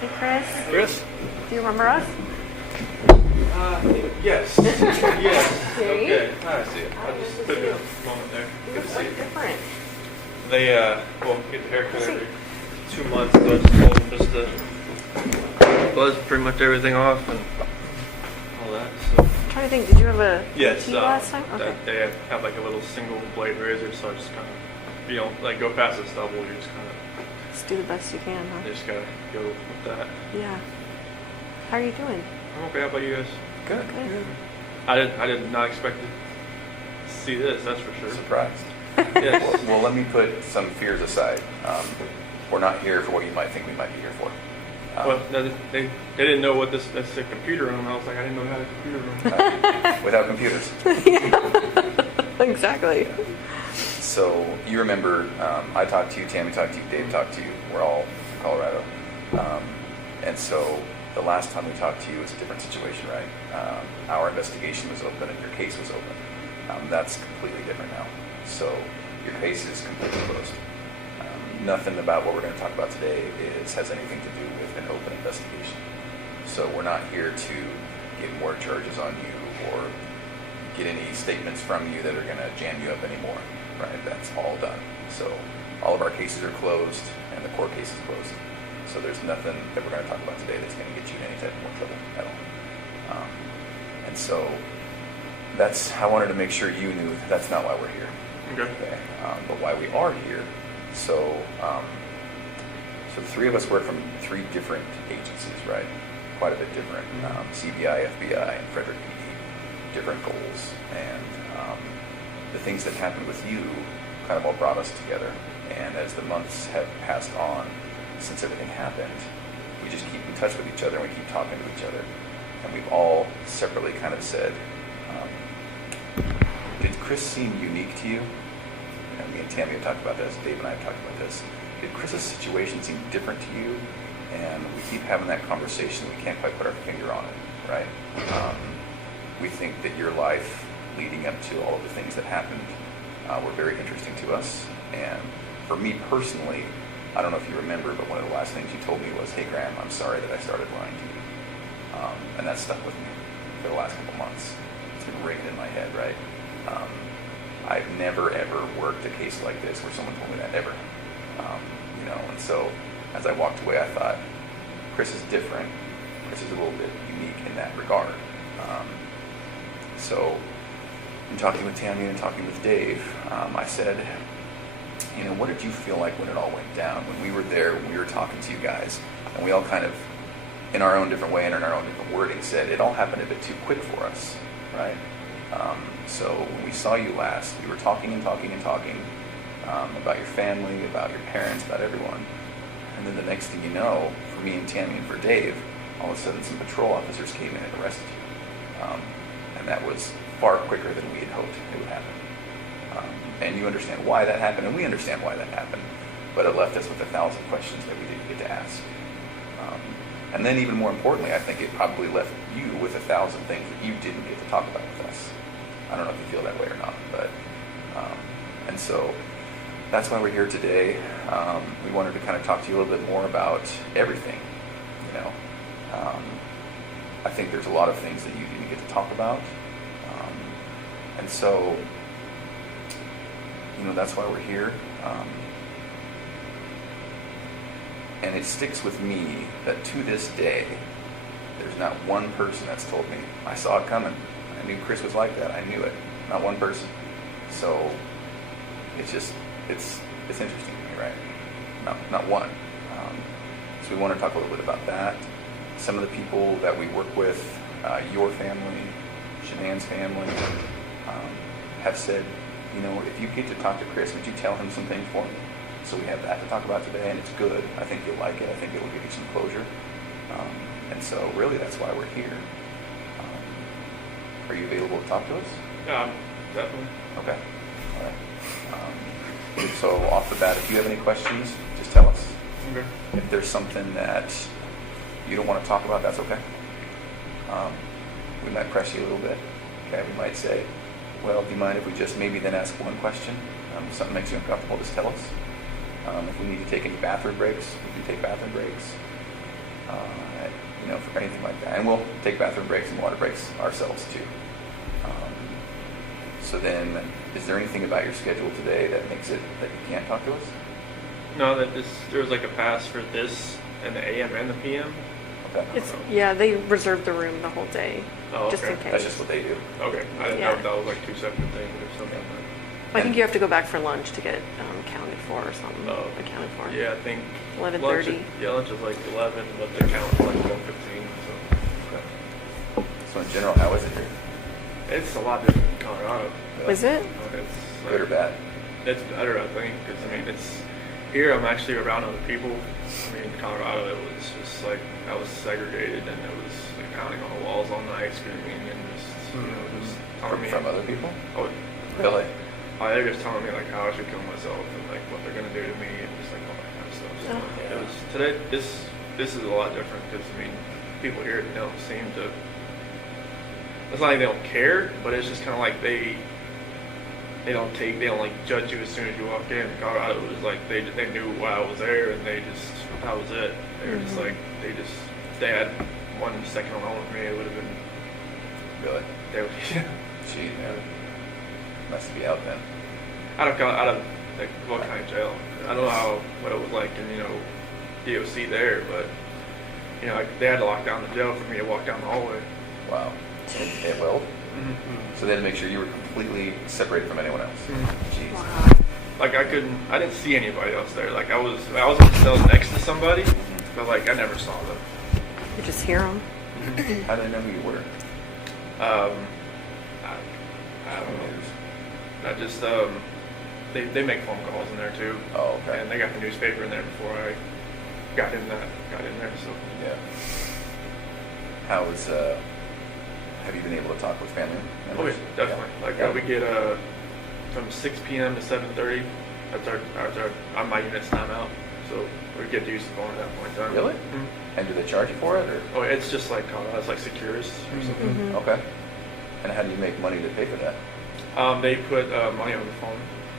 Hey, Chris. Chris? Do you remember us? Yes. Yes. See? Okay. I see it. I Good just to took see a you. moment there. You Good look to see so you. different. They, get the haircut every 2 months, so I just told them just to buzz pretty much everything off and all that. So. I'm trying to think, did you have a Yes. tea last time? Okay. They have like a little single blade razor, so I just kind of, you don't like go past the stubble. You just kind of, Just do the best you can, huh? you just gotta go with that. Yeah. How are you doing? I'm okay. How about you guys? Good. Good. I did not expect to see this. That's for sure. Surprised. Yes. Well, let me put some fears aside. We're not here for what you might think we might be here for. Well, they didn't know what that's a computer room. I was like, I didn't know how to computer room. Without computers. Exactly. So you remember, I talked to you, Tammy talked to you, Dave talked to you. We're all from Colorado. And so the last time we talked to you, it's a different situation, right? Our investigation was open and your case was open. That's completely different now. So your case is completely closed. Nothing about what we're going to talk about today has anything to do with an open investigation. So we're not here to get more charges on you or get any statements from you that are going to jam you up anymore, right? That's all done. So all of our cases are closed and the court case is closed. So there's nothing that we're going to talk about today that's going to get you in any type of more trouble at all. And so I wanted to make sure you knew that's not why we're here. Okay. But why we are here. So the three of us work from three different agencies, right? Quite a bit different. CBI, FBI, and Frederick PD. Different goals. And the things that happened with you kind of all brought us together. And as the months have passed on since everything happened, we just keep in touch with each other and we keep talking to each other. And we've all separately kind of said, did Chris seem unique to you? And me and Tammy have talked about this, Dave and I have talked about this. Did Chris's situation seem different to you? And we keep having that conversation. We can't quite put our finger on it, right? We think that your life leading up to all of the things that happened were very interesting to us. And for me personally, I don't know if you remember, but one of the last things you told me was, hey, Graham, I'm sorry that I started lying to you. And that stuck with me for the last couple months. It's been ringing in my head, right? I've never, ever worked a case like this where someone told me that, ever. And so as I walked away, I thought, Chris is different. Chris is a little bit unique in that regard. So in talking with Tammy and talking with Dave, I said, what did you feel like when it all went down? When we were there, when we were talking to you guys, and we all kind of, in our own different way and in our own different wording, said it all happened a bit too quick for us, right? So when we saw you last, we were talking and talking and talking about your family, about your parents, about everyone. And then the next thing you know, for me and Tammy and for Dave, all of a sudden some patrol officers came in and arrested you. And that was far quicker than we had hoped it would happen. And you understand why that happened, and we understand why that happened. But it left us with 1,000 questions that we didn't get to ask. And then even more importantly, I think it probably left you with 1,000 things that you didn't get to talk about with us. I don't know if you feel that way or not, but and so that's why we're here today. We wanted to kind of talk to you a little bit more about everything. I think there's a lot of things that you didn't get to talk about, and so that's why we're here. And it sticks with me that to this day, there's not one person that's told me, I saw it coming. I knew Chris was like that. I knew it. Not one person. So it's interesting to me, right? Not one. So we want to talk a little bit about that. Some of the people that we work with, your family, Shanann's family, have said, if you get to talk to Chris, would you tell him some things for me? So we have that to talk about today, and it's good. I think you'll like it. I think it will give you some closure. And so really that's why we're here. Are you available to talk to us? Yeah, definitely. Okay. All right. So off the bat, if you have any questions, just tell us. Okay. If there's something that you don't want to talk about, that's okay. We might press you a little bit. Okay, we might say, well, do you mind if we just maybe then ask one question? If something makes you uncomfortable, just tell us. If we need to take any bathroom breaks, we can take bathroom breaks. for anything like that. And we'll take bathroom breaks and water breaks ourselves too. So then, is there anything about your schedule today that makes it that you can't talk to us? No, there was like a pass for this and the AM and the PM. Yeah, they reserve the room the whole day, Oh, just okay. in case. That's just what they do. Okay, I didn't know if that was like two separate things or something. I think you have to go back for lunch to get counted for or something. Oh. Accounted for. Yeah, I think 11:30. Lunch is like 11, but they count for like 12:15. So in general, how is it here? It's a lot different in Colorado. Was it? It's Good or bad? It's better, I think, because I mean, it's here. I'm actually around other people. I mean, in Colorado, it was just like I was segregated, and it was like pounding on the walls all night, screaming, and just just telling me From other people? Oh, Really? they're just telling me like how I should kill myself and like what they're gonna do to me and just like all that kind of stuff. So Oh. it was today. This is a lot different because I mean, people here don't seem to. It's not like they don't care, but it's just kind of like they don't like judge you as soon as you walk in. In Colorado, it was like they knew why I was there and that was it. They were just like if they had 1 second alone with me, it would have been. Really? They would, Gee, man. Must be out then. out of like what kind of jail? I don't know what it was like in DOC there, but like, they had to lock down the jail for me to walk down the hallway. Wow. It will? Mm-hmm. So they had to make sure you were completely separated from anyone else. Jeez. Wow. Like I didn't see anybody else there. Like I was in the cell next to somebody, but like I never saw them. You just hear them. How did they know who you were? I don't know. I just they make phone calls in there too. Oh, okay. And they got the newspaper in there before I got in there. So Yeah. How was, have you been able to talk with family oh members? yeah, definitely. Yeah. Like Yeah. we get from 6 p.m. to 7:30. That's our on my unit's timeout. So we get to use the phone at that point in time. Really? Mm-hmm. And do they charge you for it, or? Oh, it's just like it's like Securus or something. Mm-hmm. Okay. And how do you make money to pay for that? They put money on the phone.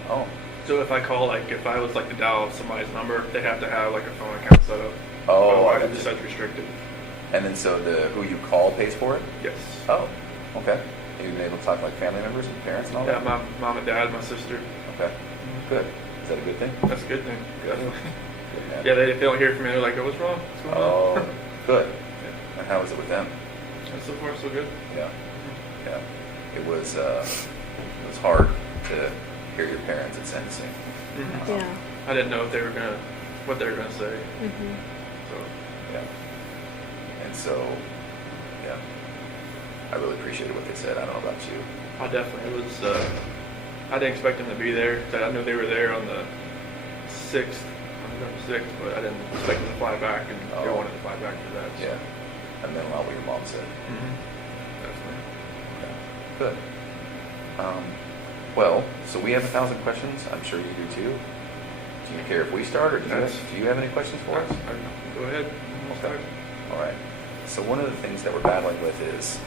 Oh. So if I call, like, if I was like to dial somebody's number, they'd have to have like a phone account set up. Oh, I Otherwise, got it just you. says restricted. And then so who you call pays for it? Yes. Oh, okay. You've been able to talk to like family members and parents and all Yeah, that? my mom and dad, my sister. Okay. Good. Is that a good thing? That's a good thing. Definitely. Good, man. Yeah, they don't hear from me. They're like, "Oh, what's wrong? What's going Oh, on?" good. Yeah. And how was it with them? And so far, so good. Yeah. Yeah. It was hard to hear your parents at sentencing. Mm-hmm. Yeah. I didn't know what they were gonna say. Mm-hmm. So Yeah. And so, yeah. I really appreciated what they said. I don't know about you. I definitely it was. I didn't expect them to be there. I knew they were there on the 6th, on November 6th, but I didn't expect them to fly back, and they Oh. wanted to fly back for that. So. Yeah. And then a lot what your mom said. Mm-hmm. Definitely. Yeah. Good. Well, so we have 1,000 questions. I'm sure you do too. Do you care if we start, or do you have any questions for us? Go ahead. We'll start. All right. So one of the things that we're battling with is,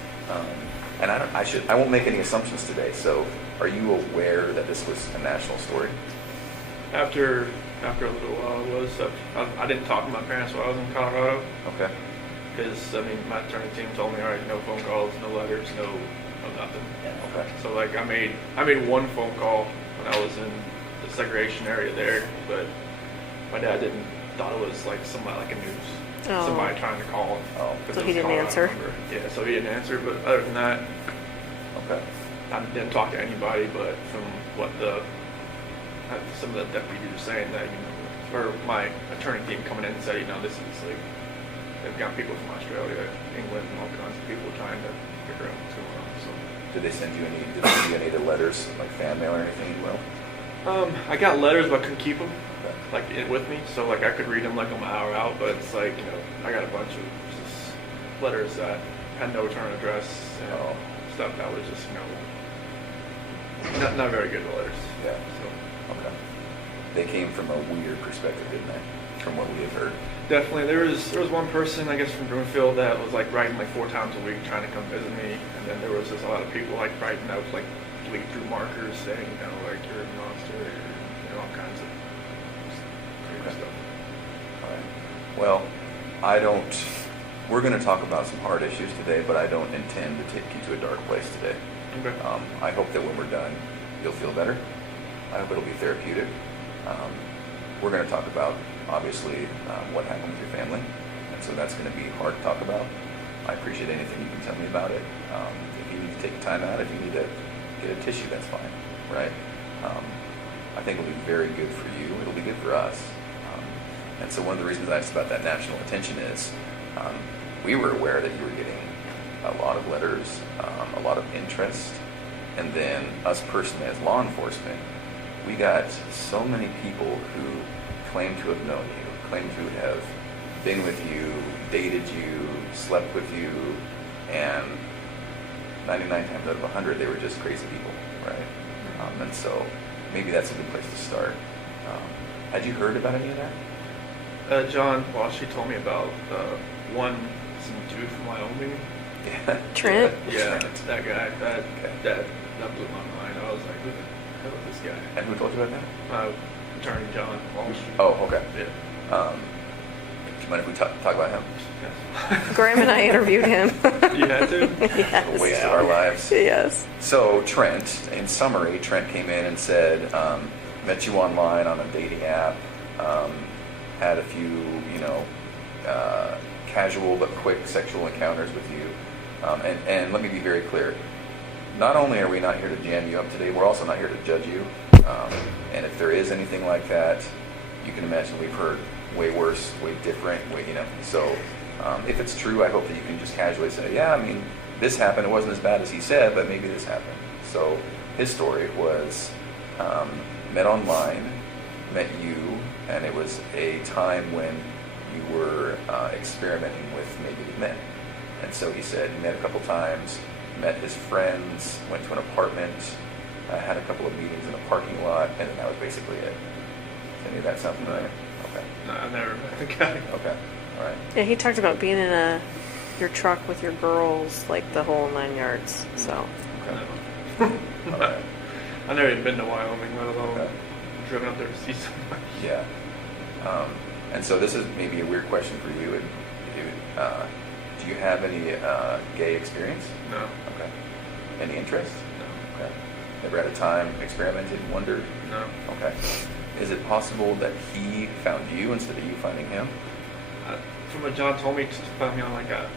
and I won't make any assumptions today. So, are you aware that this was a national story? After a little while, it was. I didn't talk to my parents while I was in Colorado Okay. because I mean my attorney team told me, all right, no phone calls, no letters, no nothing. Okay. So like I made one phone call when I was in the segregation area there, but my dad thought it was like a news. Oh. Somebody trying to call him. Oh. 'cause So it he was didn't Colorado answer? number. Yeah, so he didn't answer. But other than that, Okay. I didn't talk to anybody. But from what some of the deputies were saying, that or my attorney team coming in and said, this is like they've got people from Australia, England, and all kinds of people trying to figure out what's going on. So. Did they send you any of the letters, like fan mail or anything? Well. I got letters, but I couldn't keep them Okay. with me, so like I could read them like on my hour out. But it's like I got a bunch of just letters that had no return address and stuff that was just not very good letters. Yeah. So Okay. They came from a weird perspective, didn't they? From what we have heard. definitely, there was one person I guess from Broomfield that was like writing like 4 times a week trying to come visit me, and then there was just a lot of people like writing out like bleed through markers saying like you're a monster, or all kinds of crazy stuff. All right. Well, we're going to talk about some hard issues today, but I don't intend to take you to a dark place today. Okay. I hope that when we're done, you'll feel better. I hope it'll be therapeutic. We're going to talk about, obviously, what happened with your family, and so that's going to be hard to talk about. I appreciate anything you can tell me about it. If you need to take time out, if you need to get a tissue, that's fine, right? I think it'll be very good for you. It'll be good for us. And so one of the reasons I asked about that national attention is we were aware that you were getting a lot of letters, a lot of interest, and then us personally as law enforcement, we got so many people who claim to have known you, claim to have been with you, dated you, slept with you, and 99 times out of 100, they were just crazy people, right? And so maybe that's a good place to start. Had you heard about any of that? John Watts, she told me about some dude from Wyoming. Yeah. Trent? Yeah, it's that guy. That blew my mind. I was like, who the hell is this guy? And who told you about that? Attorney John Walsh. Oh, okay. Yeah. Do you mind if we talk about him? Yes. Graham and I interviewed him. You had to? Yes. A waste of our lives. Yes. So Trent, in summary, Trent came in and said, met you online on a dating app, had a few, casual but quick sexual encounters with you. And let me be very clear. Not only are we not here to jam you up today, we're also not here to judge you. And if there is anything like that, you can imagine we've heard way worse, way different, So if it's true, I hope that you can just casually say, yeah, I mean, this happened. It wasn't as bad as he said, but maybe this happened. So his story was met online, met you, and it was a time when you were experimenting with maybe men. And so he said he met a couple times, met his friends, went to an apartment, had a couple of meetings in a parking lot, and then that was basically it. Does any of that sound familiar? Okay. No, I've never met the guy. Okay. All right. Yeah, he talked about being in your truck with your girls, like the whole 9 yards. So. Okay. No. All right. I've never even been to Wyoming, let alone Okay. driven up there to see somebody. Yeah. And so this is maybe a weird question for you. Do you have any gay experience? No. Okay. Any interest? No. Okay. Never had a time experimented, wondered? No. Okay. Is it possible that he found you instead of you finding him? From what John told me, to find me on like a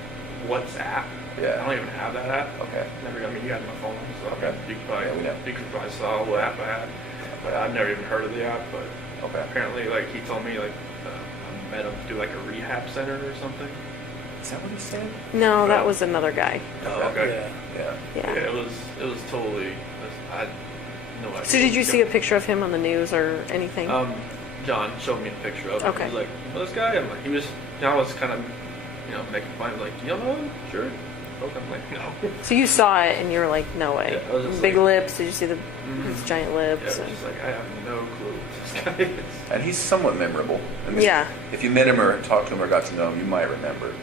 WhatsApp. Yeah. I don't even have that app. Okay. Never. I mean, you had my phone, so Okay. you could probably, Yeah, we know. you could probably saw what app I had. But I've never even heard of the app. But Okay. apparently, like he told me, like I met him through like a rehab center or something. Is that what he said? No, that was another guy. Oh, okay. Yeah. Yeah. Yeah, it was totally. I had no idea. So did you see a picture of him on the news or anything? John showed me a picture of him. Okay. He was like, "Well, this guy," I'm like, I was kind of, making fun. Like, "You know him? Sure." Okay. I'm like, "No." So you saw it and you were like, no way. Yeah, I was just Big like- lips. Did you see his giant Yeah, lips? it was and- just like I have no clue who this guy is. And he's somewhat memorable. I mean, Yeah. If you met him or talked to him or got to know him, you might remember.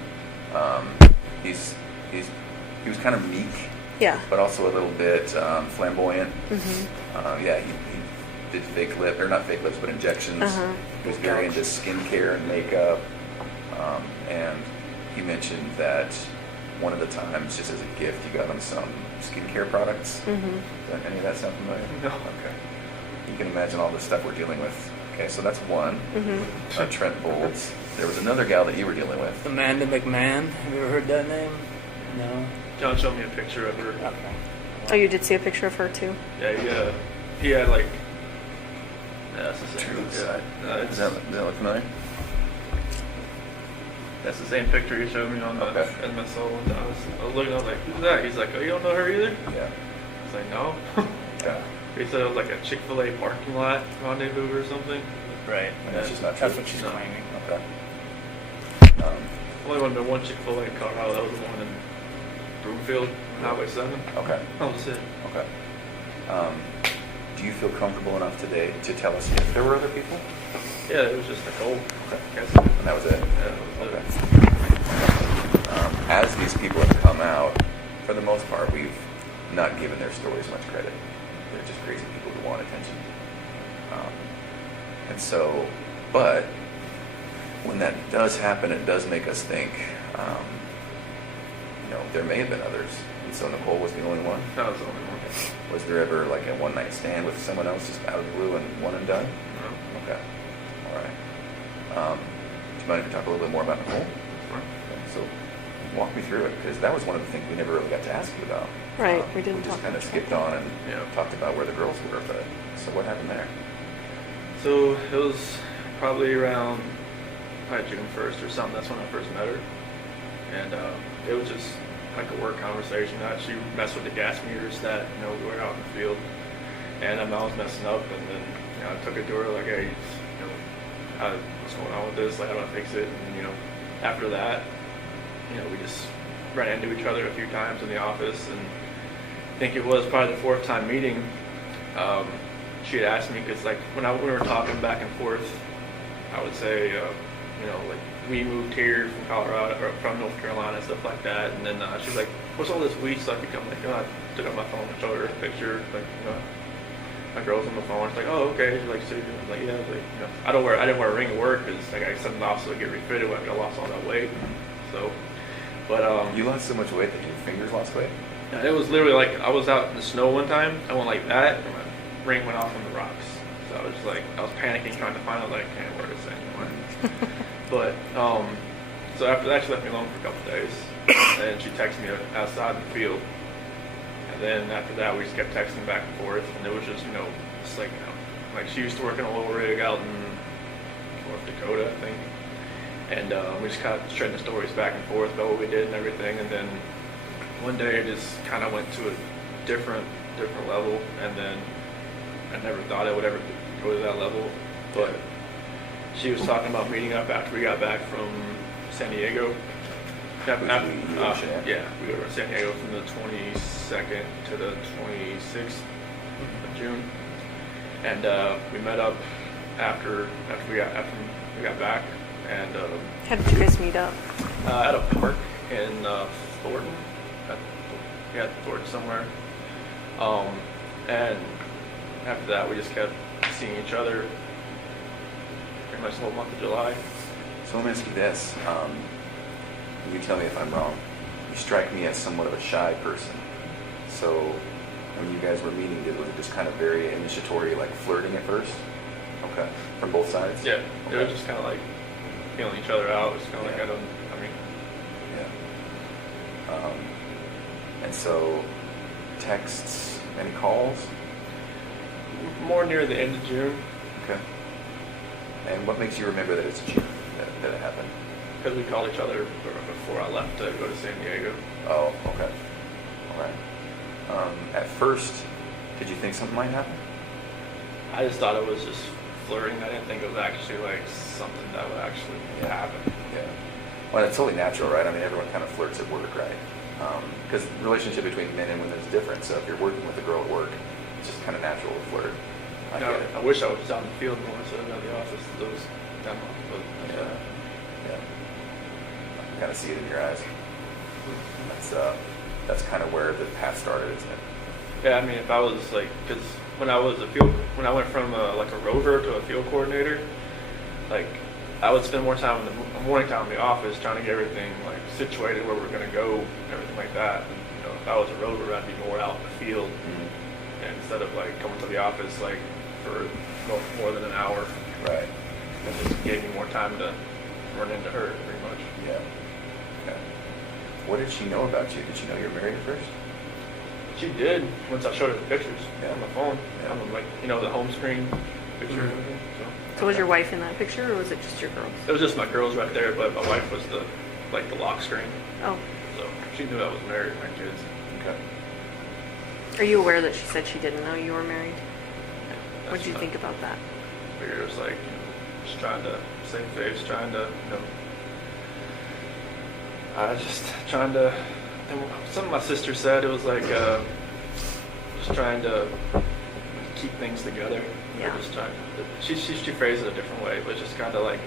He was kind of meek, Yeah. but also a little bit flamboyant. Yeah, he did fake lip, or not fake lips, but injections. Uh-huh. He was very into skincare and makeup. And he mentioned that one of the times, just as a gift, you got him some skincare products. Does any of that sound familiar? No. Okay. You can imagine all the stuff we're dealing with. Okay, so that's one. Trent Bolts. There was another gal that you were dealing with. Amanda McMahon. Have you ever heard that name? No. John showed me a picture of her. Okay. Oh, you did see a picture of her too? Yeah, he had like. Yeah, that's the same. True Yeah, side. no, Does that look familiar? That's the same picture he showed me on the Okay. MSO one. I was looking. I was like, "Who's that?" He's like, "Oh, you don't know her either?" Yeah. I was like, "No." Yeah. He said it was like a Chick-fil-A parking lot rendezvous or something. Right. And that's just not true. That's what she's No. claiming. Okay. Only one, one Chick-fil-A in Colorado. That was the one in Broomfield, Highway 7. Okay. That was it. Okay. Do you feel comfortable enough today to tell us if there were other people? Yeah, it was just Nicole. Okay. Guess. And that was it? Yeah, that was Okay. it. As these people have come out, for the most part, we've not given their stories much credit. They're just crazy people who want attention. And so, but when that does happen, it does make us think, there may have been others. And so Nicole was the only one? That was the only one. Was there ever like a one-night stand with someone else just out of the blue and one and done? No. Okay. All right. Do you mind if we talk a little bit more about Nicole? Sure. Okay, so walk me through it, because that was one of the things we never really got to ask you about. Right, we didn't We just talk kind of about skipped that. on and talked about where the girls were, but so what happened there? So it was probably around June 1st or something. That's when I first met her. And it was just like a work conversation that she messed with the gas meters that, we were out in the field. And I was messing up, and then, I took it to her like, hey, what's going on with this? Like, how do I fix it? And, after that, we just ran into each other a few times in the office, and I think it was probably the fourth time meeting. She had asked me, because like when we were talking back and forth, I would say, like we moved here from Colorado or from North Carolina and stuff like that, and then she was like, "What's all this weed stuff?" Become like, I took out my phone and showed her a picture, like my girl's on the phone. It's like, "Oh, okay." She's like, "So you're doing?" Like, "Yeah." Like, I didn't wear a ring at work because like I sent off so I get refitted after I lost all that weight. So, but You lost so much weight that your fingers lost weight? yeah, it was literally like I was out in the snow one time. I went like that, and my ring went off on the rocks. So I was just like, I was panicking, trying to find out like, I can't wear this anymore. But so after that, she left me alone for a couple of days, and she texted me outside in the field. And then after that, we just kept texting back and forth, and it was just, it's like, like she used to work in a little rig out in North Dakota, I think. And we just kind of trading the stories back and forth about what we did and everything. And then one day it just kind of went to a different level, and then I never thought I would ever go to that level. But she was talking about meeting up after we got back from San Diego. Yeah, We go to San Diego from the 22nd to the 26th of June, and we met up after we got back, and How did you guys meet up? at a park in Thornton. Thornton somewhere. And after that, we just kept seeing each other pretty much the whole month of July. So let me ask you this. You tell me if I'm wrong. You strike me as somewhat of a shy person. So when you guys were meeting, was it just kind of very initiatory, like flirting at first? Okay. From both sides? Yeah. Okay. It was just kind of like feeling each other out. It was kind of like, Yeah. Yeah. And so texts, any calls? More near the end of June, Okay. And what makes you remember that it's June that it happened? because we called each other before I left to go to San Diego. Oh, okay. All right. At first, did you think something might happen? I just thought it was just flirting. I didn't think it was actually like something that would actually happen. Yeah. Well, it's totally natural, right? I mean, everyone kind of flirts at work, right? Because the relationship between men and women is different. So if you're working with a girl at work, it's just kind of natural to flirt. I get it. I wish I was out in the field more instead of out in the office those that month. But Yeah. I can kind of see it in your eyes. That's kind of where the path started, isn't it? yeah, I mean, if I was like, because when I went from like a rover to a field coordinator, like I would spend more time in the morning time in the office trying to get everything like situated where we're going to go and everything like that. And, if I was a rover, I'd be more out in the field, and instead of like coming to the office like for more than an hour. Right. It just gave me more time to run into her, pretty much. Yeah. Okay. What did she know about you? Did she know you were married at first? She did once I showed her the pictures Yeah. on the phone. Yeah. Like the home screen picture and everything. So was your wife in that picture, or was it just your girls? It was just my girls right there, but my wife was the lock screen. Oh. So she knew I was married with my kids. Okay. Are you aware that she said she didn't know you were married? Yeah, What did you that's think about that? I figured it was like just trying to save face, trying to just trying to. And something my sister said, it was like just trying to keep things together. Yeah. Or just trying. She phrased it a different way, but just kind of like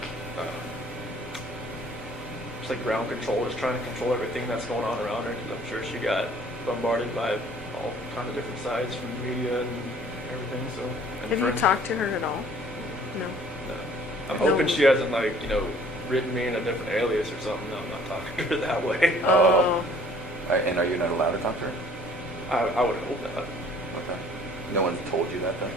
just like ground control, just trying to control everything that's going on around her. Because I'm sure she got bombarded by all kinds of different sides from the media and everything. So. And Have you friends. talked to her at all? No. No. I'm No. hoping she hasn't written me in a different alias or something, I'm not talking to her that way. Oh. And are you not allowed to talk to her? I would hope not. Okay. No one told you that then?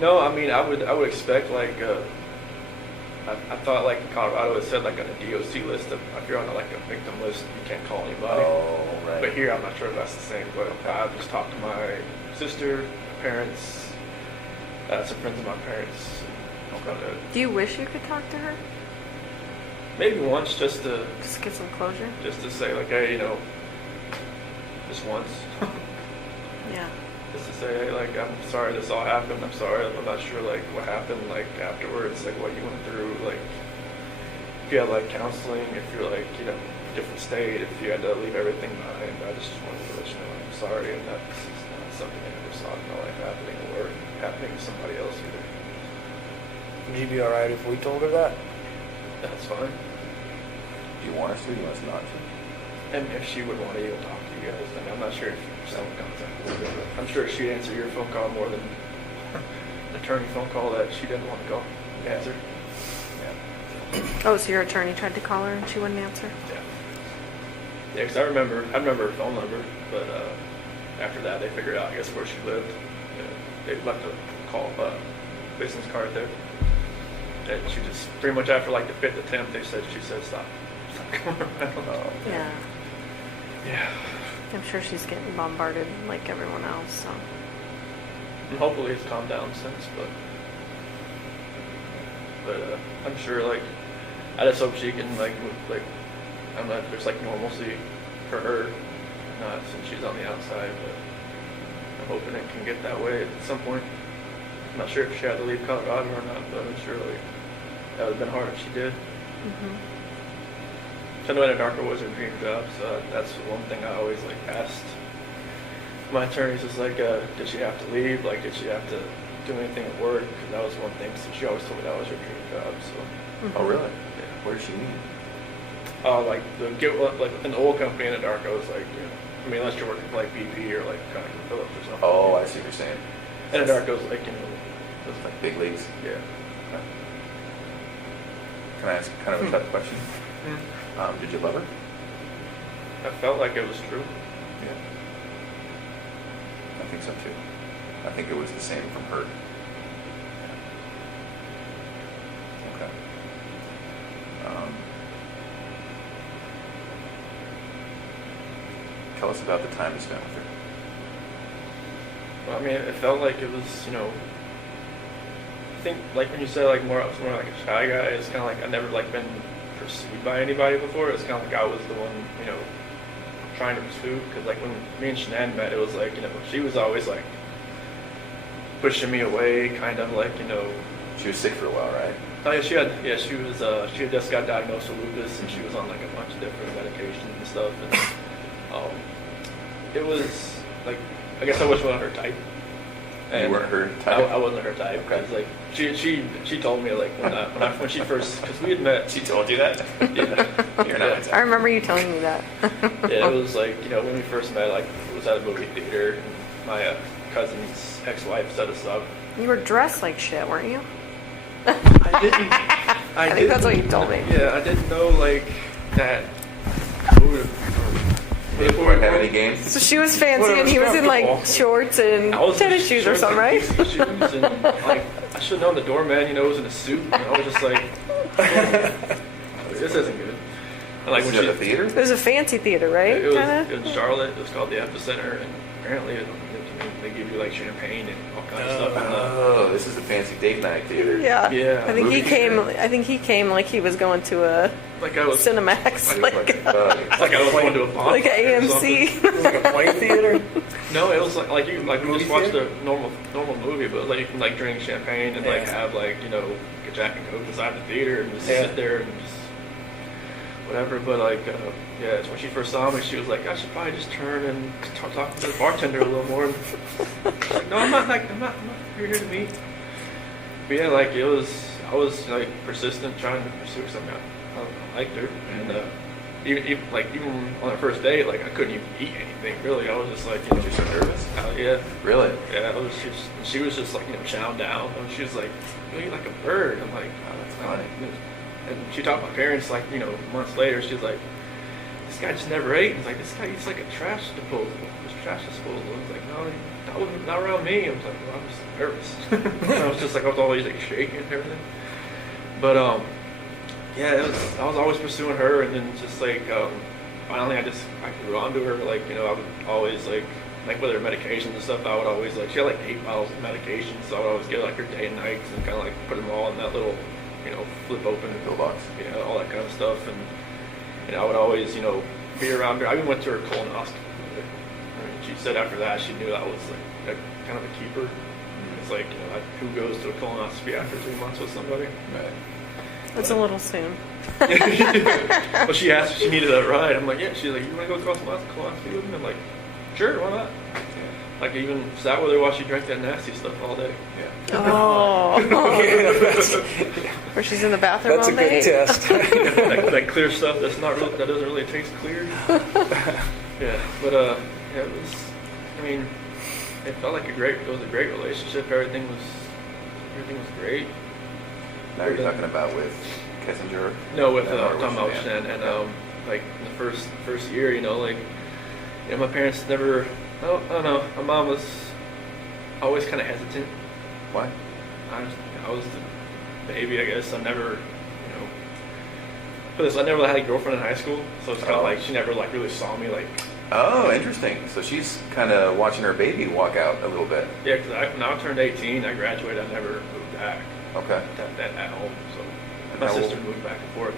No, I mean, I would expect, like, I thought, like, in Colorado it said, like, on a DOC list, if you're on, like, a victim list, you can't call anybody. Oh, right. But here, I'm not sure if that's the same, but I've just talked to my sister, my parents, some friends of my parents. Okay. Do you wish you could talk to her? Maybe once, just to Get some closure? say, like, hey, just once. Yeah. Just to say, hey, like, I'm sorry this all happened. I'm sorry. I'm not sure, like, what happened, like, afterwards, like, what you went through, like, if you had, like, counseling, if you're, like, different state, if you had to leave everything behind. I just wanted to let you know I'm sorry, and that's not something I ever saw in my life happening or happening to somebody else either. Would you be alright if we told her that? That's fine. Do you want us to? Do you want us not to? And if she would want to even talk to you guys, then I'm not sure if someone contacted her, but I'm sure she'd answer your phone call more than an attorney phone call that she didn't want to call answer. Yeah. Oh, so your attorney tried to call her and she wouldn't answer? Yeah. Yeah, because I remember her phone number, but after that they figured out, I guess, where she lived. They left a call, business card there. And she just, pretty much after like the 5th attempt, she said, stop coming around. Oh, Yeah. I'm sure she's getting bombarded like everyone else, so. And hopefully it's calmed down since, but I'm sure, like, I just hope she can, like, I'm not, there's, like, normalcy for her, not since she's on the outside, but I'm hoping it can get that way at some point. I'm not sure if she had to leave Colorado or not, but I'm sure, like, that would have been hard if she did. Mm-hmm. I know Anadarko was her dream job, so that's one thing I always, like, asked my attorneys is, like, did she have to leave? Like, did she have to do anything at work? Because that was one thing, so she always told me that was her dream job, so. Mm-hmm. Oh, really? Yeah. Where does she mean? Like an oil company in Anadarko is like, I mean, unless you're working for like BP or like ConocoPhillips or something. Oh, I see what you're saying. Anadarko's like, Those like big leagues. yeah. Can I ask kind of a tough question? Did you love her? I felt like it was true. Yeah. I think so too. I think it was the same from her. Okay. Tell us about the time you spent with her. Well, I mean, it felt like it was, I think like when you say like more like a shy guy, it's kind of like I've never like been pursued by anybody before. It's kind of like I was the one, trying to pursue. Because like when me and Shanann met, it was like, she was always like pushing me away, kind of like, She was sick for a while, right? Oh yeah, she had just got diagnosed with lupus, and she was on like a bunch of different medications and stuff, and it was like, I guess I wasn't her type. And you weren't her type? I wasn't her type. Okay. Cause like she told me like when she first, because we had met. She told you that? Yeah. You're not my type. I remember you telling me that. Yeah, it was like, when we first met, like it was at a movie theater, and my cousin's ex-wife set us up. You were dressed like shit, weren't you? I didn't. I think that's what you told me. Yeah, I didn't know like that. Before have any games? So she was fancy and he was in like shorts and tennis shoes or something, right? Shoes and like I should have known the doorman, was in a suit, and I was just like, this isn't good. And like Was when it at the theater? It was a fancy theater, right? it was Kinda? in Charlotte. It was called the Epicenter, and apparently they give you like champagne and all kinds of stuff. Oh, this is a fancy date night theater. Yeah. Yeah. I think Movie he came like he was going to a Like I was Cinemax, Like I was going to a bonfire like a or something. AMC. Like a play theater? No, it was like you like we Movie just watched theater? a normal movie, but like you can like drink champagne and like Yeah. have like a Jack and Coke inside the theater and just Yeah. sit there and just whatever. But like yeah, it's when she first saw me, she was like, I should probably just turn and talk to the bartender a little more. And I was like, no, I'm not here to meet. But yeah, like I was like persistent, trying to pursue something. I liked her, and even on our first date, like I couldn't even eat anything really. I was just like, You're so nervous? yeah. Really? Yeah, she was just like, chowing down. And she was like, you eat like a bird. I'm like, Oh, that's funny. And she talked to my parents, like, you know, months later. She's like, this guy just never ate. He's like, this guy eats like a trash disposal. Trash disposal. I was like, no, not around me. I was like, well, I'm just nervous. I was just like, I was always like shaking and everything. But yeah, I was always pursuing her, and then just like finally I grew onto her. Like, you know, I would always like with her medications and stuff. I would always like, she had like 8 bottles of medications, so I would always get like her day and nights and kind of like put them all in that little, you know, flip open Pill box. you know, all that kind of stuff. And you know, I would always, you know, be around her. I even went to her colonoscopy. I mean, she said after that she knew I was like a, kind of a keeper. It's like, you know, who goes to a colonoscopy after 3 months with somebody? Right. It's a little soon. Well, she asked if she needed a ride. I'm like, yeah. She's like, you want to go across the colonoscopy with me? I'm like, sure, why not? Like, I even sat with her while she drank that nasty stuff all day. Yeah. Oh. Yeah. Where she's in the bathroom That's all a day. good test. that clear stuff that doesn't really taste clear. Yeah, but yeah, it was. I mean, it felt like it was a great relationship. Everything was great. Now you're talking about with Kissinger? No, with Or I'm talking about Shanann? Shanann, and like in the first year, you know, like, you know, my parents never. I don't know. My mom was always kind of hesitant. Why? I was the baby, I guess. I never, you know, I never had a girlfriend in high school, so it's kind of like she never like really saw me like. Oh, interesting. So she's kind of watching her baby walk out a little bit. Yeah, because when I turned 18, I graduated. I never moved back. Okay. At home, so And my how sister old- moved back and forth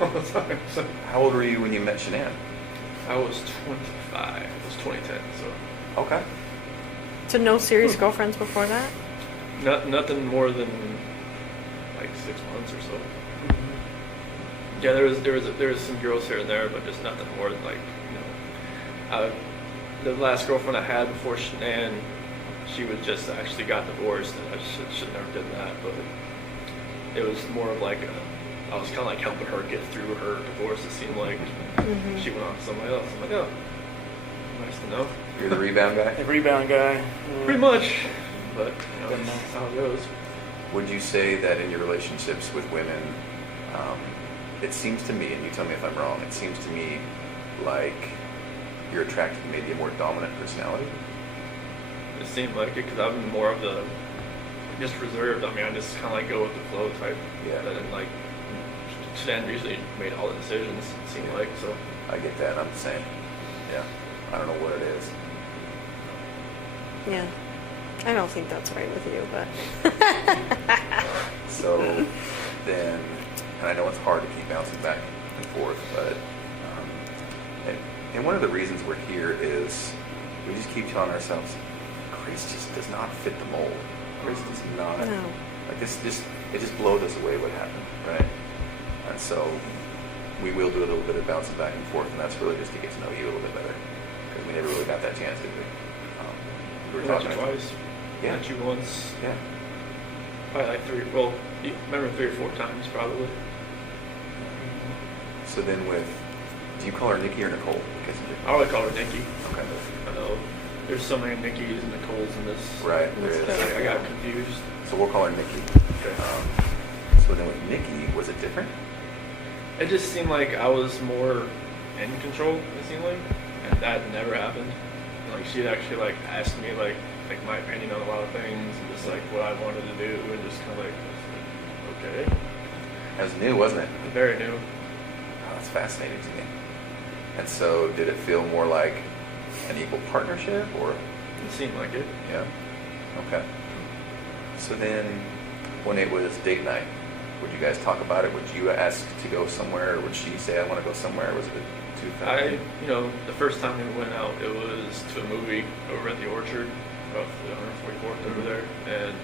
all the time. So How old were you when you met Shanann? I was 25. It was 2010. So Okay. So no serious girlfriends before that? nothing more than like 6 months or so. Yeah, there was some girls here and there, but just nothing more than like, you know, the last girlfriend I had before Shanann, she was just actually got divorced, and I should never did that. But it was more of like I was kind of like helping her get through her divorce. It seemed like she went on to somebody else. I'm like, oh, nice to know. You're the rebound guy? The rebound guy. Pretty much, but you know, that's how it goes. Would you say that in your relationships with women, it seems to me, and you tell me if I'm wrong, it seems to me like you're attracted to maybe a more dominant personality? It seemed like it because I'm more of the just reserved. I mean, I just kind of like go with the flow type. Yeah. And like Shanann usually made all the decisions. It seemed like so. I get that. I'm the same. Yeah. I don't know what it is. Yeah. I don't think that's right with you, but So then, and I know it's hard to keep bouncing back and forth, but and one of the reasons we're here is we just keep telling ourselves, Grace just does not fit the mold. Grace does not. No. Like it just blows us away what happened, right? And so we will do a little bit of bouncing back and forth, and that's really just to get to know you a little bit better, because we never really got that chance, did we? We were Met you talking twice. Yeah. Met you once. Yeah. Probably like 3. Well, you remember 3 or 4 times probably. So then do you call her Nikki or Nicole? I always call her Nikki. Okay. I know there's so many Nikkis and Nicoles in this. Right, there is. I got confused. So we'll call her Nikki. Okay. So then with Nikki, was it different? It just seemed like I was more in control. It seemed like, and that never happened. Like she'd actually like asked me like my opinion on a lot of things, and just like what I wanted to do, and just kind of like, okay, It was new, wasn't it? very new. Oh, that's fascinating to me. And so did it feel more like an equal partnership, or? It seemed like it. Yeah. Okay. So then when it was date night, would you guys talk about it? Would you ask to go somewhere, or would she say, I want to go somewhere? Or was it too fast? You know, the first time we went out, it was to a movie over at the Orchard, off the 144th over there, and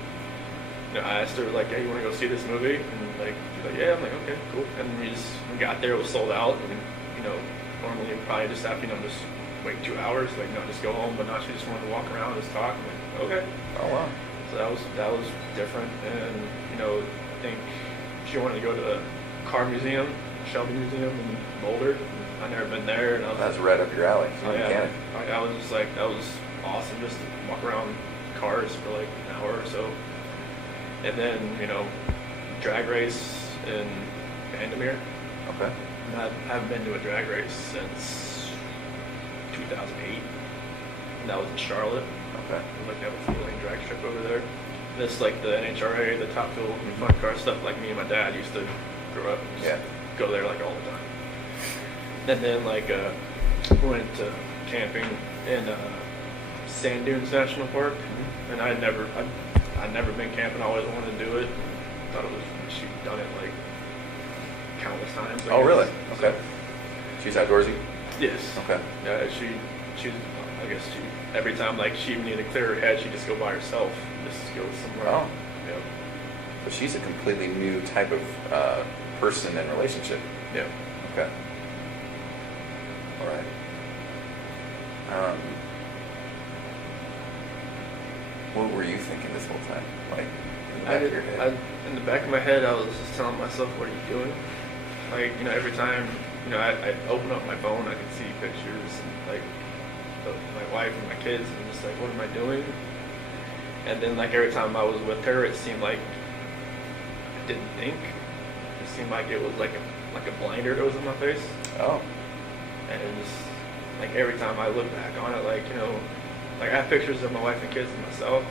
you know, I asked her like, "Hey, you want to go see this movie?" And like, she's like, "Yeah." I'm like, "Okay, cool." And we got there, it was sold out, and you know, normally we probably just have just wait 2 hours, like just go home, but not. She just wanted to walk around, just talk. I'm like, okay. Oh, wow. So that was different, and you know, I think she wanted to go to the car museum, Shelby Museum in Boulder. I'd never been there, and I was That's right up your alley. oh, yeah. Mechanic. I was just like, that was awesome, just to walk around cars for like an hour or so. And then, you know, drag race in Vandermeer. Okay. And I haven't been to a drag race since 2008. And that was in Charlotte. Okay. Like they have a 4-lane drag strip over there. This like the NHRA, the Top Fuel fun car stuff. Like me and my dad used to grow up. And just go there like all the time. And then like went to camping in Sand Dunes National Park, and I'd never been camping. I always wanted to do it. Thought it was she'd done it like countless times. Oh, really? Okay. She's outdoorsy? Yes. Okay. Yeah, she's I guess every time like she needed to clear her head, she'd just go by herself, just go somewhere. Oh. Yeah. So she's a completely new type of person and relationship. Yeah. Okay. All right. What were you thinking this whole time? Like, in the back of your head? In the back of my head, I was just telling myself, what are you doing? Like, every time, I open up my phone, I can see pictures, and, like, of my wife and my kids, and I'm just like, what am I doing? And then, like, every time I was with her, it seemed like I didn't think. It seemed like it was like a blinder that was in my face. Oh. And it just, like, every time I look back on it, like, like I have pictures of my wife and kids and myself,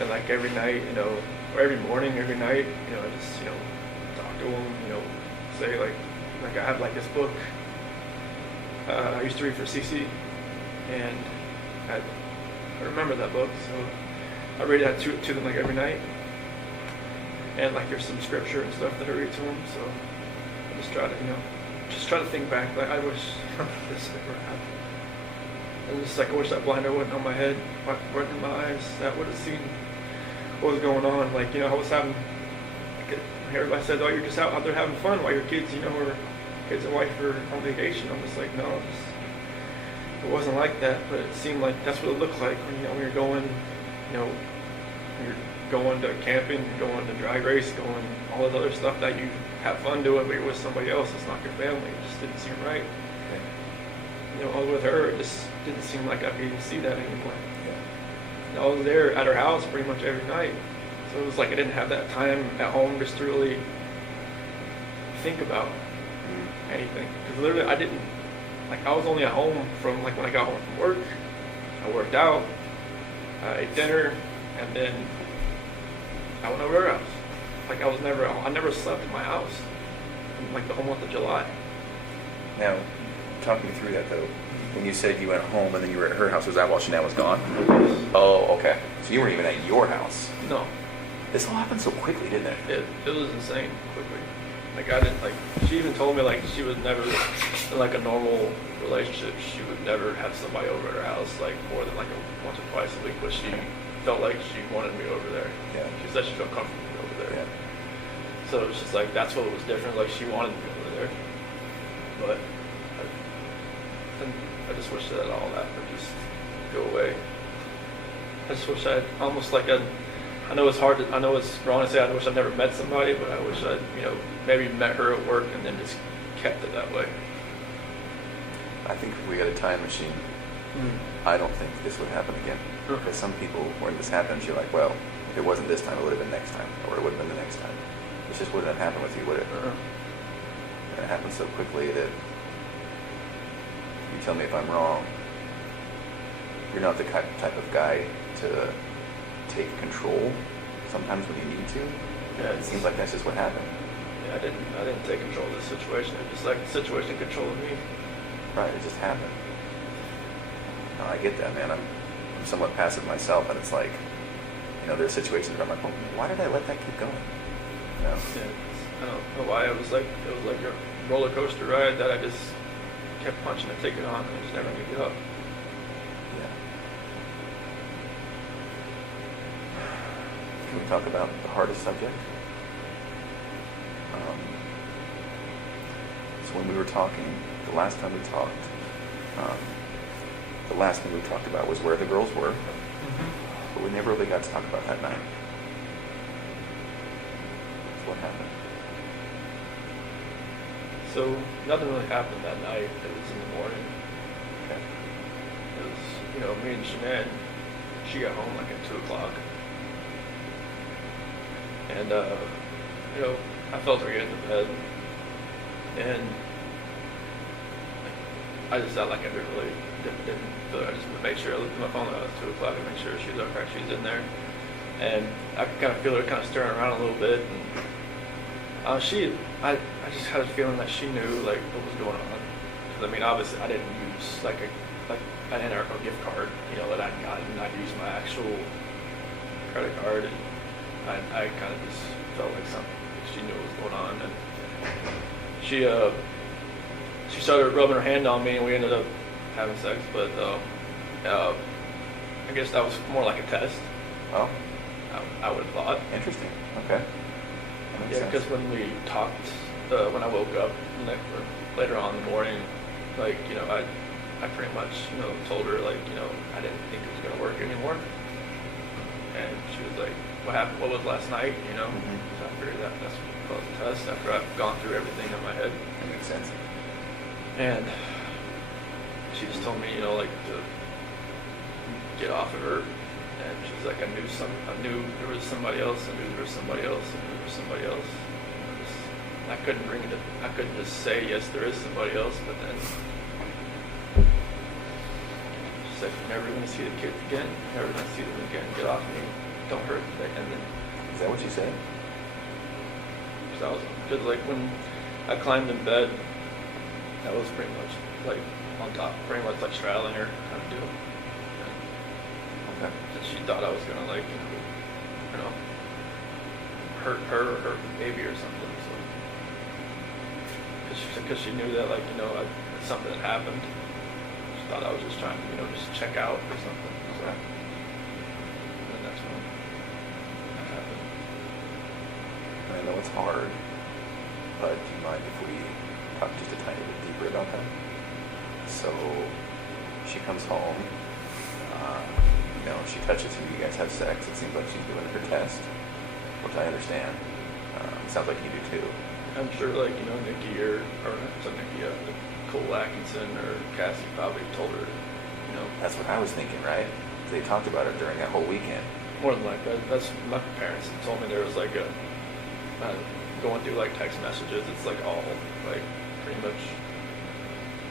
and like every night, or every morning, every night, I just, talk to them, say like I have like this book I used to read for Cece, and I remember that book, so I read that to them like every night, and like there's some scripture and stuff that I read to them, so I just try to think back, like I wish this never happened. And just like I wish that blinder wasn't on my head, wasn't in my eyes. That would have seen what was going on. Like, I was having, like, everybody said, oh, you're just out there having fun while your kids, or kids and wife are on vacation. I'm just like, no, it wasn't like that. But it seemed like that's what it looked like when you're going, you're going to camping, you're going to drag race, going all that other stuff that you have fun doing, but you're with somebody else. It's not your family. It just didn't seem right. I was with her, it just didn't seem like I could even see that anymore. Yeah. I was there at her house pretty much every night. So it was like I didn't have that time at home just to really think about anything. Because literally I was only at home from like when I got home from work. I worked out, I ate dinner, and then I went over to her house. Like I never slept in my house in like the whole month of July. Now, talk me through that though. When you said you went home and then you were at her house, was that while Shanann was gone? Oh, okay. So you weren't even at your house. No. This all happened so quickly, didn't it? It was insane quickly. Like I didn't she even told me like she was never in like a normal relationship. She would never have somebody over at her house like more than like once or twice a week, but she felt like she wanted me over there. Yeah. She said she felt comfortable over there. Yeah. So it was just like that's what was different. Like she wanted me over there, but I just wish that all that would just go away. I just wish I'd almost like I know it's hard I know it's wrong to say I wish I'd never met somebody, but I wish I'd, maybe met her at work and then just kept it that way. I think if we got a time machine, I don't think this would happen again. Because some people, when this happens, you're like, well, if it wasn't this time, it would have been next time, or it would have been the next time. It just wouldn't have happened with you, would it? And it happened so quickly that you tell me if I'm wrong. You're not the type of guy to take control sometimes when you need to. Yeah, it seems like that's just what happened. Yeah, I didn't take control of the situation. It was just like the situation controlling me. Right, it just happened. No, I get that, man. I'm somewhat passive myself, and it's like, there's situations where I'm like, well, why did I let that keep going? Yeah, I don't know why. It was like a roller coaster ride that I just kept punching the ticket on, and I just never knew to get up. Can we talk about the hardest subject? So when we were talking, the last time we talked, the last thing we talked about was where the girls were, but we never really got to talk about that night. So what happened? So nothing really happened that night. It was in the morning. Okay. It was, me and Shanann, she got home like at 2 o'clock. And, I felt her get into bed. And I just felt like I didn't feel it. I just made sure I looked at my phone at 2 o'clock and made sure she was okay, she's in there. And I could kind of feel her kind of stirring around a little bit. And I just had a feeling that she knew like what was going on. Because I mean, obviously I didn't use like an NRCO gift card, you know, that I'd gotten. I used my actual credit card, and I kind of just felt like she knew what was going on. And she started rubbing her hand on me, and we ended up having sex. But I guess that was more like a test. Oh, I would have thought. interesting. Okay. Yeah, because when we talked, when I woke up later on in the morning, like, you know, I pretty much, you know, told her, like, you know, I didn't think it was going to work anymore. And she was like, what happened? What was last night? You know? Mm-hmm. So I figured that's what caused the test after I've gone through everything in my head. That makes sense. And she just told me, you know, like, to get off of her. And she's like, I knew there was somebody else. I knew there was somebody else. I knew there was somebody else. I couldn't I couldn't just say, yes, there is somebody else. But then she said, you're never going to see the kids again. You're never going to see them again. Get off me. Don't hurt me. And then, Is that what you said? because like when I climbed in bed, that was pretty much like on top, pretty much like straddling her kind of deal. Okay. And she thought I was gonna like, you know, hurt her or hurt the baby or something. So, because she knew that, like, you know, something had happened. She thought I was just trying to, you know, just check out or something. So, and then that's when that happened. I know it's hard, but do you mind if we talk just a tiny bit deeper about that? So she comes home, you know, she touches you, you guys have sex. It seems like she's doing her test, which I understand. Sounds like you do too. I'm sure, like, you know, Nikki or not Nikki, Cole Atkinson or Cassie probably told her, you know. That's what I was thinking, right? They talked about it during that whole weekend. More than likely, that's my parents told me there was like going through like text messages. It's like all like pretty much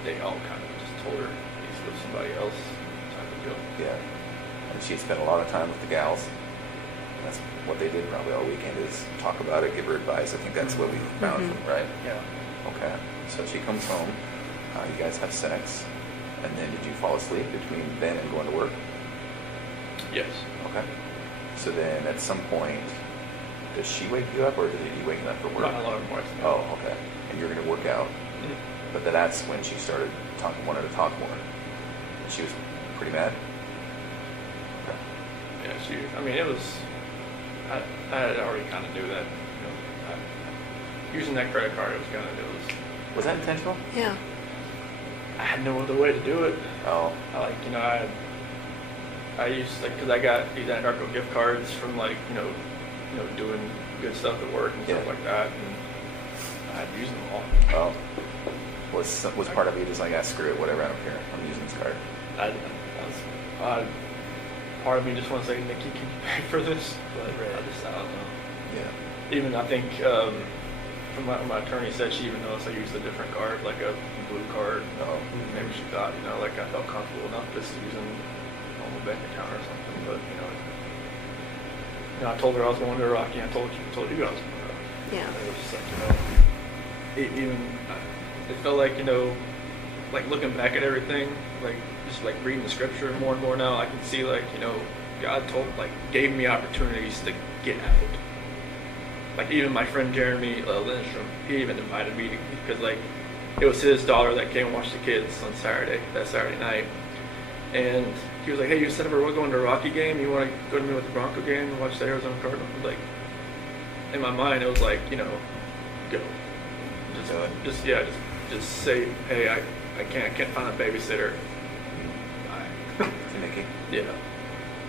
they all kind of just told her he's with somebody else type of deal. Yeah. And she spent a lot of time with the gals. And that's what they did probably all weekend is talk about it, give her advice. I think that's what we found, right? Yeah. Okay. So she comes home. You guys have sex. And then did you fall asleep between then and going to work? Yes. Okay. So then at some point, does she wake you up or did you wake up for work? My alarm was. Oh, okay. And you're going to work out. Mhm. But then that's when she started wanted to talk more. And she was pretty mad? Okay. Yeah, I mean, it was, I had already kind of knew that, you know, using that credit card, it was Was that intentional? Yeah. I had no other way to do it. Oh. I used, like, because I got these Anarcho gift cards from, like, you know, doing good stuff at work and stuff like that, and I had to use them all. Oh. Was part of you just like, screw it, whatever, I don't care, I'm using this card? Part of me just wants to say, Nikki, can you pay for this? But I don't know. Yeah. Even, I think, from my attorney said she even noticed I used a different card, like a blue card. Oh. Maybe she thought, you know, like I felt comfortable enough just using a normal bank account or something. But, you know, I told her I was going to Rocky. I told you I was going to Rocky. Yeah. And it was just like, you know, it felt like, you know, like looking back at everything, like just like reading the scripture more and more now, I can see, like, you know, God gave me opportunities to get out. Like even my friend Jeremy Lindstrom, he even invited me because like it was his daughter that came and watched the kids on that Saturday night. And he was like, hey, you said we're going to a Rocky game. You want to go to me with the Bronco game and watch the Arizona Cardinals? Like, in my mind, it was like, you know, go. Just say, hey, I can't find a babysitter. Bye. To Nikki? Yeah.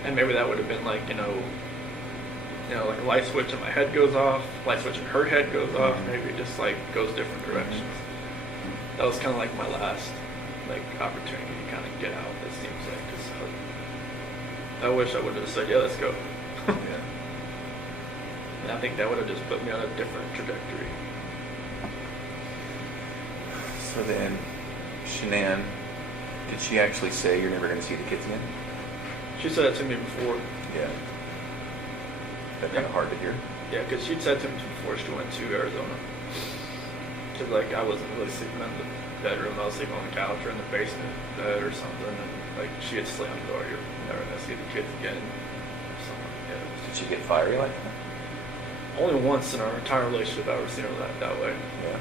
And maybe that would have been like, you know, like a light switch in my head goes off, light switch in her head goes off, maybe it just like goes different directions. That was kind of like my last like opportunity to kind of get out, it seems like, because I wish I would have said, yeah, let's go. Yeah. And I think that would have just put me on a different trajectory. So then, Shanann, did she actually say you're never going to see the kids again? She said that to me before. Yeah. That's kind of hard to hear. Yeah, because she'd said to me before she went to Arizona. Because, like, I wasn't really sleeping in the bedroom. I was sleeping on the couch or in the basement bed or something. And, like, she had slammed the door. You're never going to see the kids again. Yeah, Did she get fiery like that? only once in our entire relationship I've ever seen her that way. Yeah.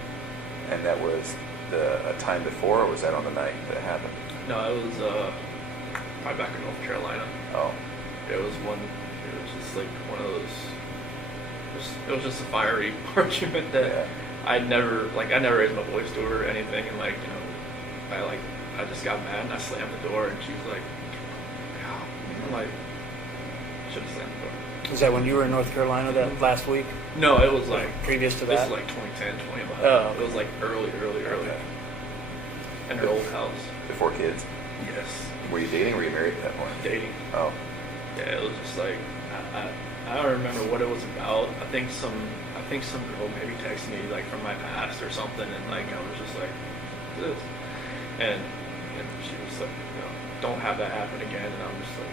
And that was a time before, or was that on the night that it happened? No, it was probably back in North Carolina. Oh. It was just like one of those. It was just a fiery argument that Yeah. I never raised my voice to her or anything, and like, you know, I just got mad and I slammed the door, and she was like, "Ow." I'm like, should have slammed the door. Is that when you were in North Carolina that last week? No, it was like Previous to this that? is like 2010, 2011. Oh. It was like early. Okay. In her old house. Before kids? Yes. Were you dating or were you married at that point? Dating. Oh. Yeah, it was just like I don't remember what it was about. I think some girl maybe texted me like from my past or something, and like I was just like this, and she was like, you know, don't have that happen again, and I'm just like,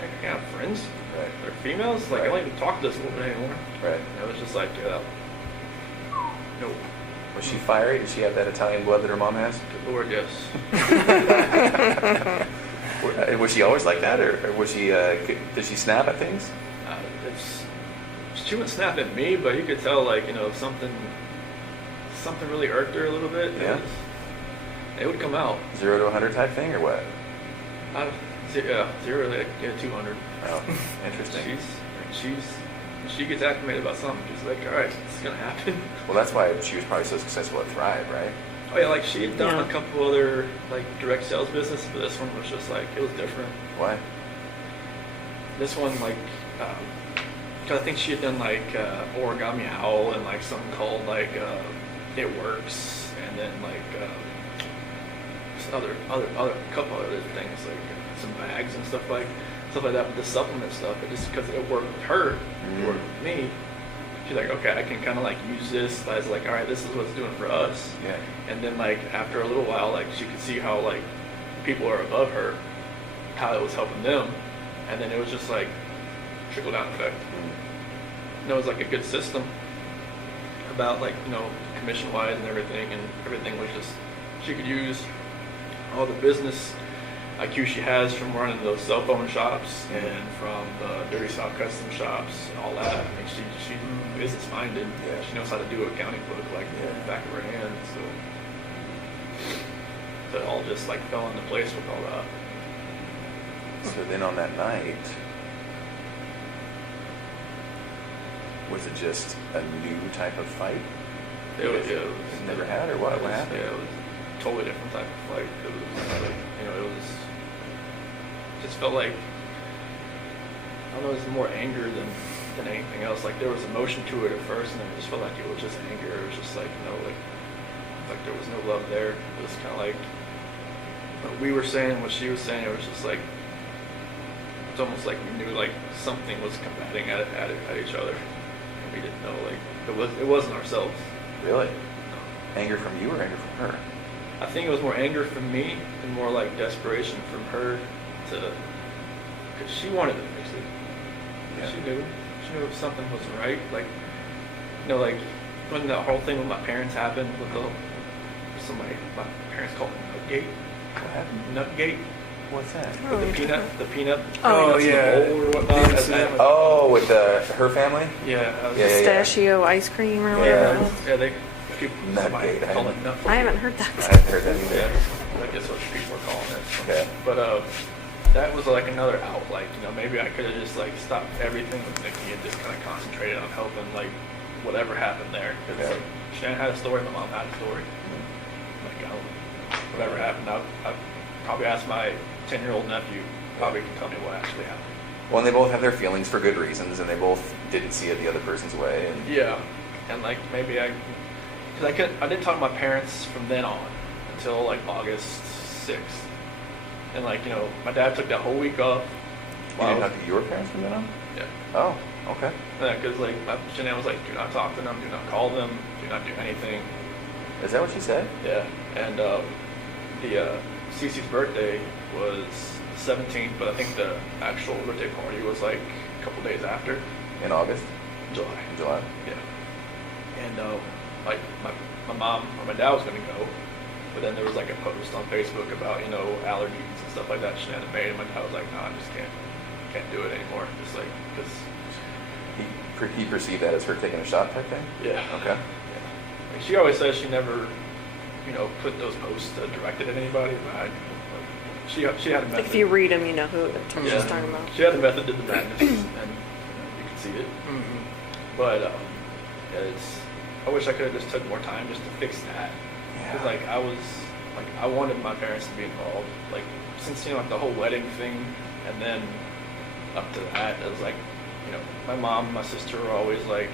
heck, I can't have friends. Right. They're females. Like I don't even talk to this woman anymore. Right. And it was just like, no. Was she fiery? Did she have that Italian blood that her mom has? Good Lord, yes. Was she always like that, or was she? Did she snap at things? She wouldn't snap at me, but you could tell, like, you know, if something really irked her a little bit. Yeah. It would come out. 0 to 100 type thing, or what? Yeah, 0 to 200. Oh, interesting. She gets acclimated about something. She's like, all right, it's gonna happen. Well, that's why she was probably so successful at Thrive, right? Oh yeah, like she had done Yeah. a couple other like direct sales business, but this one was just like it was different. Why? This one, like, because I think she had done like Origami Owl and like something called like It Works, and then like just other couple other things like some bags and stuff like that with the supplement stuff. But just because it worked with her, it worked with me. She's like, okay, I can kind of like use this as like, all right, this is what it's doing for us. Yeah. And then like after a little while, like she could see how like people are above her, how it was helping them, and then it was just like trickle down effect. And it was like a good system about like, you know, commission wise and everything was just, she could use all the business IQ she has from running those cell phone shops and from the Dirty South custom shops and all that. I mean, she's business minded. Yeah. She knows how to do a counting book like the back of her hand. So it all just like fell into place with all that. So then on that night, was it just a new type of fight? It was Never had, or what? What happened? Yeah, it was a totally different type of fight. It was like, you know, it just felt like, I don't know, it was more anger than anything else. Like there was emotion to it at first, and then it just felt like it was just anger. It was just like, you know, like there was no love there. It was kind of like what we were saying, what she was saying. It was just like, it's almost like we knew like something was combating at each other, and we didn't know, like it wasn't ourselves. Really? Anger from you or anger from her? I think it was more anger from me and more like desperation from her to, because she wanted to fix it. Yeah. She knew if something wasn't right. Like, you know, like when the whole thing with my parents happened with my parents called it Nutgate. What happened? Nutgate. What's that? With the peanut. Oh, peanuts in the yeah. bowl or whatnot. Oh, with her family? Yeah. Pistachio ice cream or Yeah. whatever it was. Yeah, they people Nutgate, somebody call it nut. I haven't heard I that. haven't heard that either. Yeah, I guess what people are calling it. Okay. But that was like another out. Like, you know, maybe I could have just like stopped everything with Nikki and just kind of concentrated on helping like whatever happened there. Because Okay. like Shanann had a story, my mom had a story. Like, I don't, whatever happened, I probably asked my 10-year-old nephew. Probably can tell me what actually happened. Well, and they both have their feelings for good reasons, and they both didn't see it the other person's way. And Yeah, and like maybe because I didn't talk to my parents from then on until like August 6th. And like, you know, my dad took that whole week off. you didn't talk to your parents from then on? Yeah. Oh, okay. Yeah, because like Shanann was like, do not talk to them, do not call them, do not do anything. Is that what she said? Yeah, and Cece's birthday was the 17th, but I think the actual birthday party was like a couple days after. In August? July. July? Yeah. And like my mom or my dad was gonna go, but then there was like a post on Facebook about allergies and stuff like that Shanann had made, and my dad was like, no, I just can't do it anymore. Just like because He perceived that as her taking a shot type thing? yeah. Okay. Yeah. Like, she always says she never put those posts directed at anybody, but she had a method. Like if you read them, you know who she's talking about. She had a method to the madness, and you can see it. Mm-hmm. But I wish I could have just took more time just to fix that. Because I wanted my parents to be involved. Like since like the whole wedding thing, and then up to that, it was like my mom and my sister were always like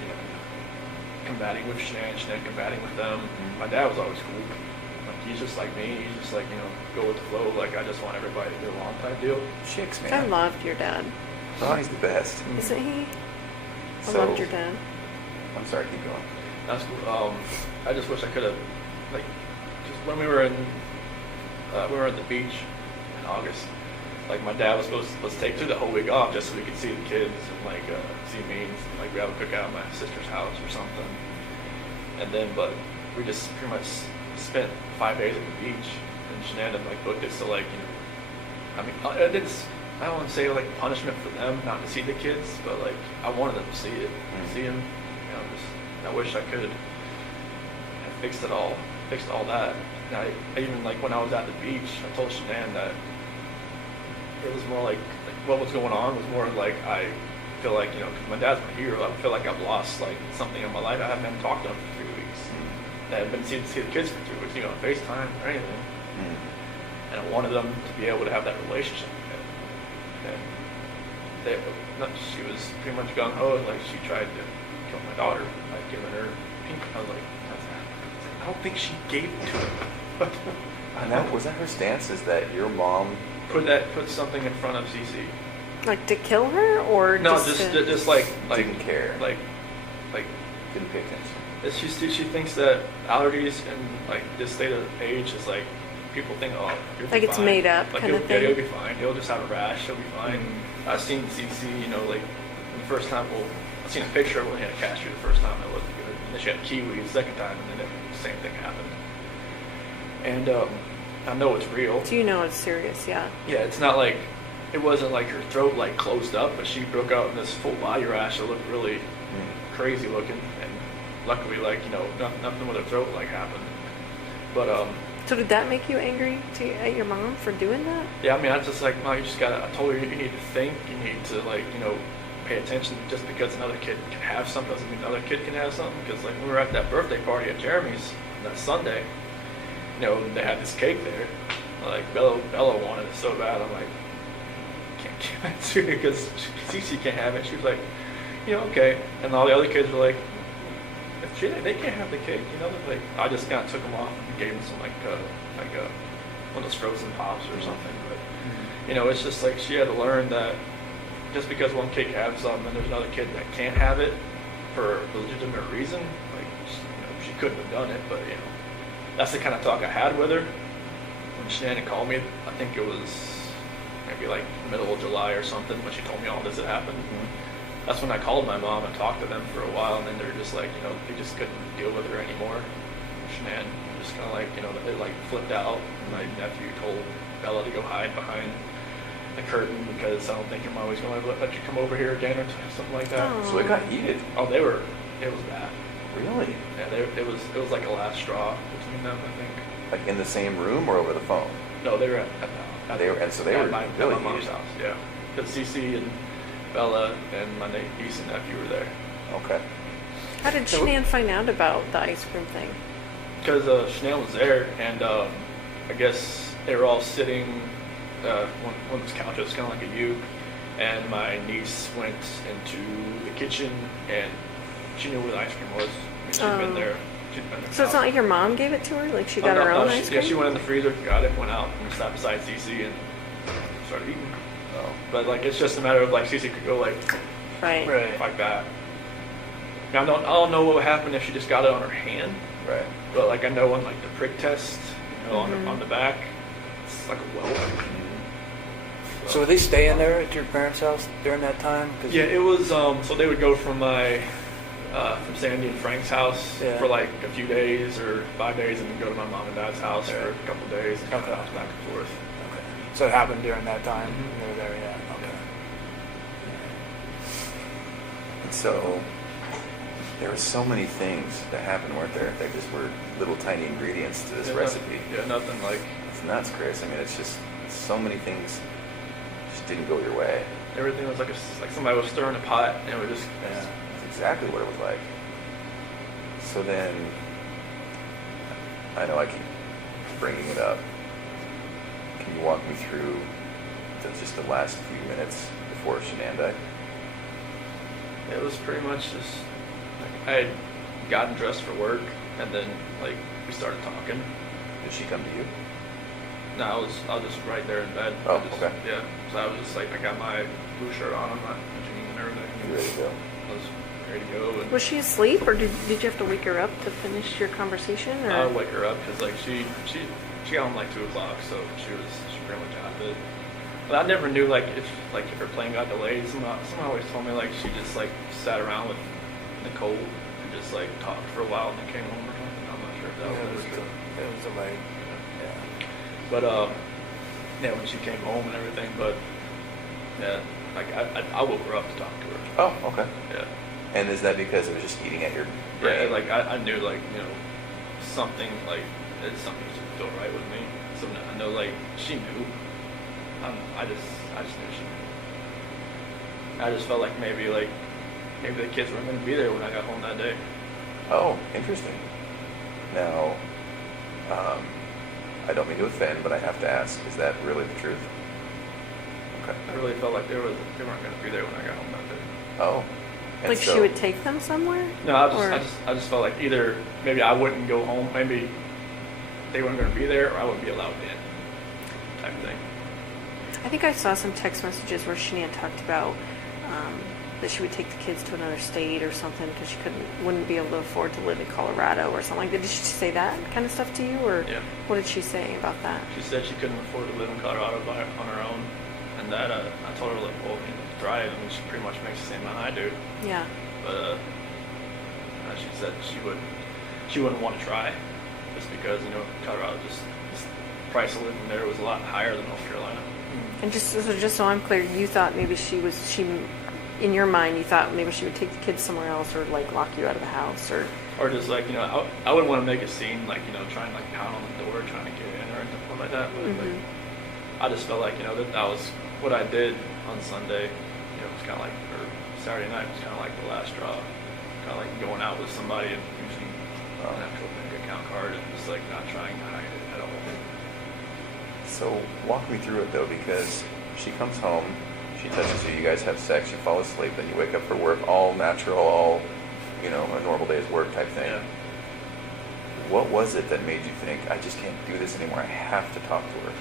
combating with Shanann combating with them. Mm-hmm. My dad was always cool. Like he's just like me. He's just like go with the flow. Like I just want everybody to get along type deal. Chicks, man. I loved your dad. Oh, he's the best. Isn't he? I So- loved your dad. I'm sorry, keep going. That's cool. I just wish I could have, just when we were at the beach in August. Like my dad was supposed to take through the whole week off just so we could see the kids and see me and we have a cookout at my sister's house or something. And then, but we just pretty much spent 5 days at the beach, and Shanann had booked it so I mean, I don't want to say punishment for them not to see the kids, but I wanted them to see it, see them. I wish I could have fixed all that. And I even when I was at the beach, I told Shanann that it was more what was going on was more I feel like because my dad's my hero. I feel like I've lost something in my life. I haven't been talking to him for 3 weeks. I haven't been to see the kids for 3 weeks, on FaceTime or anything. And I wanted them to be able to have that relationship again. And she was pretty much gung ho, and she tried to kill my daughter by giving her pink. I was like, I don't think she gave it to her. And was that her stance? Is that your mom put something in front of Cece? Like to kill her, or No, just didn't care? Didn't pay attention. She thinks that allergies and this state of age is people think, oh, you'll be it's fine. made up kind of Yeah, thing. he'll be fine. He'll just have a rash. He'll be fine. I've seen Cece, the first time. Well, I've seen a picture of when he had a cashew the first time. It wasn't good. And then she had kiwi the second time, and then the same thing happened. And I know it's real. So it's serious, yeah. Yeah, it's not it wasn't her throat closed up, but she broke out in this full body rash that looked really crazy looking, and luckily nothing with her throat happened. But So did that make you angry at your mom for doing that? yeah, I mean I just Mom, you just gotta. I told her you need to think, you need to pay attention. Just because another kid can have something doesn't mean another kid can have something. Because when we were at that birthday party at Jeremy's that Sunday, they had this cake there. Bella wanted it so bad. I'm like, can't give it to her because Cece can't have it. She was like, okay. And all the other kids were like, they can't have the cake. I just kind of took them off and gave them some one of those frozen pops or something. But it's just she had to learn that just because one kid can have something and there's another kid that can't have it for a legitimate reason, she couldn't have done it. But that's the kind of talk I had with her when Shanann called me. I think it was maybe middle of July or something when she told me all this had happened. That's when I called my mom and talked to them for a while, and then they're just they just couldn't deal with her anymore. Shanann just kind of they flipped out. My nephew told Bella to go hide behind the curtain because I don't think your mom was going to let you come over here again or something like that. Oh. So it got heated. Oh, it was bad. Really? Yeah, it was a last straw between them, I think. In the same room or over the phone? No, they were at They were at my really mom's heated. house. Yeah, because Cece and Bella and my niece and nephew were there. Okay. How did Shanann find out about the ice cream thing? Because Shanann was there, and I guess they were all sitting on this couch. It was kind of like a U, and my niece went into the kitchen, and she knew where the ice cream was. I mean, she'd been there. So it's not like your mom gave it to her? She got her own ice cream? Yeah, she went in the freezer, got it, went out, and sat beside Cece, and started eating. Oh. But it's just a matter of Cece could go Right. like that. Now I don't know what would happen if she just got it on her hand, Right. But like I know on like the prick test, on Mm-hmm. on the back, it's like a welt. So were they staying there at your parents' house during that time? 'Cause Yeah, it was. So they would go from from Sandy and Frank's house Yeah. for like a few days or 5 days, and then go to my mom and dad's house Right. for a couple of days and kind of Okay. bounce back and forth. Okay. So it happened during that time. Mhm. They were there. Yeah. Okay. And so there were so many things that happened, weren't there? They just were little tiny ingredients to this Yeah, recipe. Yeah, nothing like It's nuts, Chris. I mean, it's just so many things just didn't go your way. everything was like somebody was stirring a pot, and it would just Yeah, that's exactly what it was like. So then, I know I keep bringing it up. Can you walk me through just the last few minutes before Shanann died? It was pretty much just like I had gotten dressed for work, and then like we started talking. Did she come to you? No, I was just right there in bed. Oh, I just, okay. Yeah, so I was just like I got my blue shirt on my jeans and everything. You ready to go? I was ready to go. And Was she asleep, or did you have to wake her up to finish your conversation? Or? I would wake her up because like she got home like 2 o'clock, so she pretty much out of it. But I never knew like if her plane got delayed. Someone always told me like she just like sat around with Nicole and just like talked for a while and then came home or something. I'm not sure if that Yeah, was true. it was delayed. Yeah. But yeah, when she came home and everything, but yeah, like I woke her up to talk to her. Oh, okay. Yeah. And is that because it was just eating at your Yeah, brain? like I knew like something like something just feel right with me. So I know like she knew. I just knew she knew. I just felt like maybe the kids weren't going to be there when I got home that day. Oh, interesting. Now, I don't mean to offend, but I have to ask, is that really the truth? Okay. I really felt like they weren't going to be there when I got home that day. Oh. And Like so- she would take them somewhere? No, Or- I just felt like either maybe I wouldn't go home, maybe they weren't going to be there, or I wouldn't be allowed in, type thing. I think I saw some text messages where Shanann talked about that she would take the kids to another state or something because she wouldn't be able to afford to live in Colorado or something like that. Did she say that kind of stuff to you, or Yeah. what did she say about that? She said she couldn't afford to live in Colorado on her own, and that I told her like, well, drive. I mean, she pretty much makes the same amount I do, Yeah. but she said she wouldn't want to try, just because Colorado just price of living there was a lot higher than North Carolina. And just so I'm clear, you thought maybe in your mind, you thought maybe she would take the kids somewhere else or like lock you out of the house or. Or just like I wouldn't want to make a scene like trying to like pound on the door trying to get in or anything like that. But like, I just felt like that was what I did on Sunday. It was kind of like, or Saturday night was kind of like the last straw. Kind of like going out with somebody and using an actual bank account card and just like not trying to hide it at all. So walk me through it though, because she comes home, she touches you, you guys have sex, you fall asleep, then you wake up for work, all natural, all, a normal day's work type thing. Yeah. What was it that made you think, I just can't do this anymore, I have to talk to her?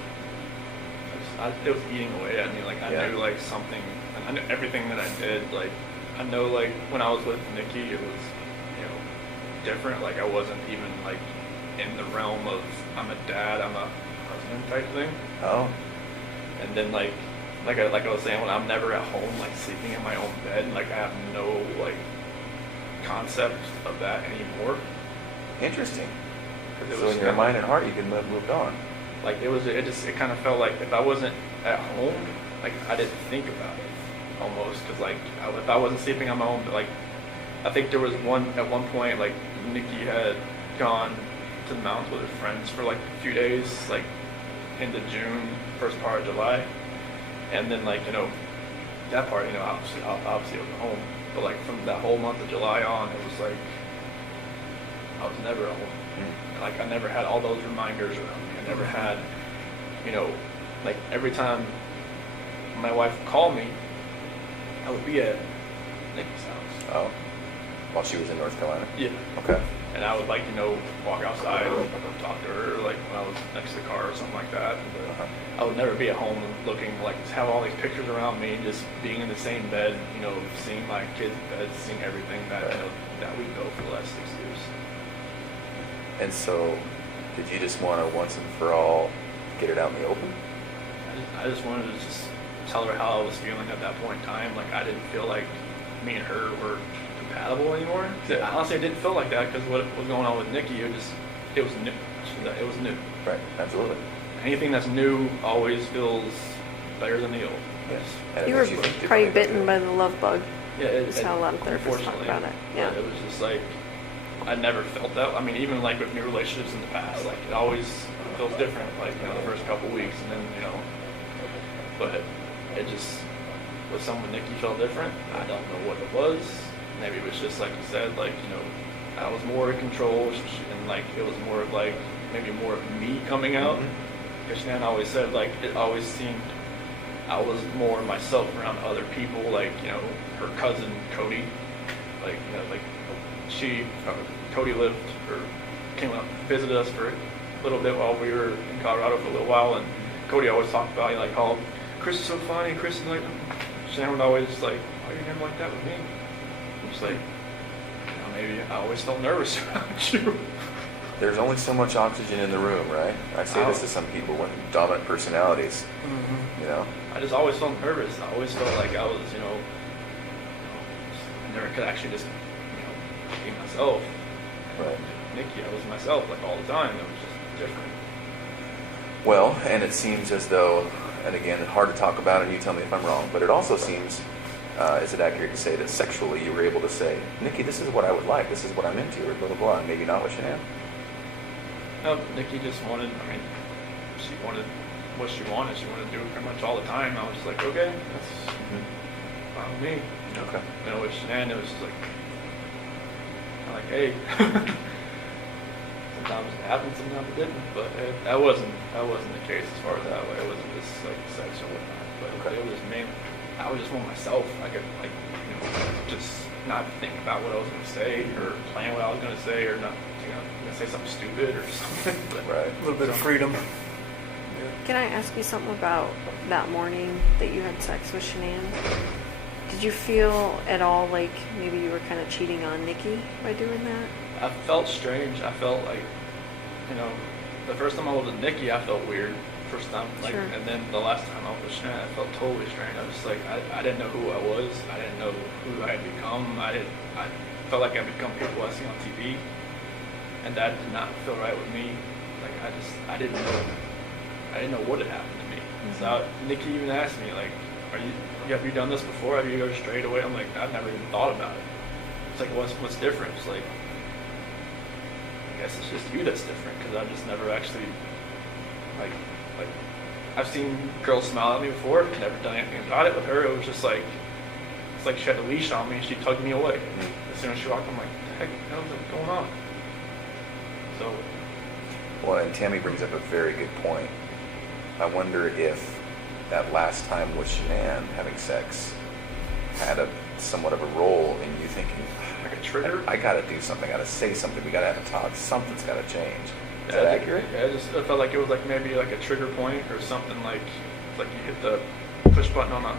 It was eating away at me. Like I Yeah. knew like something. I knew everything that I did. Like I know like when I was with Nikki, it was different. Like I wasn't even like in the realm of I'm a dad, I'm a husband type thing. Oh, And then like I was saying, when I'm never at home, like sleeping in my own bed, like I have no like concept of that anymore. interesting. 'Cause it So was in your kinda- mind and heart, you can moved on. Like it kind of felt like if I wasn't at home, like I didn't think about it almost, because like if I wasn't sleeping on my own, like I think there was at one point like Nikki had gone to the mountains with her friends for like a few days, like into June, first part of July, and then like that part obviously I was at home, but like from that whole month of July on, it was like I was never at home. Like I never had all those reminders around me. I never had, like every time my wife would call me, I would be at Nikki's house. Oh, while she was in North Carolina? Yeah. Okay. And I would like, walk outside and talk to her, like when I was next to the car or something like that. But Uh-huh. I would never be at home looking like just have all these pictures around me, just being in the same bed, seeing my kids' beds, seeing everything that that we built for the last 6 years. And so, did you just want to once and for all get it out in the open? I just wanted to just tell her how I was feeling at that point in time. Like, I didn't feel like me and her were compatible anymore. Yeah. Honestly, I didn't feel like that because what was going on with Nikki, it was new. It was new. Right, absolutely. Anything that's new always feels better than the old. Yes. And it You were makes think probably differently bitten about by the love bug. Yeah, That's how a lot of therapists talk unfortunately, about it. Yeah. but it was just like, I never felt that. I mean, even like with new relationships in the past, like it always feels different, like, you know, the first couple weeks and then, you know, but it just, with someone Nikki felt different. I don't know what it was. Maybe it was just like you said, like, you know, I was more in control and like it was more of like, maybe more of me coming out. Because Shanann always said, like, it always seemed I was more myself around other people, like, you know, her cousin Cody, like, you know, like Cody lived or came up, visited us for a little bit while we were in Colorado for a little while, and Cody always talked about, like, how Chris is so funny, Chris is like, Shanann would always like, why are you never like that with me? I'm just like, you know, maybe I always felt nervous around you. There's only so much oxygen in the room, right? I say this to some people when dominant personalities, you know. I just always felt nervous. I always felt like I was, you know, I never could actually just, you know, be myself. Right. Nikki, I was myself like all the time. It was just different. Well, and it seems as though, and again, hard to talk about, and you tell me if I'm wrong, but it also seems, is it accurate to say that sexually you were able to say, Nikki, this is what I would like, this is what I'm into, or blah, blah, blah, and maybe not with Shanann? No, Nikki just wanted, I mean, she wanted what she wanted. She wanted to do it pretty much all the time. I was just like, okay, that's fine with me. Okay. You know, with Shanann, it was just like, I'm like, hey. Sometimes it happened, sometimes it didn't. But that wasn't the case as far as that way. It wasn't just like sex or whatnot. But Okay. it was mainly, I was just more myself. I could, like, you know, just not think about what I was going to say or plan what I was going to say or not, you know, gonna say something stupid or something. But, Right. A little bit of freedom. Can I ask you something about that morning that you had sex with Shanann? Did you feel at all like maybe you were kind of cheating on Nikki by doing that? I felt strange. I felt like, you know, the first time I was with Nikki, I felt weird. First time, like, Sure. and then the last time I was with Shanann, I felt totally strange. I was just like, I didn't know who I was. I didn't know who I had become. I felt like I become people I see on TV, and that did not feel right with me. Like, I didn't know what had happened to me. So Nikki even asked me, like, have you done this before? Have you ever strayed away? I'm like, I've never even thought about it. It's like, what's different? It's like, I guess it's just you that's different, because I've just never actually, like, I've seen girls smile at me before, never done anything about it. With her, it was just like, it's like she had a leash on me and she tugged me away. As soon as she walked, I'm like, what the heck, what's going on? So, Well, and Tammy brings up a very good point. I wonder if that last time with Shanann having sex had somewhat of a role in you thinking, like a trigger? I gotta do something, I gotta say something, we gotta have a talk, something's gotta change. Is that accurate? Yeah, it felt like it was like maybe like a trigger point or something, like you hit the push button on a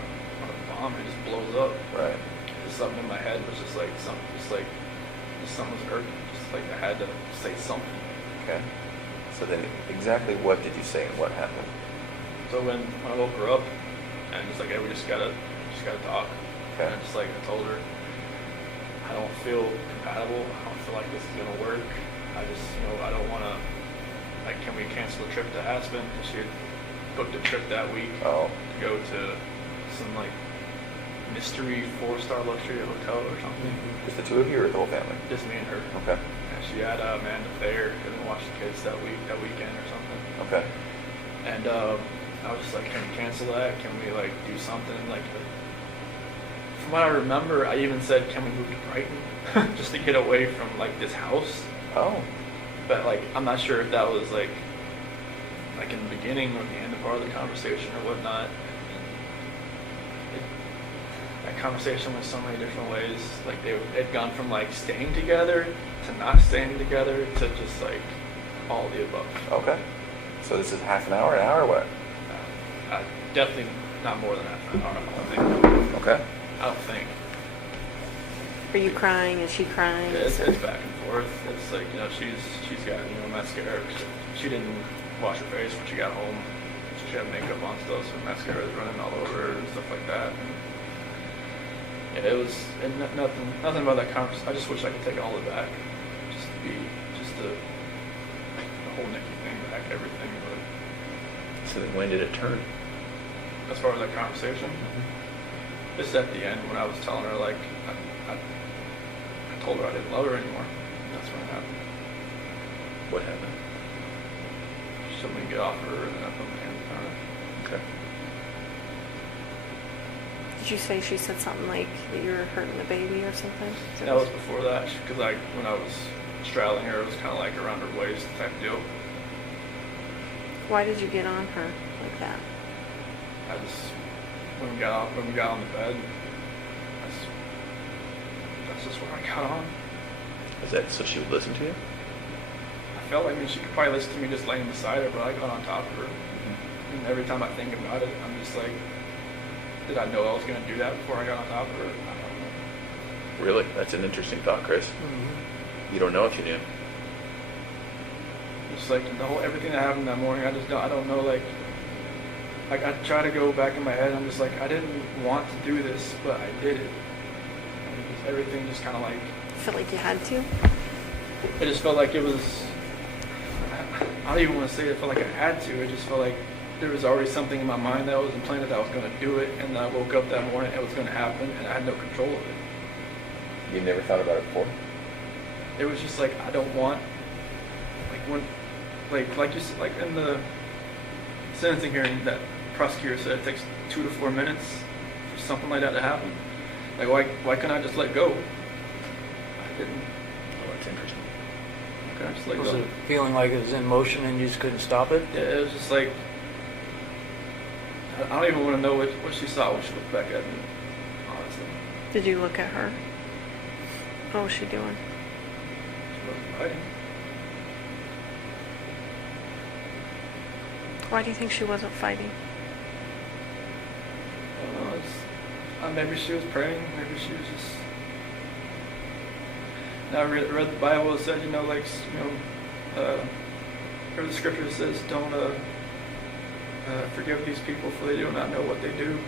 bomb and it just blows up. Right. Just something in my head was just like something, something was irking. Just like I had to say something. Okay. So then exactly what did you say and what happened? So when I woke her up and just like, hey, we just gotta talk. Okay. And just like I told her, I don't feel compatible. I don't feel like this is gonna work. I just, you know, I don't wanna, like, can we cancel the trip to Aspen? Because she had booked a trip that week Oh. to go to some like mystery 4-star luxury hotel or something. Just the two of you or the whole family? Just me and her. Okay. And she had Amanda there, couldn't watch the kids that weekend or something. Okay. And I was just like, can we cancel that? Can we like do something? Like, from what I remember, I even said, can we move to Brighton just to get away from like this house? Oh. But like, I'm not sure if that was like in the beginning or the end of part of the conversation or whatnot. That conversation went so many different ways. Like they had gone from like staying together to not staying together to just like all of the above. Okay. So this is half an hour, or what? Definitely not more than half an hour. I don't think. Okay. I don't think. Are you crying? Is she crying? It's back and forth. It's like, you know, she's got, you know, mascara. She didn't wash her face when she got home. So she had makeup on still, so mascara was running all over her and stuff like that. And yeah, it was nothing about that conversation. I just wish I could take all of it back. Just the whole Nikki thing back, everything. But So then when did it turn? as far as that conversation, just at the end when I was telling her, like, I told her I didn't love her anymore. That's when it happened. What happened? She told me to get off her, and then I put my hands on her. Okay. Did you say she said something like that you were hurting the baby or something? That was before that, because when I was straddling her, it was kind of like around her waist type deal. Why did you get on her like that? I just when we got on the bed, that's just where I got on. Is that so she would listen to you? I felt like, I mean, she could probably listen to me just laying beside her, but I got on top of her. And every time I think about it, I'm just like, did I know I was going to do that before I got on top of her? I don't know. Really? That's an interesting thought, Chris. You don't know if you knew. Just like everything that happened that morning, I don't know, like I try to go back in my head, I'm just like, I didn't want to do this, but I did it. And everything just kind of like, Felt like you had to? it just felt like it was, I don't even want to say it felt like I had to, it just felt like there was already something in my mind that was implanted that I was going to do it, and I woke up that morning, it was going to happen, and I had no control of it. You never thought about it before? It was just like, I don't want, like when, like you said, like in the sentencing hearing, that prosecutor said it takes 2 to 4 minutes for something like that to happen. Like, why couldn't I just let go? I didn't. Oh, that's interesting. Why couldn't I just let Was go? it feeling like it was in motion and you just couldn't stop it? Yeah, it was just like, I don't even want to know what she saw when she looked back at me, honestly. Did you look at her? What was she doing? She wasn't fighting. Why do you think she wasn't fighting? I don't know, maybe she was praying, maybe she was just... And I read the Bible, it said, you know, like, you know, where the scripture says, don't forgive these people for they do not know what they do.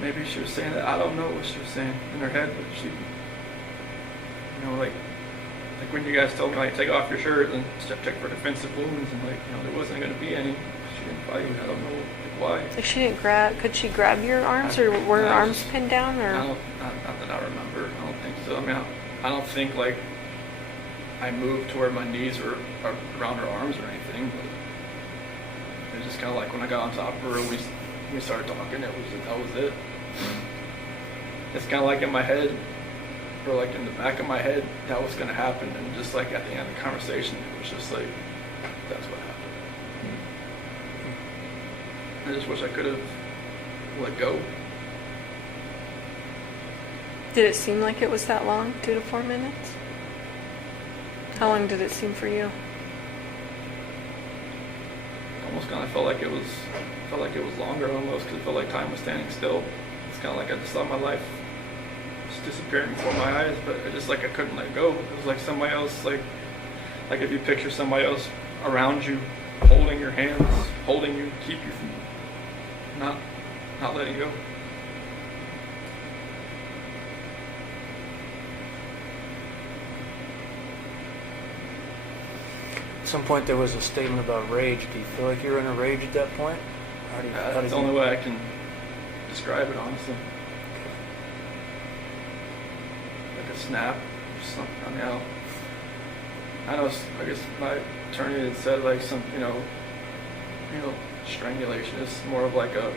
Maybe she was saying that. I don't know what she was saying in her head, but she, you know, like when you guys told me, like, take off your shirt and check for defensive wounds, and, like, you know, there wasn't going to be any. She didn't fight. I don't know, like, why. Like she didn't could she grab your arms, or were her arms pinned down, or? Not that I remember. I don't think so. I mean, I don't think, like, I moved to where my knees were around her arms or anything, but it was just kind of like when I got on top of her and we started talking, that was it. It's kind of like in my head, or like in the back of my head, that was going to happen, and just like at the end of the conversation, it was just like, that's what happened. I just wish I could have let go. Did it seem like it was that long, 2 to 4 minutes? How long did it seem for you? Almost kind of felt like it was longer almost, because it felt like time was standing still. It's kind of like I just saw my life just disappearing before my eyes, but it just like I couldn't let go. It was like somebody else, like if you picture somebody else around you, holding your hands, holding you, keep you from not letting go. At some point there was a statement about rage. Do you feel like you were in a rage at that point? That's the only way I can describe it, honestly. Like a snap or something. I mean, I know, I guess my attorney had said like some, you know, strangulation is more of like a,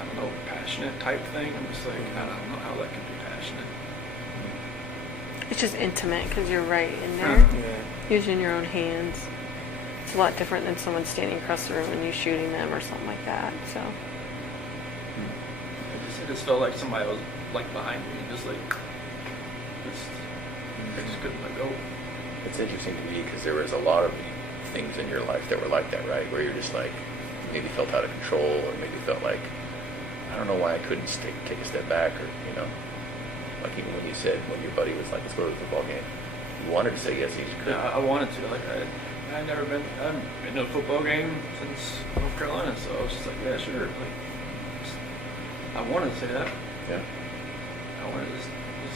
I don't know, passionate type thing. I'm just like, I don't know how that could be passionate. It's just intimate because you're right in there, Yeah. using your own hands. It's a lot different than someone standing across the room and you shooting them or something like that. So It just felt like somebody was like behind me, just like, I just couldn't let go. It's interesting to me because there was a lot of things in your life that were like that, right? Where you're just like, maybe felt out of control, or maybe felt like, I don't know why I couldn't take a step back, or, you know. Like even when you said, when your buddy was like, let's go to the football game, you wanted to say yes, you could. Yeah, I wanted to. Like I haven't been to a football game since North Carolina, so I was just like, yeah, sure. Like, I wanted to say that. Yeah. I wanted to just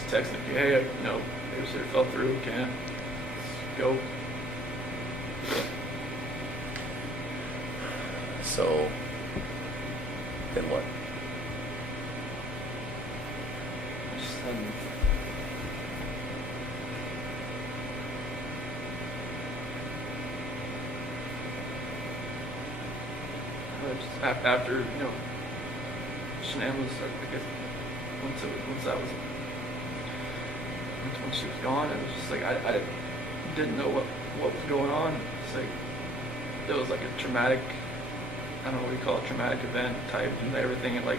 text him, hey, you know, babysitter fell through, can't go. So, then what? I just hadn't. After, you know, Shanann was, I guess, once she was gone, it was just like, I didn't know what was going on. It's like, there was like a traumatic, I don't know what you call it, traumatic event type, and everything, and like,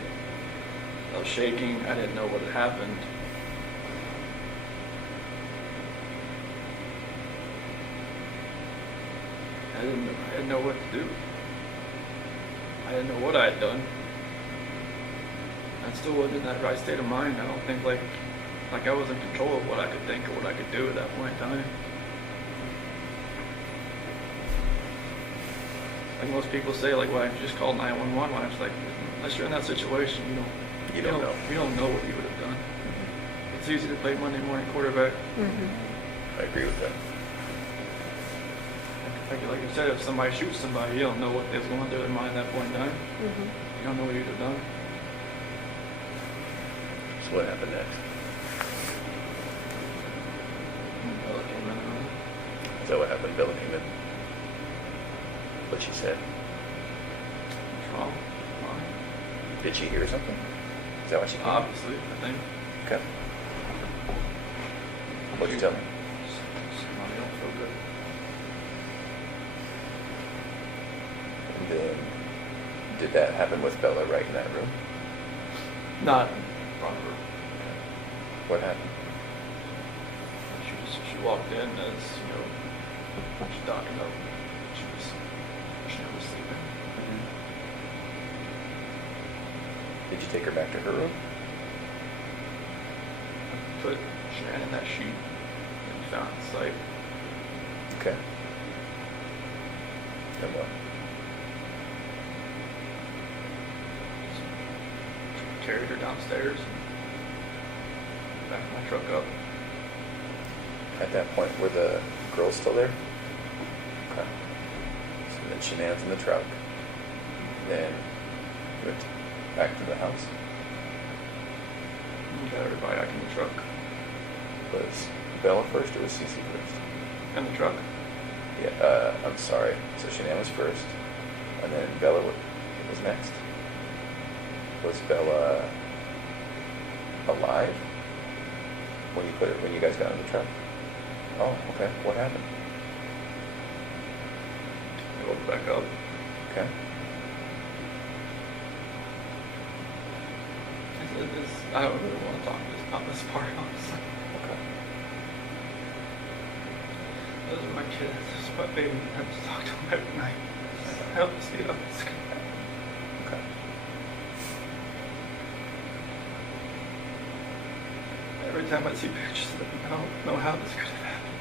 I was shaking, I didn't know what had happened. I didn't know what to do. I didn't know what I had done. I still wasn't in that right state of mind. I don't think like I was in control of what I could think or what I could do at that point in time. Like most people say, like, why don't you just call 911? When I was like, unless you're in that situation, you don't know. You don't know what you would have done. Mm-hmm. It's easy to play Monday morning quarterback. Mm-hmm. I agree with that. Like you said, if somebody shoots somebody, you don't know what is going through their mind at that point in time. Mm-hmm. You don't know what you'd have done. So what happened next? Bella came in the room. Is that what happened? Bella came in. What she said? What's wrong? Did she hear something? Is that what she came? Obviously, I think. Okay. What'd you tell me? Somebody don't feel good. And then, did that happen with Bella right in that room? Not in front of her. What happened? She walked in as, she's docking up. She was sleeping. Mm-hmm. Did you take her back to her room? I put Shanann in that sheet and found the site. Okay. Then what? Carried her downstairs and backed my truck up. At that point, were the girls still there? Okay. So then Shanann's in the truck. Then you went back to the house. And got everybody back in the truck. Was Bella first or was Cece first? In the truck? Yeah, I'm sorry. So Shanann was first, and then Bella was next. Was Bella alive when you guys got in the truck? Oh, okay. What happened? I woke back up. Okay. I don't really want to talk about this part, honestly. Okay. Those are my kids. This is my baby. I have to talk to them every night. I have to see them. Okay. Every time I see pictures of them, I don't know how this could have happened.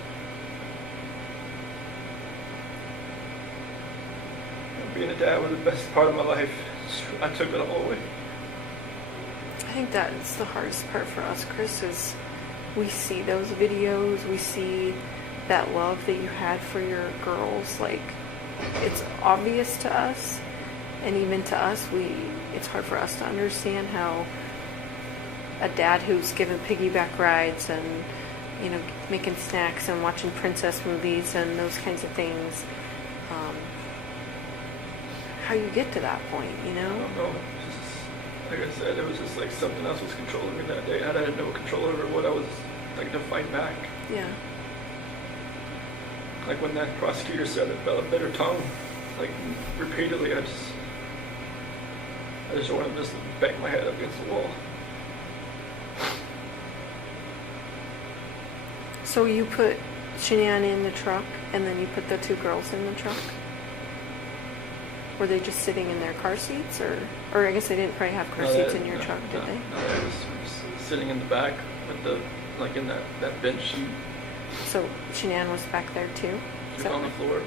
And being a dad was the best part of my life. I took it all away. I think that's the hardest part for us, Chris, is we see those videos, we see that love that you had for your girls. Like, it's obvious to us, and even to us, it's hard for us to understand how a dad who's given piggyback rides and, making snacks and watching princess movies and those kinds of things, how you get to that point, I don't know. Like I said, it was just like something else was controlling me that day. I had no control over what I was like to fight back. Yeah. Like when that prosecutor said that Bella bit her tongue, like repeatedly, I just wanted to just bang my head up against the wall. So you put Shanann in the truck, and then you put the two girls in the truck? Were they just sitting in their car seats, or I guess they didn't probably have car seats in your truck, did they? No, they was sitting in the back at the, like in that bench sheet. So Shanann was back there too? She Is was that on the right? floor.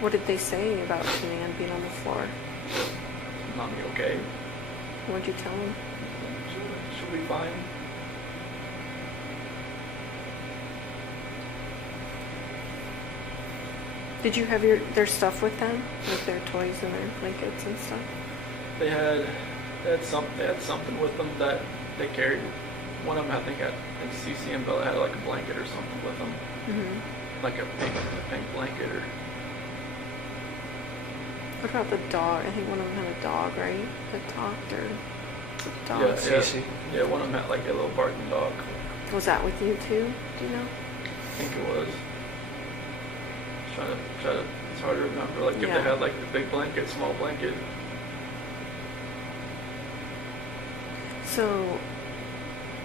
What did they say about Shanann being on the floor? Not me okay. What'd you tell them? She'll be fine. Did you have their stuff with them? Like their toys and their blankets and stuff? They had something with them that they carried. One of them, I think Cece and Bella had like a blanket or something with them, Mm-hmm. like a pink blanket or. What about the dog? I think one of them had a dog, right? That talked or dog? Yeah, Cece? Yeah, one of them had like a little barking dog. Was that with you too? Do you know? I think it was. Trying to. It's hard to remember. Like if Yeah. they had like the big blanket, small blanket. So,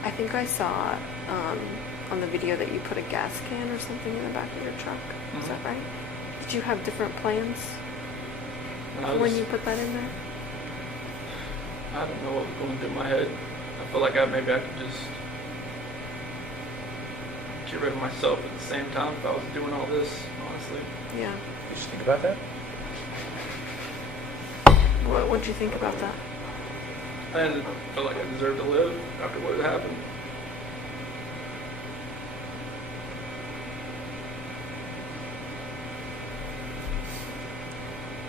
I think I saw on the video that you put a gas can or something in the back of your truck. Is that Mhm. right? Did you have different plans And I when was- you put that in there? I don't know what was going through my head. I feel like maybe I could just get rid of myself at the same time if I was doing all this, honestly. Yeah. Did you just think about that? What'd you think about that? I didn't feel like I deserved to live after what had happened.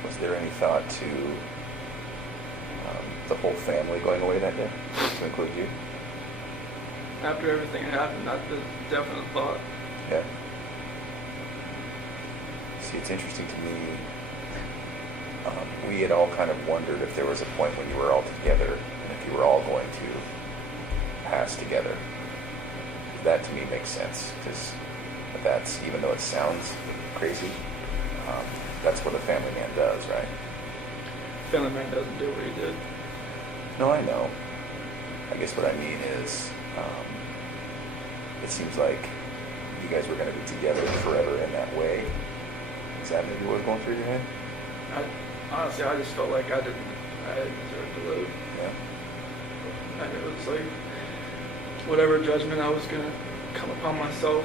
Was there any thought to the whole family going away that day, to include you? After everything had happened, that's the definite thought. Yeah. See, it's interesting to me. We had all kind of wondered if there was a point when you were all together and if you were all going to pass together. That to me makes sense because that's, even though it sounds crazy, that's what a family man does, right? Family man doesn't do what he did. No, I know. I guess what I mean is, it seems like you guys were going to be together forever in that way. Is that maybe what was going through your head? Honestly, I just felt like I didn't deserve to live. Yeah. And it was like, whatever judgment I was going to come upon myself,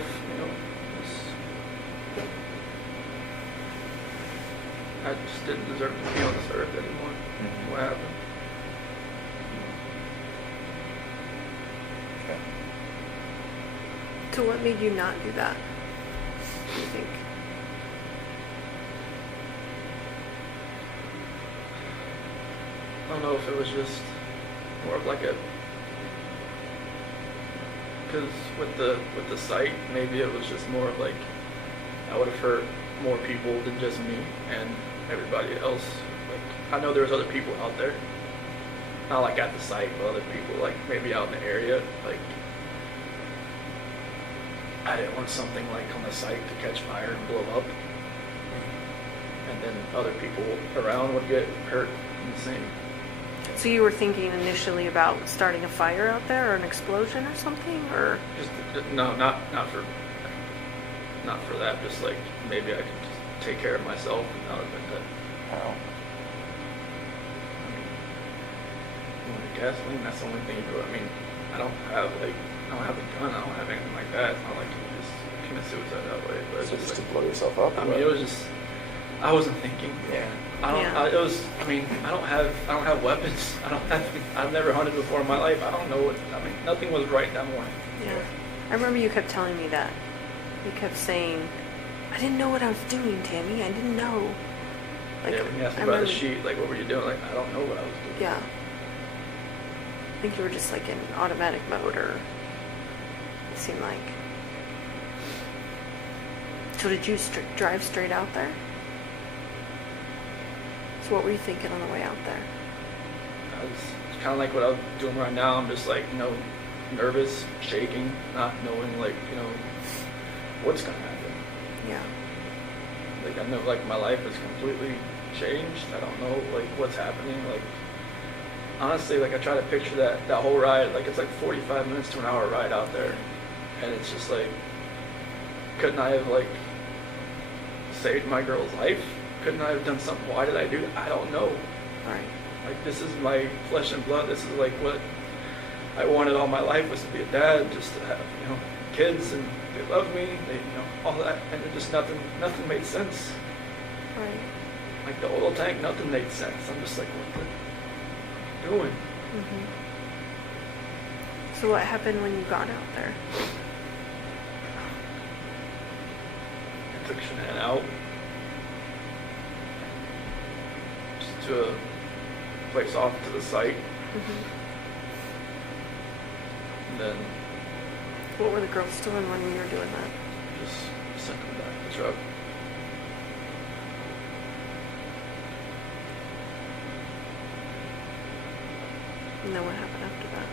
I just didn't deserve to be on this earth anymore. Mhm. What happened? Okay. So what made you not do that? Do you think? I don't know if it was just more of like a, because with the site, maybe it was just more of like, I would have hurt more people than just me and everybody else. Like, I know there's other people out there, not like at the site, but other people like maybe out in the area. Like, I didn't want something like on the site to catch fire and blow up, and then other people around would get hurt in the same. So you were thinking initially about starting a fire out there or an explosion or something, or? Just no, not for that. Just like maybe I could just take care of myself and that would have been good. How? I mean, gasoline. That's the only thing you do. I mean, I don't have a gun. I don't have anything like that. It's not like you can just commit suicide that way. But it's So just just to like, blow yourself up? or I mean, what? it was just. I wasn't thinking. Yeah. I don't. Yeah. It was. I mean, I don't have weapons. I've never hunted before in my life. I don't know what. I mean, nothing was right that morning. Yeah. I remember you kept telling me that. You kept saying, I didn't know what I was doing, Tammy. I didn't know. Like, Yeah, when you asked me I about the remember- sheet, like, what were you doing? Like, I don't know what I was doing. Yeah. I think you were just like in automatic mode, or it seemed like. So did you drive straight out there? So what were you thinking on the way out there? It's kind of like what I'm doing right now. I'm just like, nervous, shaking, not knowing, like, what's going to happen. Yeah. Like, I know, like, my life is completely changed. I don't know, like, what's happening. Like, honestly, like, I try to picture that whole ride. Like, it's like 45 minutes to an hour ride out there. And it's just like, couldn't I have, like, saved my girl's life? Couldn't I have done something? Why did I do that? I don't know. All right. Like, this is my flesh and blood. This is like what I wanted all my life was to be a dad, just to have, kids, and they love me, all that, and it just nothing made sense. Right. Like the oil tank, nothing made sense. I'm just like, what the doing? Mm-hmm. So what happened when you got out there? I took Shanann out just to a place off to the site, Mm-hmm. and then What were the girls doing when you were doing that? just sent them back to the truck. And then what happened after that?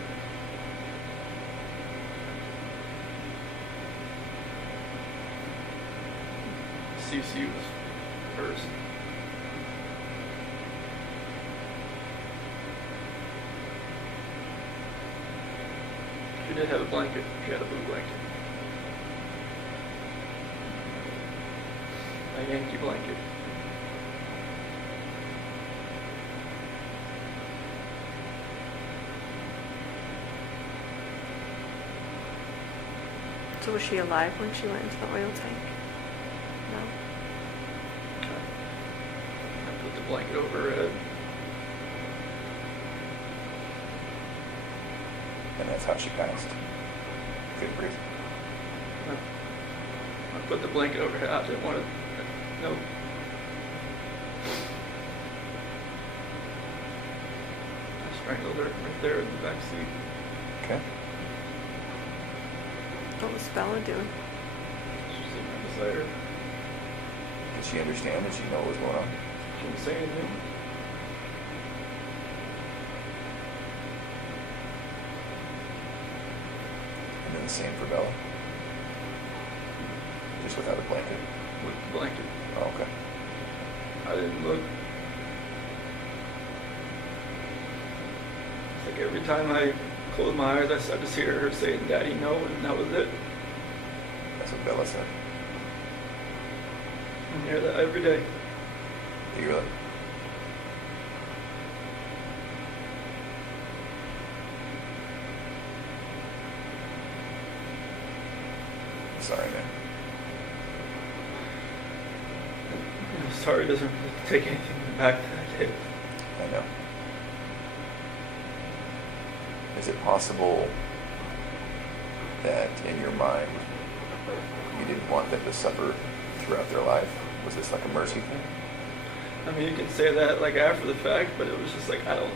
Cece was first. She did have a blanket. She had a blue blanket. A Yankee blanket. So was she alive when she went into the oil tank? No. I put the blanket over her head. And that's how she passed. Couldn't breathe. I put the blanket over her head. I didn't want to. No. I strangled her right there in the back seat. Okay. What was Bella doing? She's sitting right beside her. Did she understand? Did she know what was going on? She didn't say anything. And then the same for Bella? Just without a blanket? With the blanket. Oh, okay. I didn't look. It's like every time I closed my eyes, I just hear her saying, "Daddy, no," and that was it. That's what Bella said. I hear that every day. Do you really? Sorry, man. Sorry doesn't really take anything back that I did. I know. Is it possible that in your mind you didn't want them to suffer throughout their life? Was this like a mercy thing? I mean, you can say that like after the fact, but it was just like, I don't.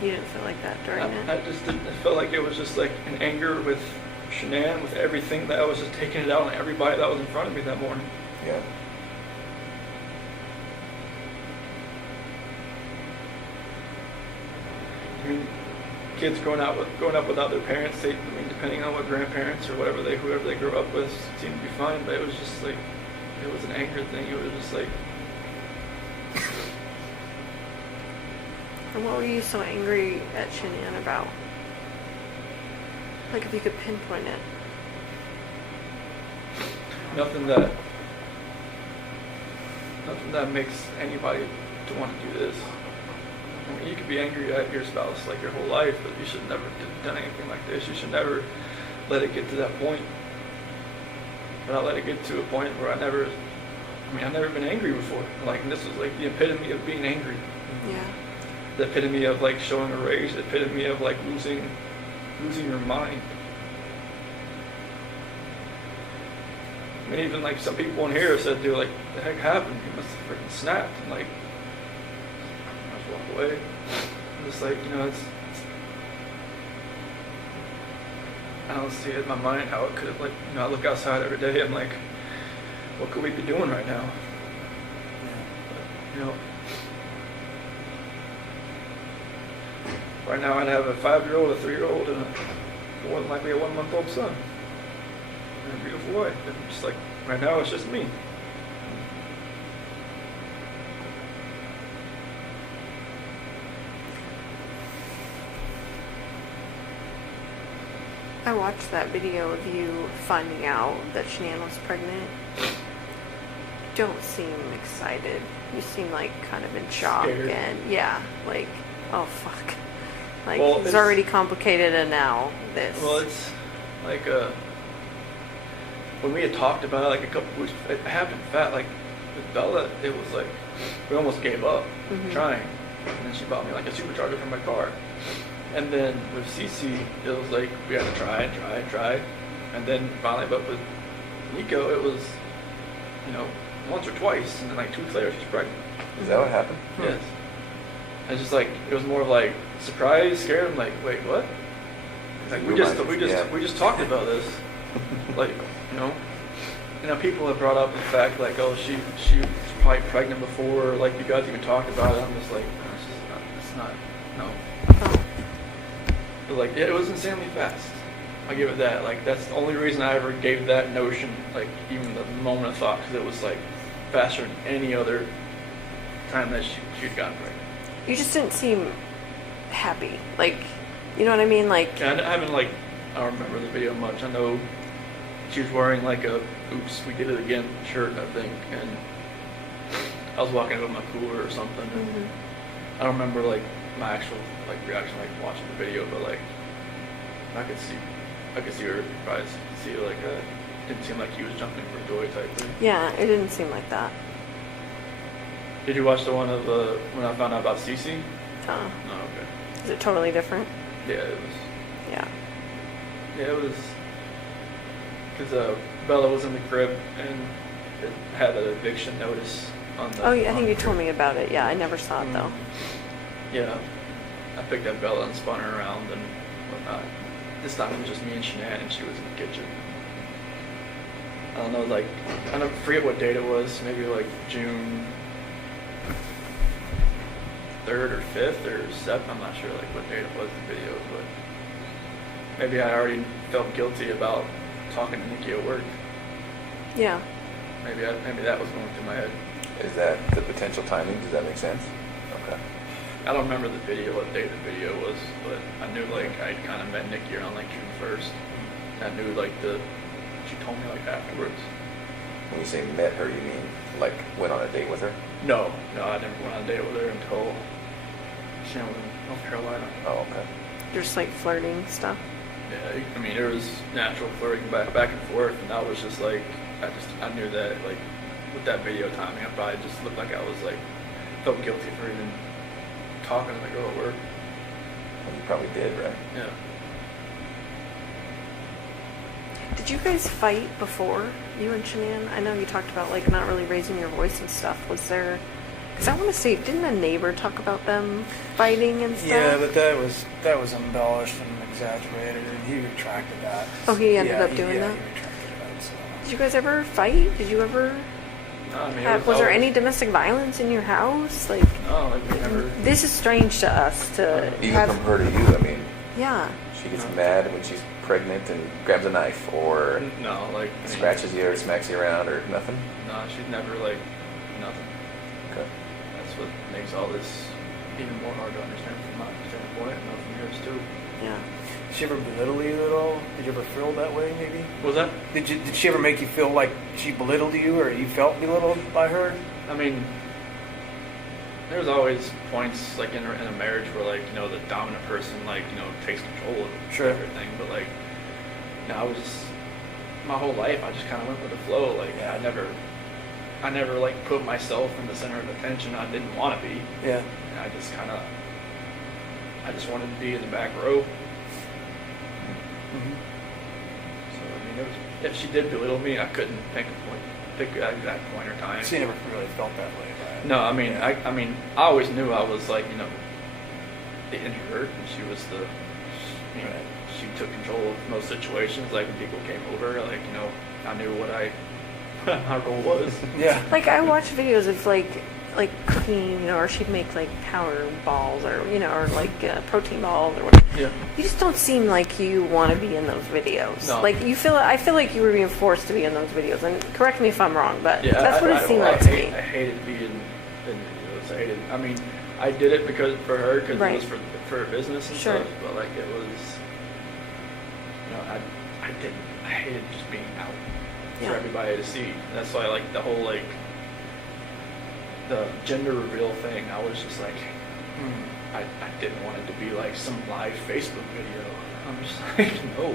You didn't feel like that during it? I just didn't. It felt like it was just like an anger with Shanann, with everything, that I was just taking it out on everybody that was in front of me that morning. Yeah. I mean, kids growing up without their parents, depending on what grandparents or whoever they grew up with, seemed to be fine. But it was just like, it was an anger thing. It was just like. And what were you so angry at Shanann about? Like if you could pinpoint it. Nothing that makes anybody to want to do this. I mean, you could be angry at your spouse like your whole life, but you should never have done anything like this. You should never let it get to that point. But I let it get to a point where I've never been angry before. Like, and this was like the epitome of being angry. Yeah. The epitome of like showing a rage. The epitome of like losing your mind. I mean, even like some people in here said, dude, like, the heck happened? He must have freaking snapped. And like, I just walk away. I'm just like, I don't see it in my mind how it could have, like, I look outside every day, I'm like, what could we be doing right now? But, right now I'd have a 5-year-old, a 3-year-old, and more than likely a 1-month-old son. And a beautiful wife. And just like, right now it's just me. I watched that video of you finding out that Shanann was pregnant. You don't seem excited. You seem like kind of in shock. Scared. And yeah, like, oh fuck. Like, Well, it's it's- already complicated, and now this. Well, it's like when we had talked about it, like a couple weeks, it happened fast. Like with Bella, it was like we almost gave up trying, and then she bought me like a supercharger for my car. And then with Cece, it was like we had to try, and then finally, but with Nico, it was once or twice, and then like 2 weeks later, she's pregnant. Is that what happened? Yes. It's just like it was more of like surprise, scared. I'm like, wait, what? Like we just talked about this. Like, people have brought up the fact like, oh, she was probably pregnant before, like you guys even talked about it. I'm just like, it's not, no. Oh. But like, yeah, it was insanely fast. I give it that. Like, that's the only reason I ever gave that notion, like, even the moment of thought, because it was like faster than any other time that she'd gotten pregnant. You just didn't seem happy. Like, you know what I mean? Like, Yeah, I haven't like, I don't remember the video much. I know she was wearing like a "Oops, we did it again" shirt, I think, and I was walking up with my cooler or something. And I don't remember like my actual like reaction, like watching the video, but like I could see her probably see like didn't seem like he was jumping for joy type thing. yeah, it didn't seem like that. Did you watch the one of when I found out about Cece? Huh. Oh, okay. Is it totally different? Yeah, it was. Yeah. Yeah, it was because Bella was in the crib and it had an eviction notice on the. Oh, yeah, I on think the you crib. told me about it. Yeah, I never saw it though. Yeah, I picked up Bella and spun her around and whatnot. This time it was just me and Shanann, and she was in the kitchen. I don't know, like I don't forget what date it was. Maybe like June 3rd or 5th or 7th. I'm not sure like what date it was in the video, but maybe I already felt guilty about talking to Nikki at work. Yeah. Maybe that was going through my head. Is that the potential timing? Does that make sense? Okay. I don't remember the video, what date the video was, but I knew like I kind of met Nikki around like June 1st. I knew like she told me like afterwards. When you say met her, you mean like went on a date with her? No, I never went on a date with her until she was in North Carolina. Oh, okay. Just like flirting stuff. Yeah, I mean there was natural flirting back and forth, and I was just like I knew that like with that video timing, I probably just looked like I was like felt guilty for even talking to the girl at work. Well, you probably did, right? Yeah. Did you guys fight before, you and Shanann? I know you talked about like not really raising your voice and stuff. Was there? Because I want to say, didn't a neighbor talk about them fighting and stuff? Yeah, but that was embellished and exaggerated, and he retracted that. Oh, he ended Yeah, up doing that? he retracted that. So. Did you guys ever fight? Did you ever? No, I mean, Was there any domestic violence in your house? Like, No, like we never. this is strange to us to Even have. from her to you, I mean, Yeah. she gets mad when she's pregnant and grabs a knife or No, like I mean, scratches you or smacks you around or nothing? No, she'd never like nothing. Okay. That's what makes all this even more hard to understand from my standpoint, and from yours too. Yeah. Did she ever belittle you at all? Did you ever feel that way? Maybe. Was that? Did she ever make you feel like she belittled you, or you felt belittled by her? I mean, there's always points like in a marriage where like the dominant person like takes control of Sure. everything, but like I was just my whole life I just kind of went with the flow. Like I never like put myself in the center of attention. I didn't want to be. Yeah. And I just wanted to be in the back row. Mm-hmm. So I mean, if she did belittle me, I couldn't pick an exact point or time. She never really felt that way. Right? No, I mean, Yeah. I mean, I always knew I was like, the introvert, and she was the, Right. she took control of most situations. Like when people came over, like I knew what my role was. Yeah. Like I watch videos of like cooking, or she'd make like power balls, or or like protein balls, or whatever. Yeah. You just don't seem like you want to be in those videos. No. Like I feel like you were being forced to be in those videos. And correct me if I'm wrong, but Yeah, that's what it seemed like to me. I hated being in videos. I mean, I did it for her because Right. it was for her business and Sure. stuff. But like it was, I hated just being out Yeah. for everybody to see. That's why like the whole like the gender reveal thing. I was just like, I didn't want it to be like some live Facebook video. I'm just like, no.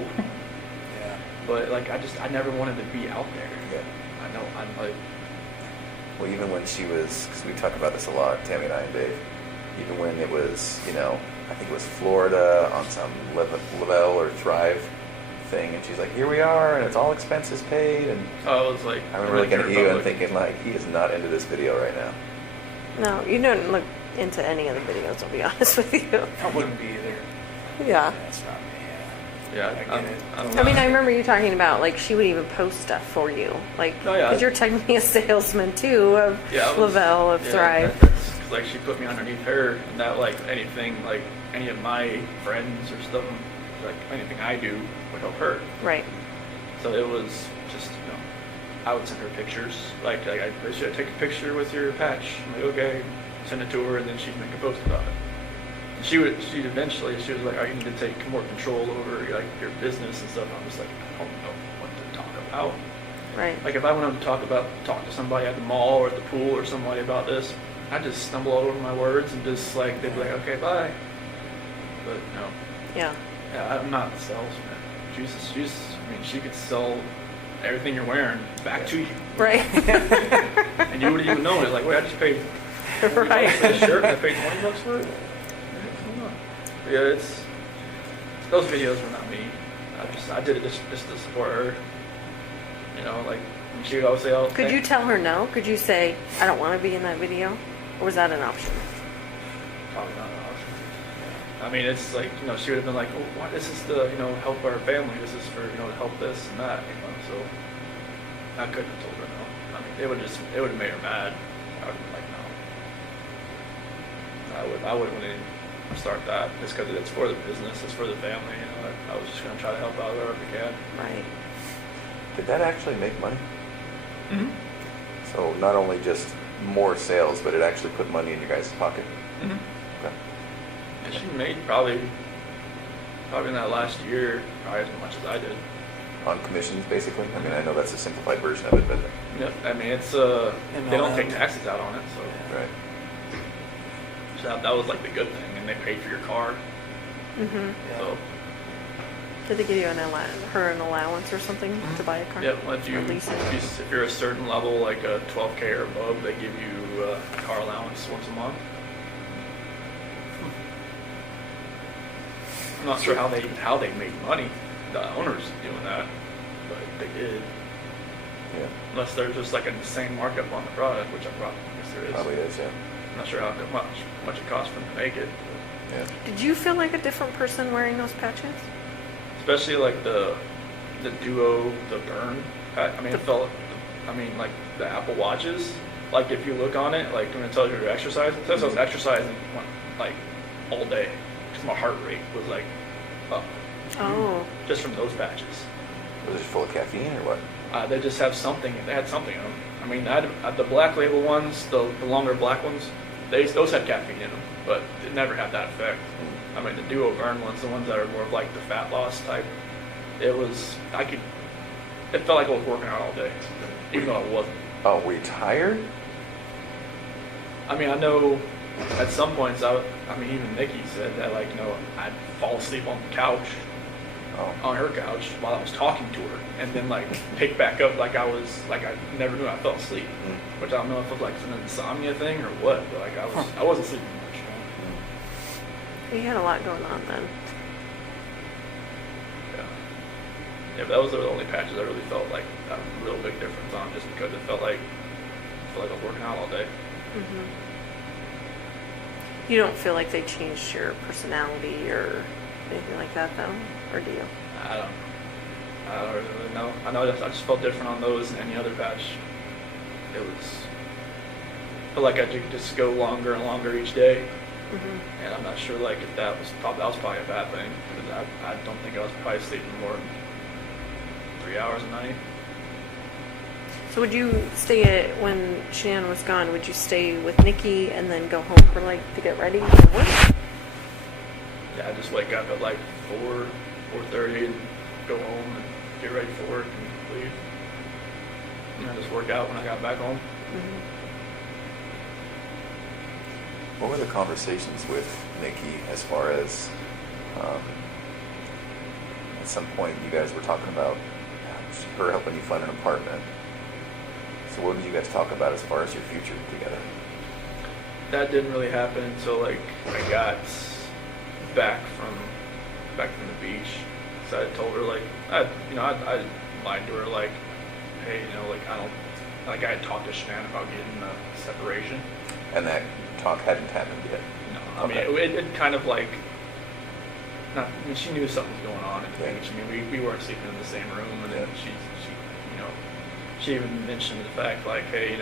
Yeah. But like, I never wanted to be out there. Yeah. I know, I'm like, Well, even when she was, because we talk about this a lot, Tammy and I and Dave, even when it was, I think it was Florida on some Lavelle or Thrive thing, and she's like, here we are, and it's all expenses paid, and I was like, I remember looking at you and Republic. thinking, like, he is not into this video right now. No, you don't look into any of the videos, I'll be honest with you. I wouldn't be either. Yeah. That's not me. Yeah, I get it. I don't I mean, know. I remember you talking about, like, she would even post stuff for you. Like, Oh, yeah. because you're technically a salesman, too, of Yeah, I was- Lavelle, of yeah, Thrive. that's- 'cause, like, she put me underneath her, and that, like, anything, like, any of my friends or stuff, like, anything I do would help her. Right. So it was just, I would send her pictures. Like I should take a picture with your patch. I'm like, okay, send it to her, and then she'd make a post about it. And she was like, oh, you need to take more control over like your business and stuff. I'm just like, I don't know what to talk about. Right. Like if I went up to talk to somebody at the mall or at the pool or somebody about this, I'd just stumble all over my words and just like, they'd be like, okay, bye. But no. Yeah. Yeah, I'm not a salesman. I mean, she could sell everything you're wearing back to you. Right. And you wouldn't even know it. Like, wait, I just paid $20 for Right. this shirt, I paid $20 for it? But yeah, those videos were not me. I did it just to support her. Like, and she would always say, oh, Could you tell her no? Could you say, I don't want to be in that video? Or was that an option? Probably not an option. I mean, it's like, she would have been like, oh, what? This is to, help our family. This is for, to help this and that, so I couldn't have told her no. I mean, it would have made her mad. I would have been like, no. I wouldn't even start that just because it's for the business, it's for the family, I was just going to try to help out wherever I can. Right. Did that actually make money? Mm-hmm. So not only just more sales, but it actually put money in your guys' pocket? Mm-hmm. Okay. And she made probably in that last year, probably as much as I did. On commissions, basically? I mean, I know that's a simplified version of it, but... Yep. I mean, it's they don't take taxes out on it, so. Right. So that was like the good thing, and they paid for your car. Mm-hmm. So Did they give you an allowance or something to buy a car? yeah, well, Or lease it? if you're a certain level, like a 12K or above, they give you a car allowance once a month. I'm not sure how they made money. The owners doing that, but they did. Yeah, Unless there's just like an insane markup on the product, which I guess there is. probably is, yeah. I'm not sure how much it costs for them to make it. Yeah. Did you feel like a different person wearing those patches? Especially like the Duo, the Burn. I mean, like the Apple Watches. Like if you look on it, like when it tells you you're exercising, it says I was exercising like all day because my heart rate was like up Oh. just from those patches. Was it full of caffeine or what? They just have something. They had something in them. I mean, I had the black label ones, the longer black ones. Those had caffeine in them, but it never had that effect. I mean, the Duo Burn ones, the ones that are more of like the fat loss type, it felt like I was working out all day, even though I wasn't. Oh, were you tired? I mean, I know at some points, even Nikki said that, like, I'd fall asleep on the couch, Oh. on her couch while I was talking to her, and then like pick back up like I never knew I fell asleep, which I don't know if it was like an insomnia thing or what, but like I wasn't sleeping much. You had a lot going on then. Yeah, but those are the only patches I really felt like a real big difference on, just because it felt like I was working out all day. Mm-hmm. You don't feel like they changed your personality or anything like that, though? Or do you? I don't really know. I know I just felt different on those than any other patch. I felt like I could just go longer and longer each day. Mm-hmm. And I'm not sure like if that was probably a bad thing, because I don't think I was probably sleeping more than 3 hours a night. So would you when Shanann was gone, would you stay with Nikki and then go home for to get ready for work? Yeah, I just wake up at like 4:30 and go home and get ready for work and leave. And I just work out when I got back home. Mm-hmm. What were the conversations with Nikki as far as at some point you guys were talking about her helping you find an apartment? So what did you guys talk about as far as your future together? That didn't really happen until like I got back from the beach. So I told her like I lied to her like, hey, like I had talked to Shanann about getting a separation. And that talk hadn't happened yet. No, I Okay. mean it kind of like. She knew something was going on at the Yeah. beach. I mean, we weren't sleeping in the same room, and then Yeah. she even mentioned the fact like, hey,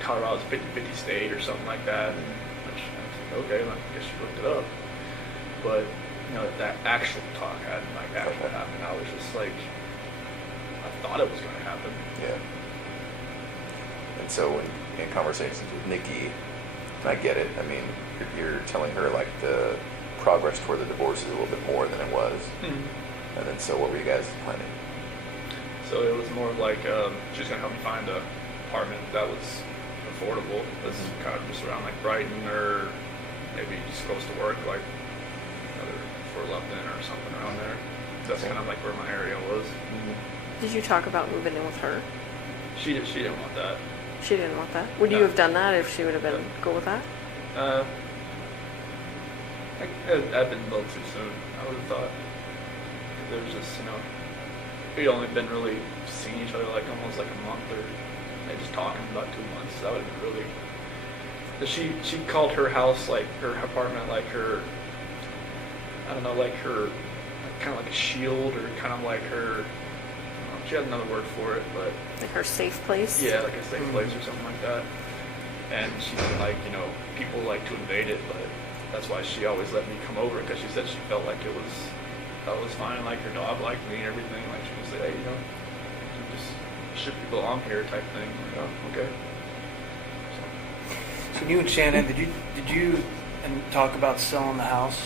Colorado's a 50-50 state or something like that. And I was like, okay, well, I guess she looked it up. But that actual talk hadn't like actually Okay. happened. I was just like, I thought it was going to happen. Yeah. And so in conversations with Nikki, and I get it, I mean, you're telling her like the progress toward the divorce is a little bit more than it was. Mm-hmm. And then so what were you guys planning? So it was more of like she was going to help me find an apartment that was affordable. That's kind of just around like Brighton or maybe just close to work, like for Lupton or something around there. That's kind of like where my area was. Did you talk about moving in with her? She didn't want that. She didn't want that. Would you No. have done that if she would have been No. cool with that? I've been a little too soon. I would have thought there was just we'd only been really seeing each other like almost like a month or maybe just talking about 2 months. That would have been really. She called her house like her apartment like her. I don't know, like her, kind of like a shield or kind of like her. She had another word for it, but Like her safe place? yeah, like a safe place or something like that. And she didn't like, people like to invade it, but that's why she always let me come over because she said she felt like it was fine, like her dog liked me and everything. Like she would say, hey, you just ship you belong here type thing. I'm like, oh, okay. So you and Shanann, did you talk about selling the house?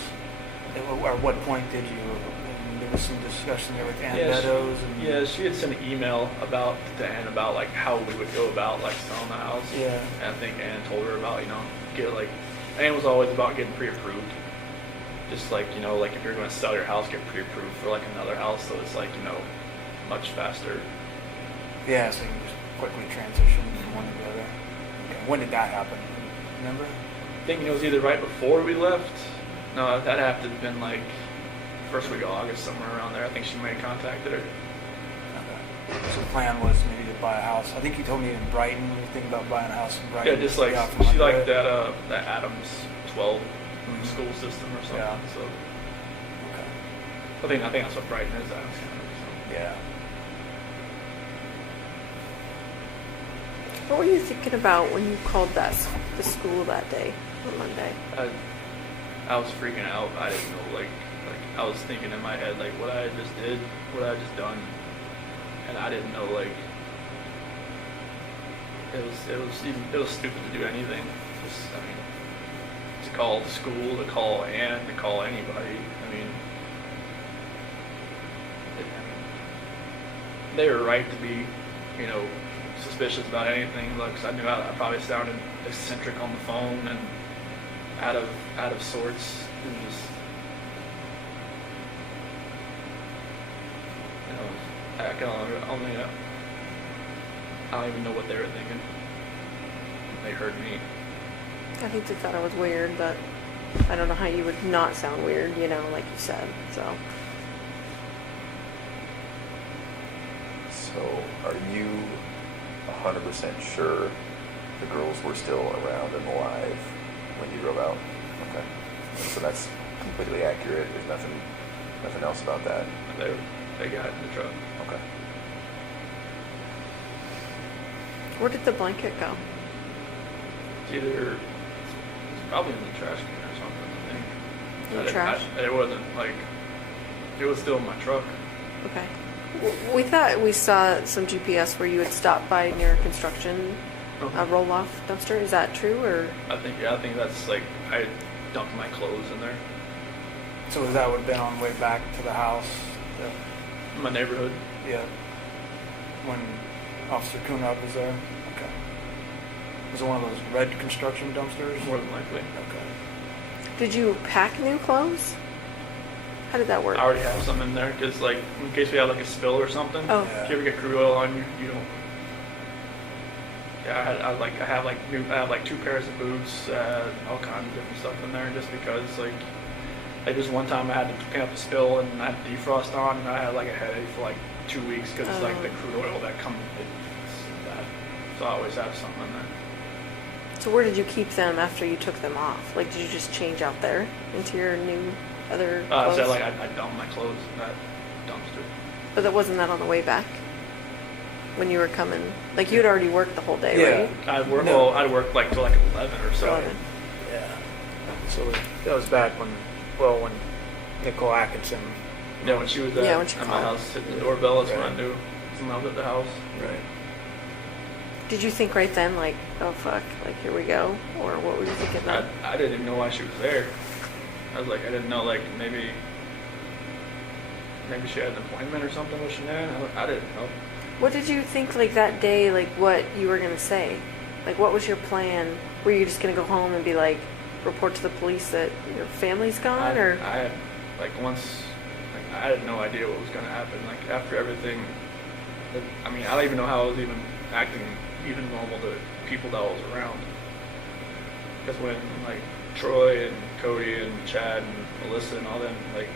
At what point did you? There was some discussion there with Ann Meadows. She had sent an email to Ann about like how we would go about like selling the house. Yeah. And I think Ann told her about Ann was always about getting pre-approved. Just like like if you're going to sell your house, get pre-approved for like another house, so it's like much faster. Yeah, so you can just quickly transition from one to the other. Okay. When did that happen? Remember? I think it was either right before we left. No, that had to have been like first week of August, somewhere around there. I think she may have contacted her. Okay. So the plan was maybe to buy a house. I think you told me in Brighton. You were thinking about buying a house in Brighton. Yeah, just like Yeah, from she under liked it. that Adams 12 school system or something. Yeah. So Okay. I think that's what Brighton is. Adams County. Yeah. What were you thinking about when you called the school that day, on Monday? So I was freaking out. I didn't know like I was thinking in my head like what I just did, what I just done, and I didn't know like it was stupid to do anything. To call the school, to call Ann, to call anybody. They were right to be, suspicious about anything. Look, 'cause I knew I probably sounded eccentric on the phone and out of sorts, and just, I don't even know what they were thinking. They heard me. I think they thought I was weird, but I don't know how you would not sound weird, like you said, so. So are you 100% sure the girls were still around and alive when you drove out? Okay. So that's completely accurate. There's nothing else about that. They got in the truck. Okay. Where did the blanket go? It's probably in the trash can or something, I think. In the trash? It wasn't like, it was still in my truck. Okay. We thought we saw some GPS where you had stopped by near construction roll-off dumpster. Is that true, or? I think that's like, I dumped my clothes in there. So that would have been on the way back to the house. In my neighborhood. Yeah. When Officer Kunab was there. Okay. Was it one of those red construction dumpsters? More than likely. Okay. Did you pack new clothes? How did that work? I already have some in there because, like, in case we have like a spill or something. Oh. If you ever get crude oil on you, you don't. Yeah, I have like 2 pairs of boots, all kinds of different stuff in there, just because like this one time I had to clean up a spill and I had defrost on, and I had like a headache for like 2 weeks because it's like the crude oil that comes. It's bad. So I always have something in there. So where did you keep them after you took them off? Like, did you just change out there into your new other clothes? So like I dumped my clothes in that dumpster. But that wasn't that on the way back? When you were coming? Like, you'd already worked the whole day, Yeah. right? I'd work. No. Well, I'd work like till like 11 or so. 11. Yeah. So that was back when Nicole Atkinson. Yeah, when she was Yeah, when she at my called. house hitting the doorbell, that's when I Right. knew someone was at the house. Right. Did you think right then, like, oh fuck, like here we go? Or what were you thinking then? I didn't even know why she was there. I was like, I didn't know, like, maybe she had an appointment or something with Shanann. I didn't know. What did you think, like, that day, like, what you were gonna say? Like, what was your plan? Were you just gonna go home and be like, report to the police that your family's gone, or? I had, like, once, like, I had no idea what was going to happen. Like, after everything, I mean, I don't even know how I was even acting even normal to people that I was around. Because when, like, Troy and Cody and Chad and Melissa and all them, like,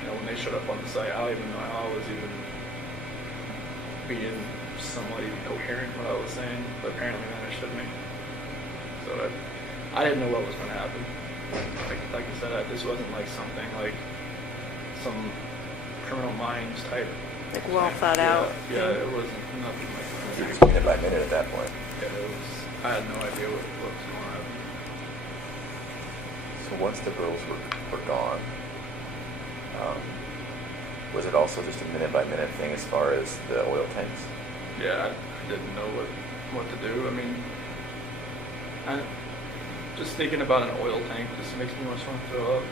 you know, when they showed up on the site, I don't even know how I was even being somewhat even coherent what I was saying, but apparently they understood me. So I didn't know what was going to happen. Like I said, this wasn't like something like some Criminal Minds type. Like, well thought out. Yeah, it wasn't nothing like You're that. just minute by minute at that point. Yeah, it was. I had no idea what was going on. So once the girls were gone, was it also just a minute by minute thing as far as the oil tanks? Yeah, I didn't know what to do. I mean, just thinking about an oil tank just makes me want to throw up.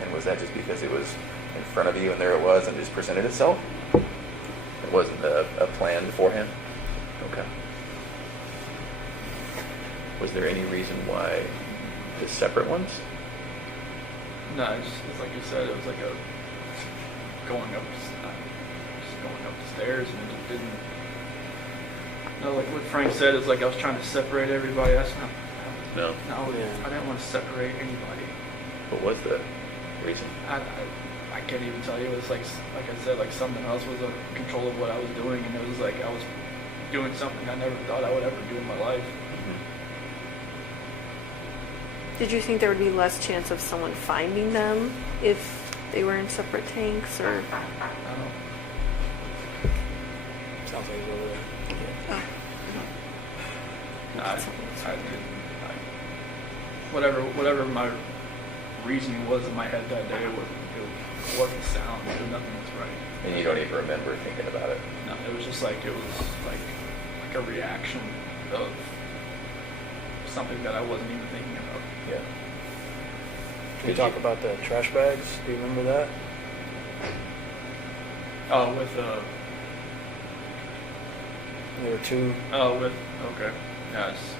And was that just because it was in front of you and there it was and just presented itself? It wasn't a plan beforehand? Okay. Was there any reason why the separate ones? No, it's like you said, it was like just going up the stairs, and it just didn't. No, like what Frank said, is like I was trying to separate everybody. That's not. No. No, Yeah. I didn't want to separate anybody. What was the reason? I can't even tell you. It was like I said, like something else was in control of what I was doing, and it was like I was doing something I never thought I would ever do in my life. Did you think there would be less chance of someone finding them if they were in separate tanks, or? I don't. Sounds like it's over there. Oh. I didn't. Whatever my reasoning was in my head that day, it wasn't sound. Nothing was right. And you don't even remember thinking about it? No, it was just like like a reaction of something that I wasn't even thinking about. Yeah. Can we talk about the trash bags? Do you remember that? Oh, with There were two. okay, yeah, it's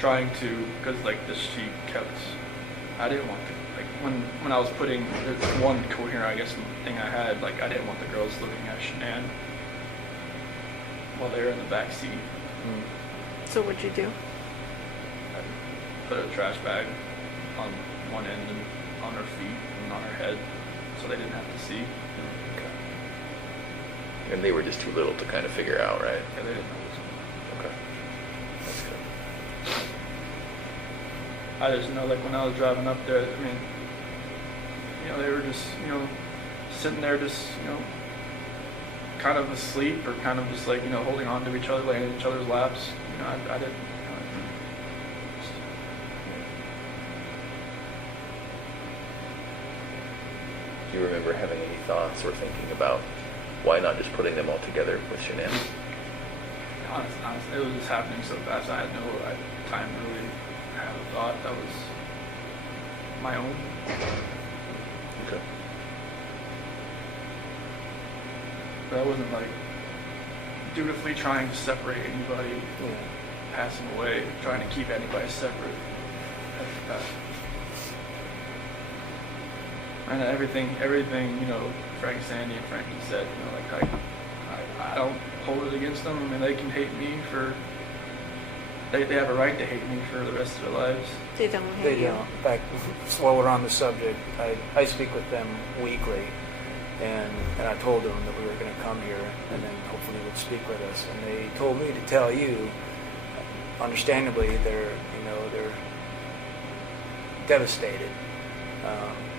trying to, because like this sheet kept. I didn't want to, like when I was putting there's one coherent, I guess, thing I had, like I didn't want the girls looking at Shanann while they were in the back seat. So what'd you do? I put a trash bag on one end and on her feet and on her head, so they didn't have to see. Okay. And they were just too little to kind of figure out, right? Yeah, they didn't know what was going on. Okay. That's good. I just know, like when I was driving up there, I mean, you know, they were just, you know, sitting there just, you know, kind of asleep or kind of just like, you know, holding on to each other, laying in each other's laps. You know, I didn't. Do you remember having any thoughts or thinking about why not just putting them all together with Shanann? Honestly, it was just happening so fast. I had no time to really have a thought that was my own. Okay. But I wasn't like dutifully trying to separate anybody Yeah. passing away, trying to keep anybody separate. And everything, you know, Frank, Sandy, and Frankie said, you know, like I don't hold it against them. I mean, they can hate me for. They have a right to hate me for the rest of their lives. They don't hate They you. don't. In fact, while we're on the subject, I speak with them weekly, and I told them that we were going to come here and then hopefully would speak with us. And they told me to tell you, understandably, they're devastated.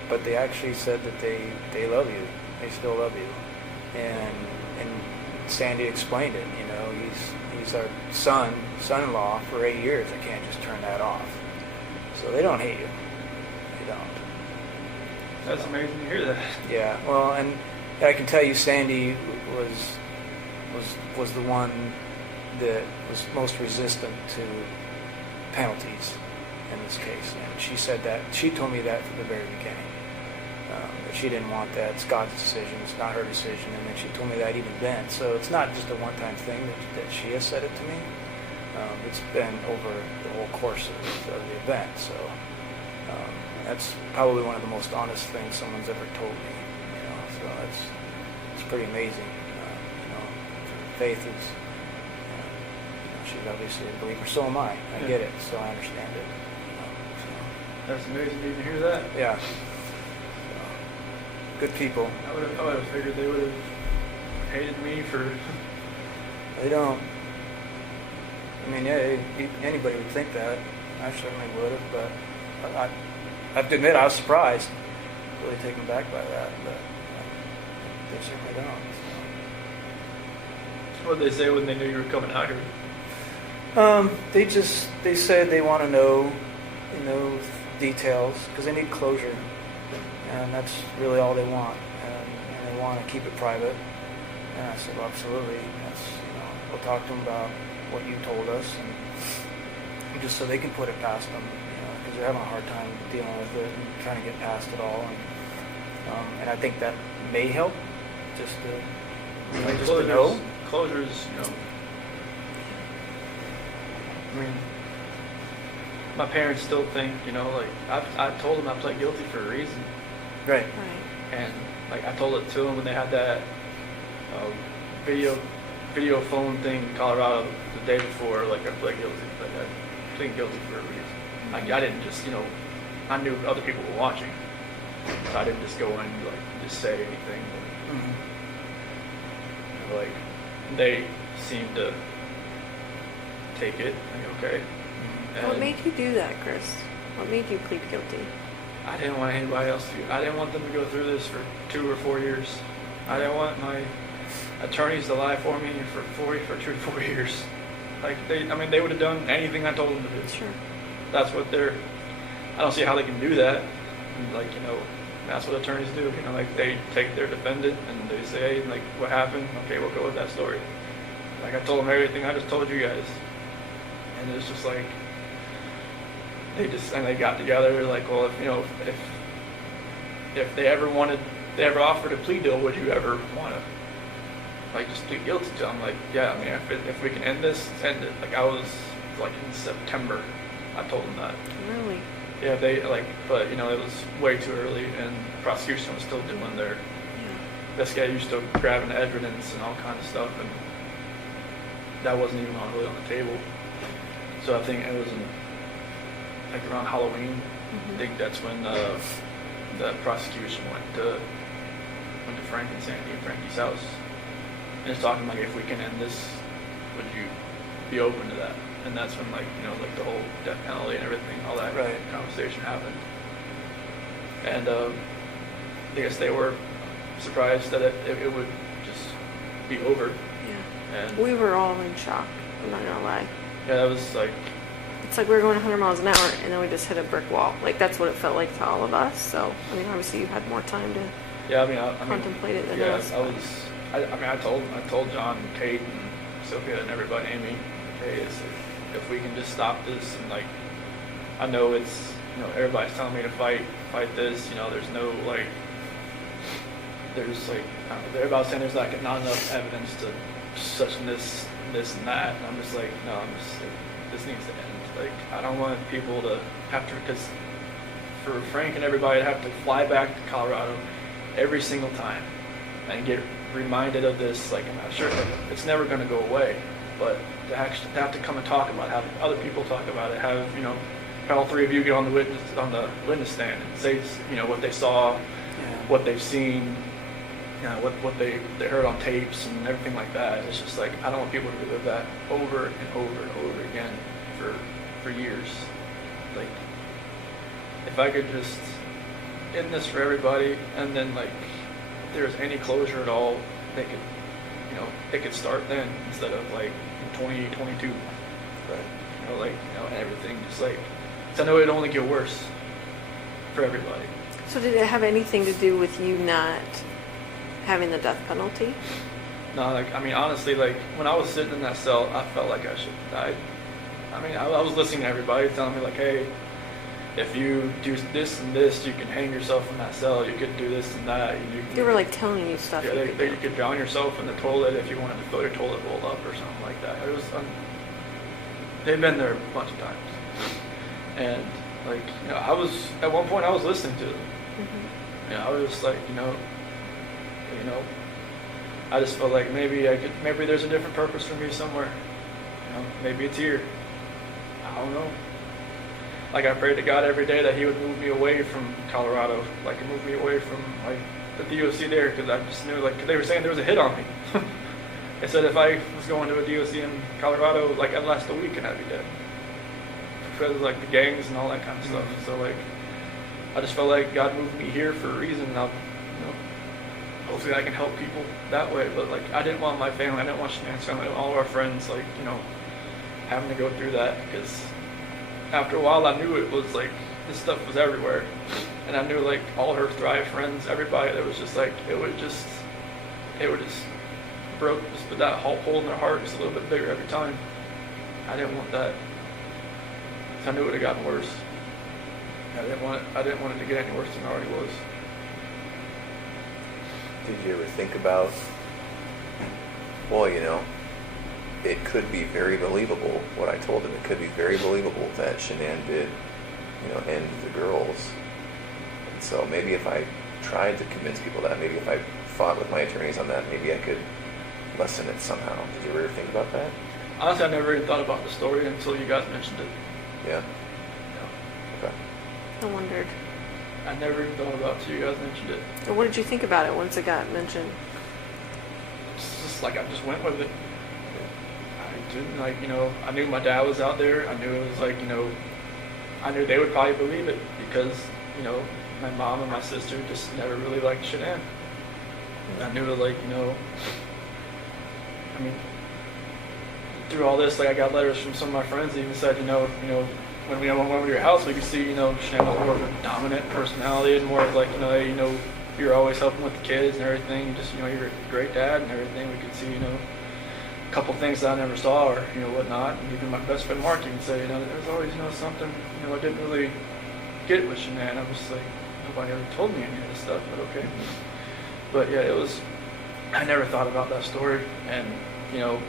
But they actually said that they love you. They still love you. And Sandy explained it. You know, he's our son-in-law for 8 years. I can't just turn that off. So they don't hate you. They don't. That's amazing to hear that. Yeah. Well, and I can tell you, Sandy was the one that was most resistant to penalties in this case. And she said that. She told me that from the very beginning. That she didn't want that. It's God's decision. It's not her decision. And then she told me that even then. So it's not just a one-time thing that she has said it to me. It's been over the whole course of the event. So that's probably one of the most honest things someone's ever told me. You know, so it's pretty amazing. You know, faith is. She's obviously a believer. So am I. I get it. So I understand it. You know, so. That's amazing to even hear that. Yeah. Good people. I would have figured they would have hated me for. They don't. I mean, yeah, anybody would think that. I certainly would have, but I have to admit I was surprised, really taken back by that. But they certainly don't. So. What did they say when they knew you were coming out here? They said they want to know, details because they need closure. And that's really all they want, and they want to keep it private. And I said, well, absolutely. We'll talk to them about what you told us, and just so they can put it past them, because they're having a hard time dealing with it and trying to get past it all. And I think that may help, just to know. Closures, I mean, my parents still think, like I told them I pled guilty for a reason. Right. And like I told it to them when they had that video phone thing in Colorado the day before. Like I pled guilty. Like I plead guilty for a reason. Like I didn't just I knew other people were watching, so I didn't just go in and just say anything. Mm-hmm. Like they seemed to take it. Like okay. And what made you do that, Chris? What made you plead guilty? I didn't want anybody else to. I didn't want them to go through this for 2 or 4 years. I didn't want my attorneys to lie for me for 2 to 4 years. Like they would have done anything I told them to do. Sure. That's what they're. I don't see how they can do that. And that's what attorneys do. Like they take their defendant and they say, hey, like what happened? Okay, we'll go with that story. Like I told them everything I just told you guys, and it's just like. They got together like, well, if they ever offered a plea deal, would you ever want to just plead guilty to them? Like, yeah, I mean, if we can end this, end it. Like I was in September, I told them that. Really? Yeah, but it was way too early, and the prosecution was still doing their investigation, still grabbing evidence and all kinds of stuff, and that wasn't even really on the table. So I think it was around Halloween. Mm-hmm. I think that's when the prosecution went to Frank and Sandy and Frankie's house, and it's talking if we can end this, would you be open to that? And that's when the whole death penalty and everything, all that conversation happened. And I guess they were surprised that it would just be over. Yeah. And we were all in shock. I'm not gonna lie. Yeah, that was It's like we were going 100 miles an hour, and then we just hit a brick wall. Like, that's what it felt like to all of us. So, I mean, obviously you had more time to contemplate it than us. I told John and Kate and Sophia and everybody, Amy, okay, if we can just stop this, and I know it's, everybody's telling me to fight this, there's no, everybody's saying there's not enough evidence to such and this and that. And I'm just like, no, I'm just like, this needs to end. Like, I don't want people to have to, because for Frank and everybody to have to fly back to Colorado every single time and get reminded of this, like, I'm not sure, like, it's never going to go away, but to actually have to come and talk about it, have other people talk about it, have, you know, all three of you get on the witness stand and say, you know, what they saw, what they've seen, you know, what they heard on tapes and everything like that. It's just like, I don't want people to relive that over and over and over again for years. Like, if I could just end this for everybody, and then, like, if there's any closure at all, they could, you know, it could start then instead of like in 2022. Right. You know, like, you know, and everything just like, 'cause I know it'd only get worse for everybody. So did it have anything to do with you not having the death penalty? No, like, I mean, honestly, like, when I was sitting in that cell, I felt like I should have died. I mean, I was listening to everybody telling me, like, hey, if you do this and this, you can hang yourself in that cell. You could do this and that. They were like telling you stuff. Yeah, you could drown yourself in the toilet if you wanted to fill your toilet bowl up or something like that. It was, they've been there a bunch of times. And, like, you know, at one point I was listening to them. Mm-hmm. You know, I was just like, you know, I just felt like maybe there's a different purpose for me somewhere. You know, maybe it's here. I don't know. Like, I prayed to God every day that He would move me away from Colorado, like, move me away from, like, the DOC there, because I just knew, like, 'cause they were saying there was a hit on me. They said if I was going to a DOC in Colorado, like, I'd last a week and I'd be dead. Because of, like, the gangs and all that kind of stuff. So, like, I just felt like God moved me here for a reason, and I'll, you know, hopefully I can help people that way. But, like, I didn't want my family, I didn't want Shanann's family, all of our friends, like, you know, having to go through that, because after a while I knew it was like, this stuff was everywhere. And I knew, like, all her Thrive friends, everybody, that was just like, it would just broke, just that hole in their heart just a little bit bigger every time. I didn't want that. I knew it would have gotten worse. I didn't want it to get any worse than it already was. Did you ever think about, well, you know, it could be very believable, what I told him, it could be very believable that Shanann did, you know, end the girls. And so maybe if I tried to convince people that, maybe if I fought with my attorneys on that, maybe I could lessen it somehow. Did you ever think about that? Honestly, I never even thought about the story until you guys mentioned it. Yeah? Yeah. Okay. I wondered. I never even thought about it until you guys mentioned it. So what did you think about it once it got mentioned? It's just like, I just went with it. I didn't, like, you know, I knew my dad was out there. I knew it was like, you know, I knew they would probably believe it because, you know, my mom and my sister just never really liked Shanann. And I knew, like, you know, I mean, through all this, like, I got letters from some of my friends that even said, you know, when we went over to your house, we could see, you know, Shanann was more of a dominant personality and more of like, you know, you're always helping with the kids and everything. Just, you know, you're a great dad and everything. We could see, you know, a couple things that I never saw or, you know, whatnot. And even my best friend Mark even said, you know, there's always, you know, something, you know, I didn't really get with Shanann. I was like, nobody ever told me any of this stuff, but okay. But yeah, it was, I never thought about that story. And, you know,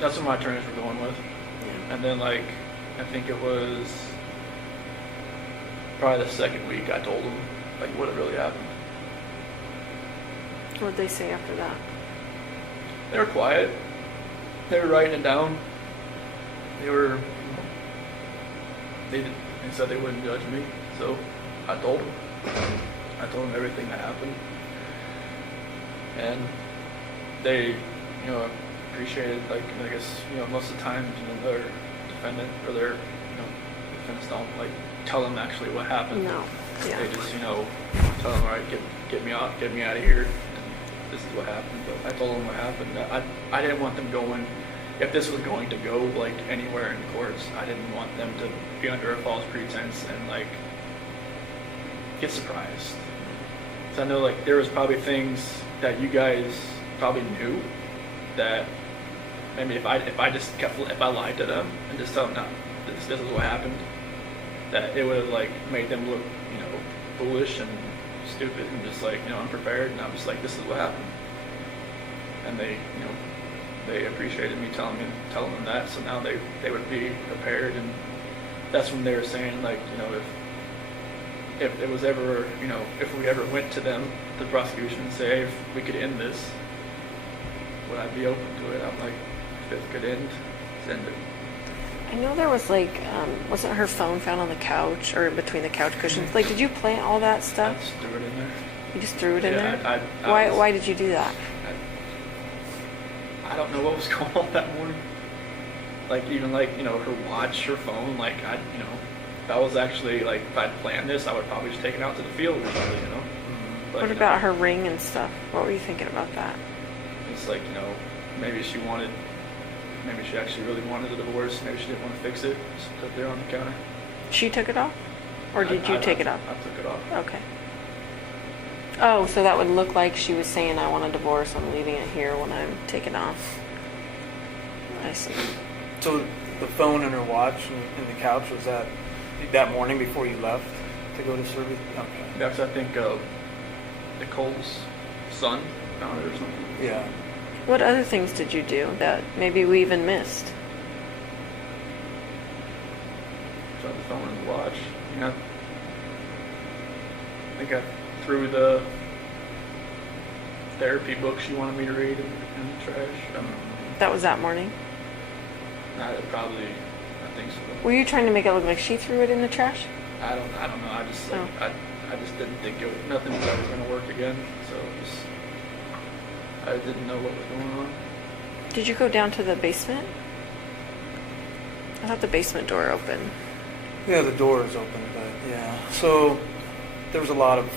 that's what my attorneys were going with. Yeah. And then, like, I think it was probably the second week I told them, like, what had really happened. What did they say after that? They were quiet. They were writing it down. They were, they said they wouldn't judge me, so I told them. I told them everything that happened. And they, you know, appreciated, like, I guess, you know, most of the time, you know, their defendant or their, you know, defendants don't, like, tell them actually what happened. No. Yeah. They just, you know, tell them, all right, get me out of here. And this is what happened. But I told them what happened. I didn't want them going, if this was going to go, like, anywhere in the courts, I didn't want them to be under a false pretense and, like, get surprised. So I know, like, there was probably things that you guys probably knew that maybe if I lied to them and just tell them, no, this is what happened, that it would have, like, made them look, you know, foolish and stupid and just, like, you know, unprepared. And I'm just like, this is what happened. And they, you know, they appreciated me telling them that. So now they would be prepared, and that's when they were saying, like, you know, if it was ever, you know, if we ever went to them, the prosecution, and say, hey, if we could end this, would I be open to it? I'm like, if it could end, send it. I know there was like, wasn't her phone found on the couch or between the couch cushions? Like, did you plant all that I stuff? just threw it in there. You just threw it in Yeah, there? I was- Why did you do that? I don't know what was going on that morning. Like, even like, you know, her watch, her phone, like, you know, if I was actually, like, if I'd planned this, I would probably just take it out to the field or something, you know? But, What you about know, her ring and stuff? What were you thinking about that? It's like, you know, maybe she actually really wanted a divorce. Maybe she didn't want to fix it. Just put it there on the counter. She took it off? Or did you take it off? I took it off. Okay. Oh, so that would look like she was saying, I want a divorce, I'm leaving it here when I'm taken off. I see. So the phone and her watch and the couch, was that morning before you left to go to service? Okay. Yeah, 'cause I think Nicole's son found it or something. Yeah. What other things did you do that maybe we even missed? So the phone and the watch. You know, I think I threw the therapy book she wanted me to read in the trash. I don't know. That was that morning? I think so. Were you trying to make it look like she threw it in the trash? I don't know. I just like, Oh. I just didn't think nothing was ever going to work again. So I didn't know what was going on. Did you go down to the basement? I thought the basement door opened. Yeah, the door is open, but yeah. So there was a lot of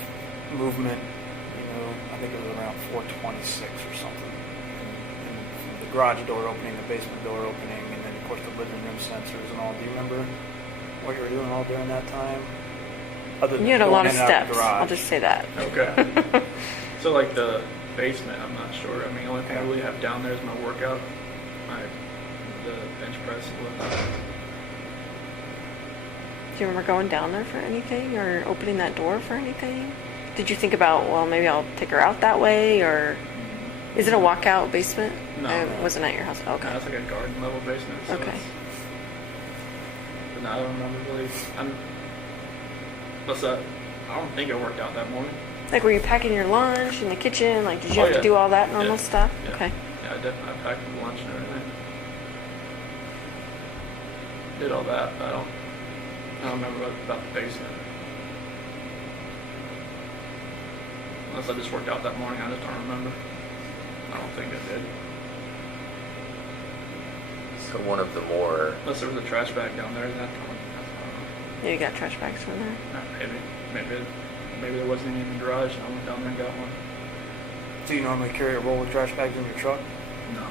movement, you know, I think it was around 4:26 or something. And the garage door opening, the basement door opening, and then of course the living room sensors and all. Do you remember what you were doing all during that time? Other than You had a going lot of in and out steps. the garage. I'll just say that. Okay. So like the basement, I'm not sure. I mean, the only thing I really have down there is my workout, the bench press and whatnot. Do you remember going down there for anything or opening that door for anything? Did you think about, well, maybe I'll take her out that way, or is it a walkout basement? No. I wasn't at your house. Okay. No, it's like a garden level basement. So Okay. But no, I don't remember really. I don't think I worked out that morning. Like, were you packing your lunch in the kitchen? Like, did you Oh, have to yeah. do all that normal Yeah. stuff? Yeah. Okay. Yeah, I definitely packed lunch and everything. Did all that, but I don't remember about the basement. Unless I just worked out that morning, I just don't remember. I don't think I did. So one of the more, Unless there was a trash bag down there at that point. I don't know. Yeah, you got trash bags from there. Maybe there wasn't any in the garage, and I went down there and got one. Do you normally carry a roll of trash bags in your truck? No.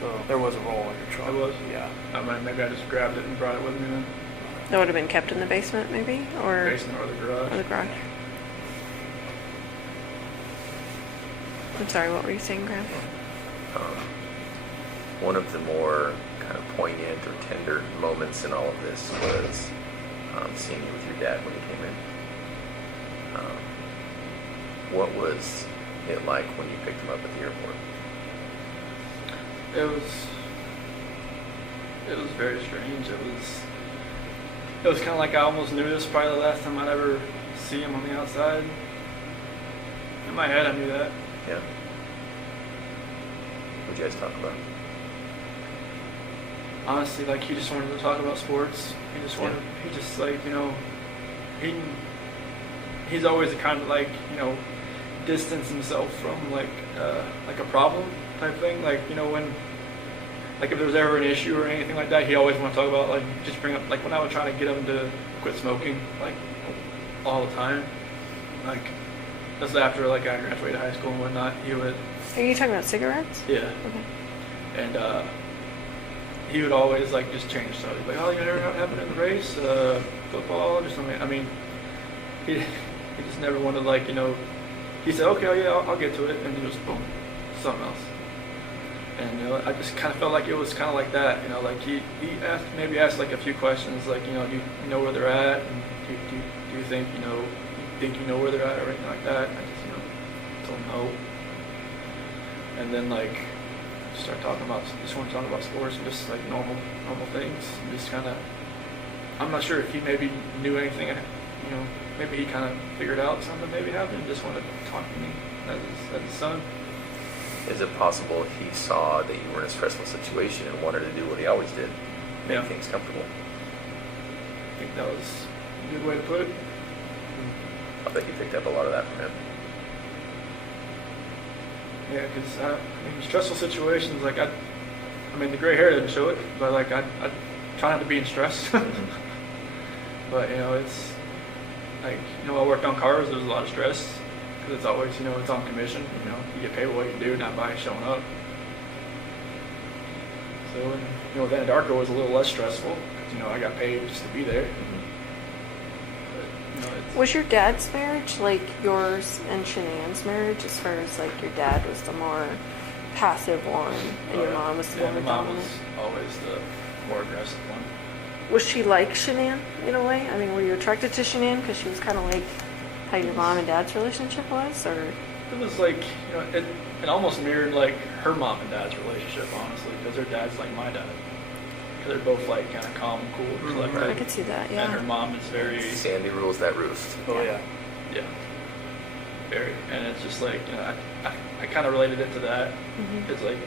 So there was a roll in your truck. There was? Yeah. Maybe I just grabbed it and brought it with me then. That would have been kept in the basement, maybe? Or Basement or the garage. or the garage. I'm sorry, what were you saying, Graham? one of the more kind of poignant or tender moments in all of this was seeing you with your dad when he came in. What was it like when you picked him up at the airport? It was very strange. It was kind of like I almost knew this was probably the last time I'd ever see him on the outside. In my head, I knew that. Yeah. What'd you guys talk about? Honestly, like, he just wanted to talk about sports. He's always kind of like, you know, distance himself from like a problem type thing. Like, you know, when, like, if there was ever an issue or anything like that, he always want to talk about, like, just bring up, like, when I was trying to get him to quit smoking, like, all the time. Like, that's after, like, I graduated high school and whatnot. He would, Are you talking about cigarettes? yeah. Okay. And he would always, like, just change stuff. He'd be like, oh, you know what happened in the race? Football or something. I mean, he just never wanted, like, you know, he said, okay, oh, yeah, I'll get to it. And then just, boom, something else. And, you know, I just kind of felt like it was kind of like that. You know, like, he asked, like, a few questions, like, you know, do you know where they're at? And do you think, you know where they're at or anything like that? I just, you know, told him no. And then, like, start talking about, just want to talk about sports and just like normal things. And just kind of, I'm not sure if he maybe knew anything, you know, maybe he kind of figured out something maybe happened and just wanted to talk to me as his son. Is it possible he saw that you were in a stressful situation and wanted to do what he always did, make Yeah. things comfortable? I think that was a good way to put it. I bet you picked up a lot of that from him. Yeah, because I mean, stressful situations, like I mean, the gray hair didn't show it, but like I try not to be in stress. But you know, it's like, you know, I worked on cars. There's a lot of stress because it's always, you know, it's on commission. You know, you get paid what you do, not by showing up. So, and, you know, with Anadarko was a little less stressful because, you know, I got paid just to be there. But, you know, it's, Was your dad's marriage like yours and Shanann's marriage, as far as like your dad was the more passive one and your mom was the yeah, more my mom dominant? was always the more aggressive one. Was she like Shanann in a way? I mean, were you attracted to Shanann because she was kind of like how your mom and dad's relationship was, or? It was like, you know, it almost mirrored like her mom and dad's relationship, honestly, because her dad's like my dad. Because they're both like kind of calm and cool, just like I that. could see that, And her yeah. mom is very, Sandy rules that roost. Oh yeah. yeah, very. And it's just like, you know, I kind of related it to that. Mhm. It's like,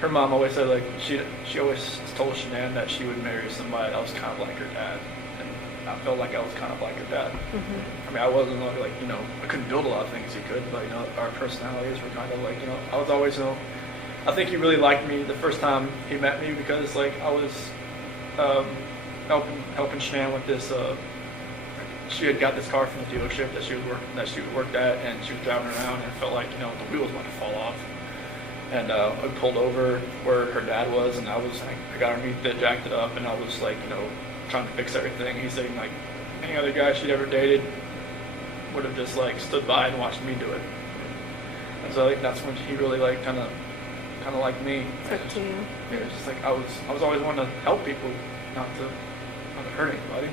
her mom always said like, she always told Shanann that she would marry somebody that was kind of like her dad. And I felt like I was kind of like her dad. Mhm. I mean, I wasn't like, you know, I couldn't build a lot of things he could, but, you know, our personalities were kind of like, you know, I was always, you know, I think he really liked me the first time he met me because, like, I was helping Shanann with this, she had got this car from the dealership that she worked at, and she was driving around, and it felt like, you know, the wheels might fall off. And I pulled over where her dad was, and I got underneath it, jacked it up, and I was like, you know, trying to fix everything. He's saying like any other guy she'd ever dated would have just like stood by and watched me do it. And so I think that's when he really like kind of liked me. Took to you. Yeah, it's just like I was always wanting to help people, not to hurt anybody.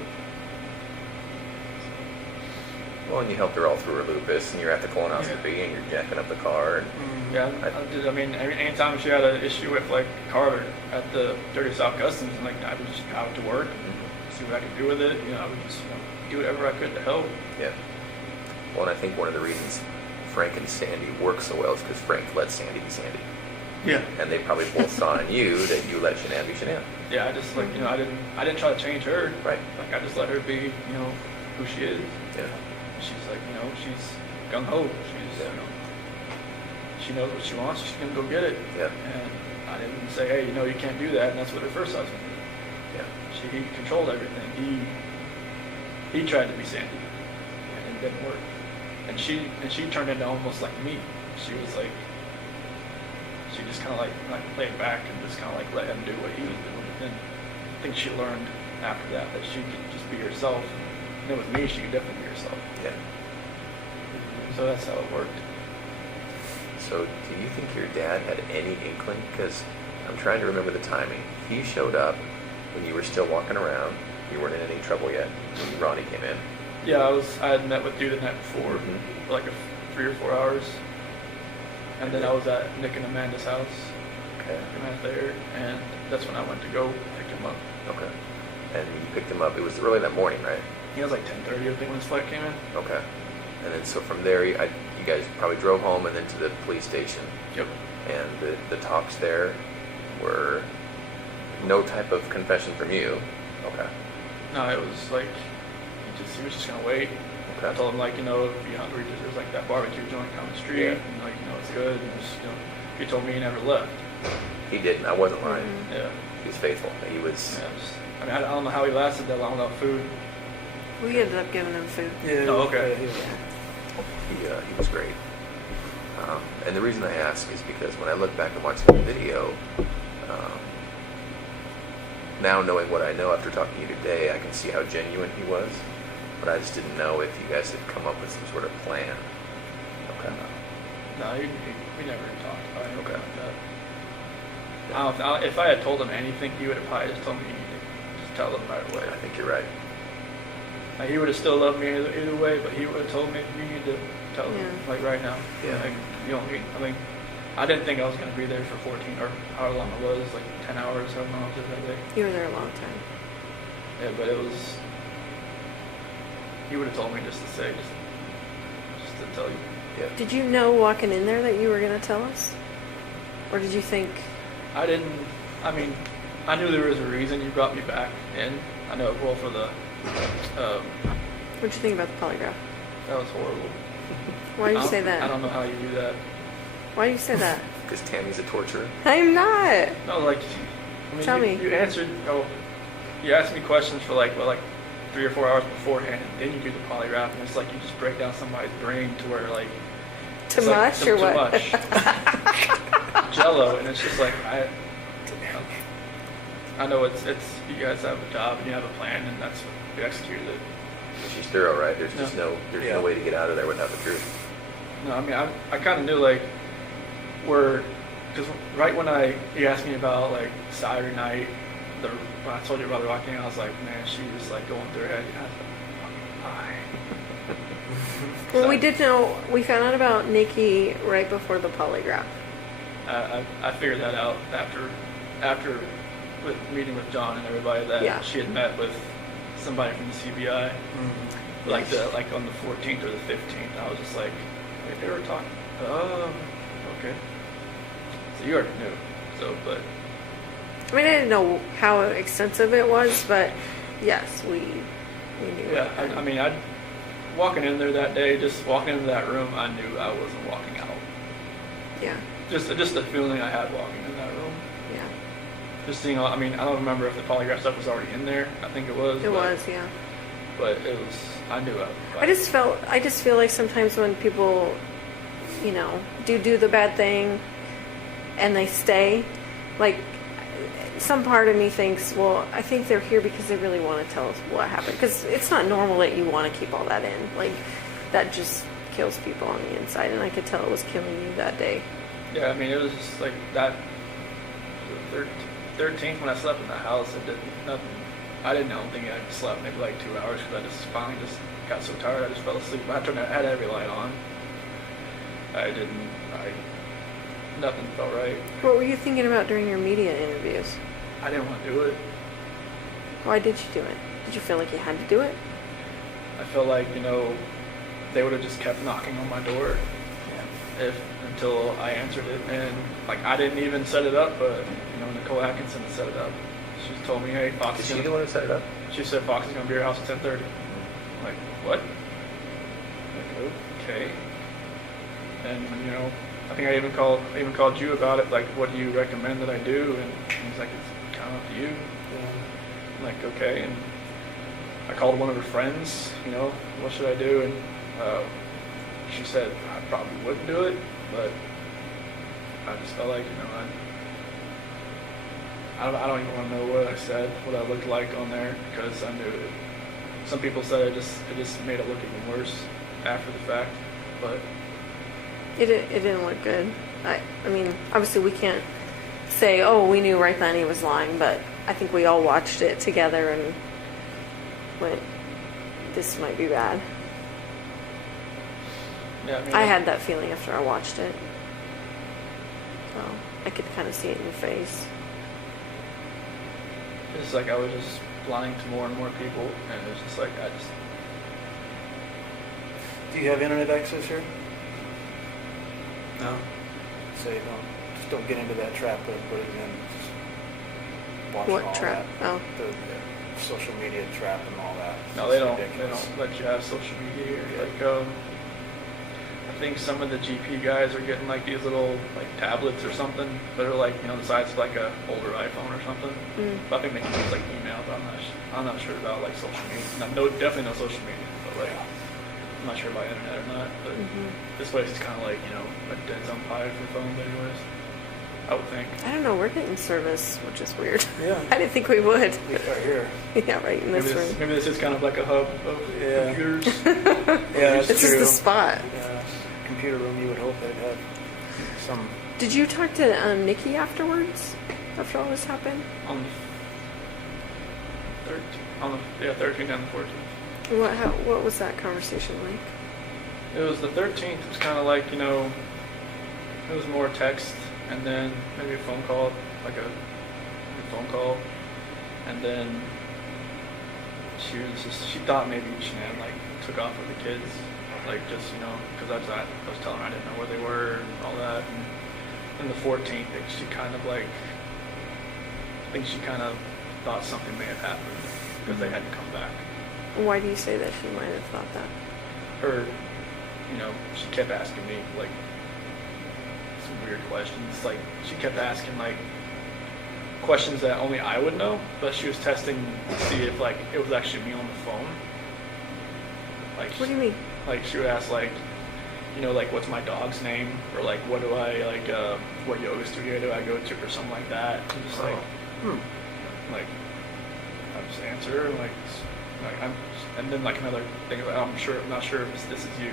Well, and you helped her all through her lupus, and you're at the colonoscopy, and you're jacking up the car. And Yeah, I mean, anytime she had an issue with like car at the Dirty South Customs, and like I would just go out to work, see what I could do with it. You know, I would just, you know, do whatever I could to help. yeah. Well, and I think one of the reasons Frank and Sandy work so well is because Frank let Sandy be Sandy. Yeah. And they probably both saw in you that you let Shanann be Shanann. Yeah, I just like, you know, I didn't try to change her. Right. Like I just let her be, you know, who she is. Yeah. She's like, you know, she's gung ho. She's, Yeah. you know, she knows what she wants. She's gonna go get it. Yeah. And I didn't say, hey, you know, you can't do that. And that's what her first husband did. Yeah. He controlled everything. He tried to be Sandy, and it didn't work. And she turned into almost like me. She was like, she just kind of like laid back and just kind of like let him do what he was doing. And I think she learned after that she could just be herself. And then with me, she could definitely be herself. Yeah. So that's how it worked. So, do you think your dad had any inkling? Because I'm trying to remember the timing. He showed up when you were still walking around. You weren't in any trouble yet when Ronnie came in. Yeah, I had met with Dude the night before, Mhm. for like 3 or 4 hours. And then I was at Nick and Amanda's house. Okay. And I was there, and that's when I went to go pick him up. Okay. And you picked him up. It was early that morning, right? He was like 10:30, I think, when his flight came in. Okay. And then so from there, you guys probably drove home and then to the police station. Yep. And the talks there were no type of confession from you. Okay. No, it was like he was just gonna wait. Okay. I told him like, you know, if you're hungry, there's like that barbecue joint down the street, Yeah. and like, you know, it's good. And just, you know, he told me he never left. He didn't. I wasn't lying. Yeah. He was faithful. He was. I mean, I don't know how he lasted that long without food. We ended up giving him food. Yeah. Oh, okay. He was great. And the reason I ask is because when I look back and watch the video, now knowing what I know after talking to you today, I can see how genuine he was. But I just didn't know if you guys had come up with some sort of plan. Okay. No, we never talked about anything Okay. like that. I don't know, if I had told him anything, he would have probably just told me, just tell him right away. I think you're right. Like, he would have still loved me either way, but he would have told me, you need to tell him, Yeah. like right now. Yeah. Like, you don't need, I mean, I didn't think I was going to be there for 14 or however long it was, like 10 hours, however long I was there that day. You were there a long time. Yeah, but it was. He would have told me just to say, just to tell you. Yeah. Did you know walking in there that you were going to tell us? Or did you think, I didn't. I mean, I knew there was a reason you brought me back in. I know, well, for the. what'd you think about the polygraph? That was horrible. Why do you I say don't- that? I don't know how you do that. Why do you say that? Because Tammy's a torturer. I'm not. No, like, I mean, Tell you, me. you answered. Oh, you asked me questions for like 3 or 4 hours beforehand, and then you do the polygraph, and it's like you just break down somebody's brain to where like. Too it's like much too or what? much. Jello, and it's just like I know it's you guys have a job and you have a plan, and that's you executed it. She's thorough, right? There's just No. there's Yeah. no way to get out of there without the truth. No, I mean I kind of knew like because right when he asked me about like Saturday night, when I told you about the walking, I was like, man, she was like going through her head. I was like, why? Well, we did know, we found out about Nikki right before the polygraph. I figured that out after with meeting with John and everybody that Yeah. she had met with somebody from the CBI, Mm-hmm. like on the 14th or the 15th. I was just like, wait, they were talking. Oh, okay. So you already knew. So, but I mean, I didn't know how extensive it was, but yes, we knew. yeah, it. I mean, walking in there that day, just walking into that room, I knew I wasn't walking out. Yeah, Just the feeling I had walking in that room. yeah. Just seeing all, I mean, I don't remember if the polygraph stuff was already in there. I think it was. It but, was, yeah. But it was, I knew I just feel like sometimes when people, do the bad thing and they stay, like, some part of me thinks, well, I think they're here because they really want to tell us what happened. Because it's not normal that you want to keep all that in. Like, that just kills people on the inside. And I could tell it was killing you that day. Yeah, I mean, it was just like that. The 13th when I slept in the house, it didn't nothing. I don't think I slept maybe like 2 hours because I just finally just got so tired I just fell asleep. I had every light on. Nothing felt right. What were you thinking about during your media interviews? I didn't want to do it. Why did you do it? Did you feel like you had to do it? I felt like they would have just kept knocking on my door until I answered it, and like I didn't even set it up, but Nicole Atkinson set it up. She told me, hey, Fox Is is she gonna. the one who set it up? She said Fox is gonna be at your house at 10:30. I'm like, what? Like, okay. And I think I even called you about it. Like, what do you recommend that I do? And he's like, it's kind of up to you. I'm like, okay. And I called one of her friends. What should I do? And she said I probably wouldn't do it, but I just felt like I don't even want to know what I said, what I looked like on there, because I knew it. Some people said it just made it look even worse after the fact, but It didn't look good. I mean, obviously we can't say, oh, we knew right then he was lying, but I think we all watched it together and went, this might be bad. yeah, I mean, I had that feeling after I watched it. So I could kind of see it in your face. it's like I was just lying to more and more people, and it was just like Do you have internet access here? no. So you don't get into that trap of putting in just watching What all trap? that. Oh. The social media trap and all that. No, It's they don't. ridiculous. They don't let you have social media here. Like, I think some of the GP guys are getting like these little like tablets or something that are like the size of like a older iPhone or something. Mm. But I think they can use like email. But I'm not sure about like social media. No, definitely no social media. But like, I'm not sure about internet or not. But this place is kind of like a dead zone pie for phones, anyways. I would think. I don't know, we're getting service, which is weird. Yeah. I didn't think we would. At least right here. Yeah, right in this room. Maybe this is kind of like a hub of Yeah. computers. Yeah, that's This true. is the spot. Yeah, computer room. You would hope they'd have some. Did you talk to Nikki afterwards? After all this happened? On the 13th and the 14th. What was that conversation like? It was the 13th. It was kind of like, It was more text, and then maybe a phone call, like a phone call, and then she thought maybe Shanann like took off with the kids, like just because I was telling her I didn't know where they were and all that, and then the 14th, she kind of like, I think she kind of thought something may have happened because they hadn't come back. Why do you say that she might have thought that? Her, she kept asking me like some weird questions. Like she kept asking like questions that only I would know, but she was testing to see if like it was actually me on the phone. Like What do you mean? Like she would ask like, like what's my dog's name, or like what do I like, what yoga studio do I go to, or something like that. And just like, like I just answer like and then like another thing about I'm not sure if this is you.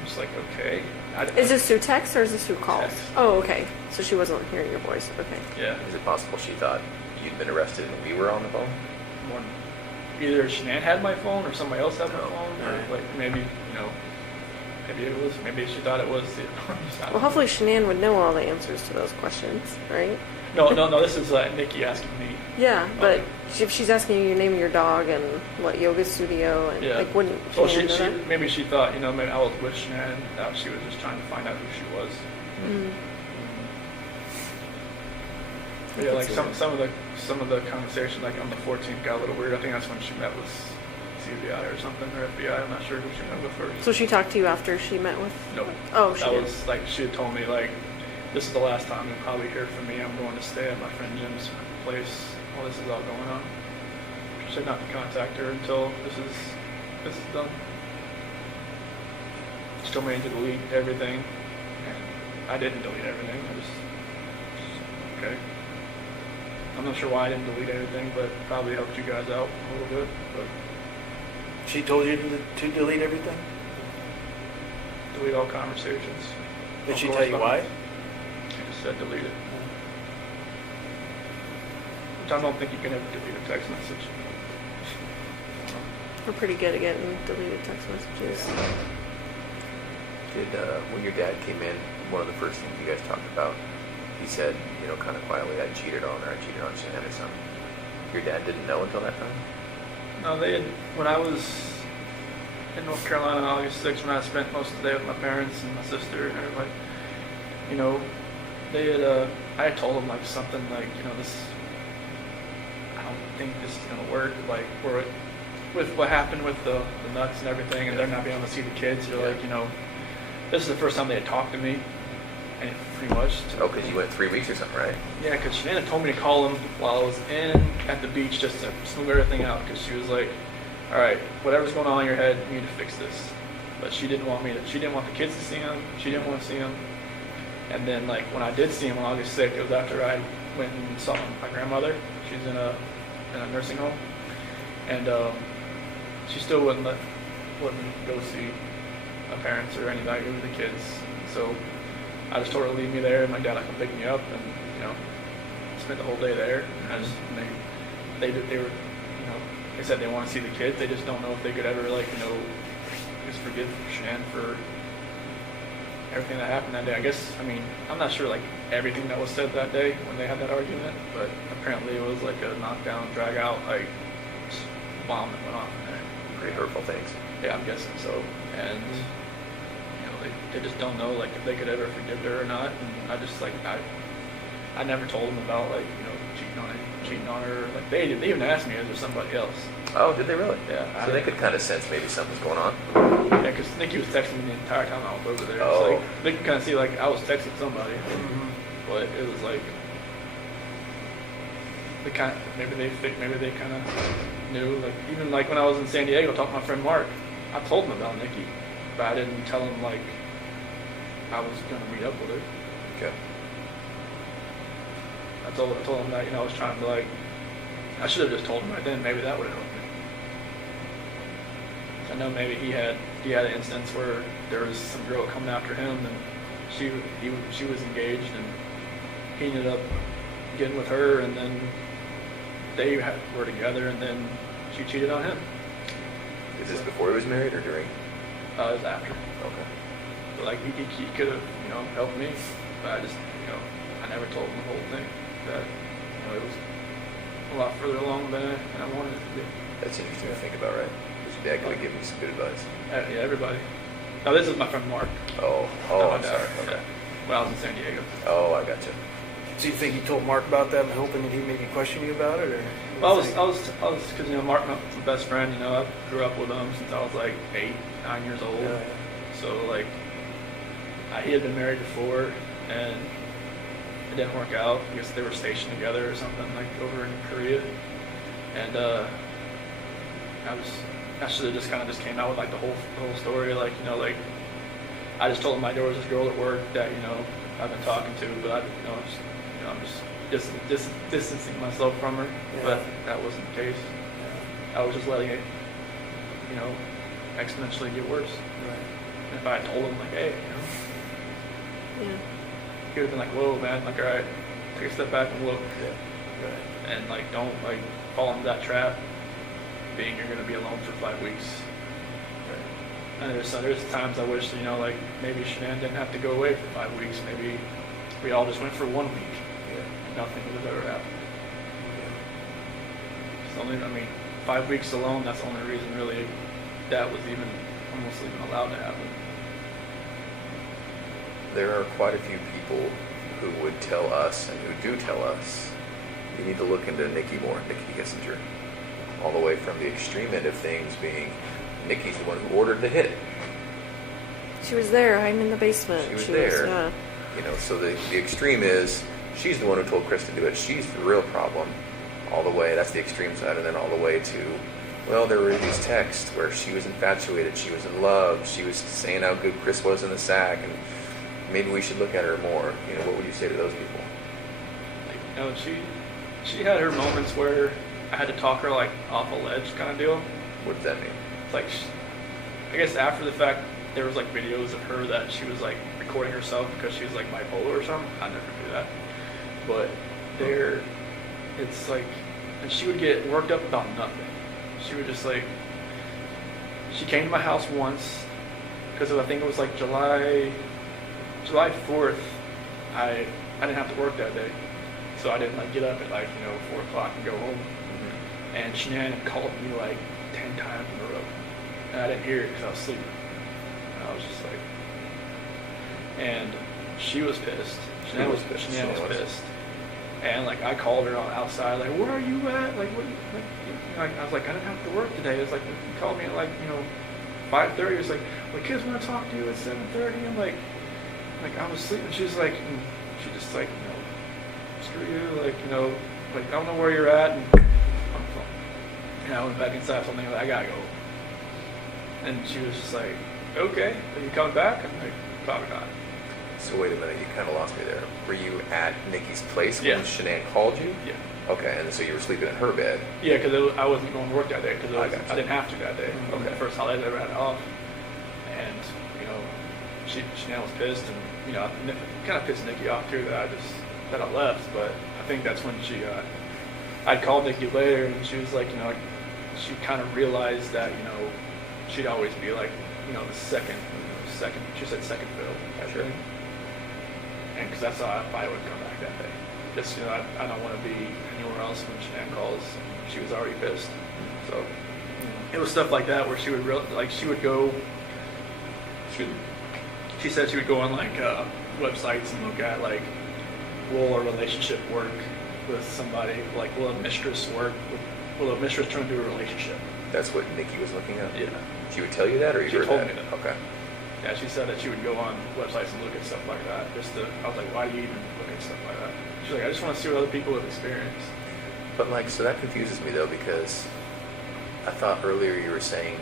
I'm just like, okay. Is this through text or is this through calls? Text. Oh, okay. So she wasn't hearing your voice. Okay. Yeah. Is it possible she thought you'd been arrested and we were on the phone? One, either Shanann had my phone or somebody else had my phone, or Right. like maybe maybe she thought it was. Well, hopefully Shanann would know all the answers to those questions, right? No. This is Nikki asking me. Yeah, but Okay. if she's asking you your name of your dog and what yoga studio and Yeah. like, wouldn't Well, Shanann know that? maybe she thought maybe I was with Shanann. That she was just trying to find out who she was. Mm. But yeah, like some of the conversation like on the 14th got a little weird. I think that's when she met with CBI or something, or FBI. I'm not sure who she met with first. So she talked to you after she met with? No. Oh, she That did. was like she had told me like, this is the last time you'll probably hear from me. I'm going to stay at my friend Jim's place while this is all going on. She said not to contact her until this is done. She told me to delete everything, and I didn't delete everything. I just okay. I'm not sure why I didn't delete everything, but probably helped you guys out a little bit. But She told you to delete everything? delete all conversations. Did all she tell you why? correspondence. She just said delete it. Which I don't think you can ever delete a text message. We're pretty good at getting deleted text messages. Did when your dad came in, one of the first things you guys talked about, he said, kind of quietly, I cheated on her, I cheated on Shanann or something. Your dad didn't know until that time? No, they had, when I was in North Carolina on August 6th, when I spent most of the day with my parents and my sister and everybody, they had, I had told them like something like, this, I don't think this is going to work, like, with what happened with the nuts and everything, and they're not being able to see the kids, they're like, this is the first time they had talked to me, and pretty much. Oh, because you went 3 weeks or something, right? Yeah, because Shanann told me to call him while I was at the beach just to smooth everything out, because she was like, all right, whatever's going on in your head, you need to fix this. But she didn't want the kids to see him. She didn't want to see him. And then, like, when I did see him on August 6th, it was after I went and saw my grandmother. She's in a nursing home. And she still wouldn't go see my parents or anybody with the kids. So I just told her to leave me there, and my dad would come pick me up, and spent the whole day there. And I just they were they said they want to see the kids. They just don't know if they could ever just forgive Shanann for everything that happened that day. I guess I'm not sure like everything that was said that day when they had that argument, but apparently it was like a knockdown, drag out, like bomb that went off in there. Pretty hurtful things. Yeah, I'm guessing so. And they just don't know like if they could ever forgive her or not. And I just like I never told them about like cheating on her. Like they even asked me, is there somebody else? Oh, did they really? Yeah. So they could kind of sense maybe something's going on. Yeah, because Nikki was texting me the entire time I was over there. Oh. So like, they could kind of see like I was texting somebody, but it was like maybe they kind of knew. Like even like when I was in San Diego talking to my friend Mark, I told him about Nikki, but I didn't tell him like I was going to meet up with her. Okay. I told him that I was trying to like. I should have just told him right then. Maybe that would have helped me. I know maybe he had an instance where there was some girl coming after him, and she was engaged, and he ended up getting with her, and then they were together, and then she cheated on him. Is this before he was married or during? It was after. Okay. But like he could have helped me. But I just, I never told him the whole thing. That, it was a lot further along than I wanted it to be. That's interesting to think about, right? Was your dad going to give you some good advice? Yeah, everybody. Now, this is my friend Mark. Oh, Not my I'm dad. sorry. Okay. Yeah. When I was in San Diego. Oh, I got you. So you think you told Mark about that and hoping that he maybe question you about it, or? Well, I was, because Mark, my best friend. I grew up with him since I was like 8, 9 years old. Yeah. So like, he had been married before, and it didn't work out. I guess they were stationed together or something, like over in Korea. And I should have just kind of just came out with like the whole story, like I just told him there was this girl at work that I've been talking to, but I'm just distancing myself from her. Yeah. But that wasn't the case. Yeah. I was just letting it, exponentially get worse. Right. And if I had told him like, hey, Yeah. he would have been like, whoa, man, like, all right, take a step back and look, Yeah. Right. and like, don't like fall into that trap, being you're gonna be alone for 5 weeks. And there's times I wish, like maybe Shanann didn't have to go away for 5 weeks. Maybe we all just went for 1 week. Yeah. And nothing would have ever happened. It's only, 5 weeks alone. That's the only reason really that was almost even allowed to happen. There are quite a few people who would tell us and who do tell us you need to look into Nikki more, Nikki Kissinger, all the way from the extreme end of things being Nikki's the one who ordered the hit. She was there. I'm in the basement. She was there. Yeah. So the extreme is she's the one who told Chris to do it. She's the real problem. All the way, that's the extreme side, and then all the way to, well, there were these texts where she was infatuated, she was in love, she was saying how good Chris was in the sack, and maybe we should look at her more. What would you say to those people? Like, she had her moments where I had to talk her like off a ledge kind of deal. What does that mean? It's like, I guess after the fact, there was like videos of her that she was like recording herself because she was like bipolar or something. I never do that. But it's like, and she would get worked up about nothing. She would just like, she came to my house once because I think it was like July 4th. I didn't have to work that day, so I didn't like get up at like 4 o'clock and go home. Mm-hmm. And Shanann had called me like 10 times in a row, and I didn't hear it because I was sleeping. And I was just like, and she was pissed. Shanann was pissed. And like I called her on outside, like, where are you at? Like, what? I was like, I didn't have to work today. It's like you called me at like 5:30. It's like, well, kids want to talk to you at 7:30. I'm like I was sleeping. She's like, she just like, screw you, like like I don't know where you're at. And I went back inside. Something like I gotta go. And she was just like, okay, are you coming back? I'm like, probably not. So wait a minute, you kind of lost me there. Were you at Nikki's place when Yeah. Shanann called you? Yeah. Okay, and so you were sleeping in her bed. Yeah, because I wasn't going to work that day because I got you. I didn't have to that day. It was Okay. the first holiday I ever had off. And, Shanann was pissed, and, kind of pissed Nikki off too that I left. But I think that's when I'd called Nikki later, and she was like, she kind of realized that, she'd always be like, the second, she said second fiddle. Sure. And because that's how I would come back that day. Just, I don't want to be anywhere else when Shanann calls. She was already pissed. So it was stuff like that where she would she would go. She said she would go on like websites and look at like, will a relationship work with somebody? Like, will a mistress work? Will a mistress turn into a relationship? That's what Nikki was looking at? Yeah. She would tell you that, or you She heard told that? me that. Okay. Yeah, she said that she would go on websites and look at stuff like that. I was like, why do you even look at stuff like that? She's like, I just want to see what other people have experienced. But so that confuses me though, because I thought earlier you were saying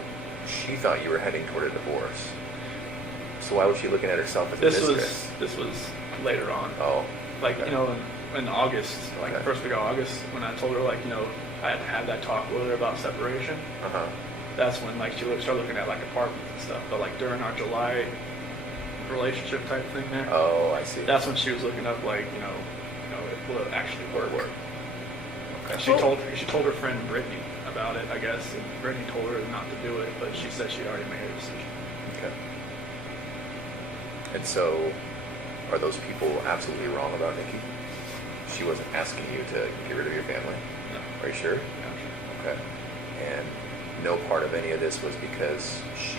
she thought you were heading toward a divorce. So why was she looking at herself as a mistress? This was later on. Oh. Like, okay. in August, like Okay. the first week of August, when I told her, like, I had to have that talk with her about separation. Uh-huh. That's when, like, she started looking at, like, apartments and stuff. But, like, during our July relationship type thing there, Oh, I see. that's when she was looking up, like, will it actually work? Okay. She told her friend Brittany about it, I guess, and Brittany told her not to do it, but she said she already made her decision. Okay. And so Are those people absolutely wrong about Nikki? She wasn't asking you to get rid of your family? No. Are you sure? Yeah. Okay. And no part of any of this was because she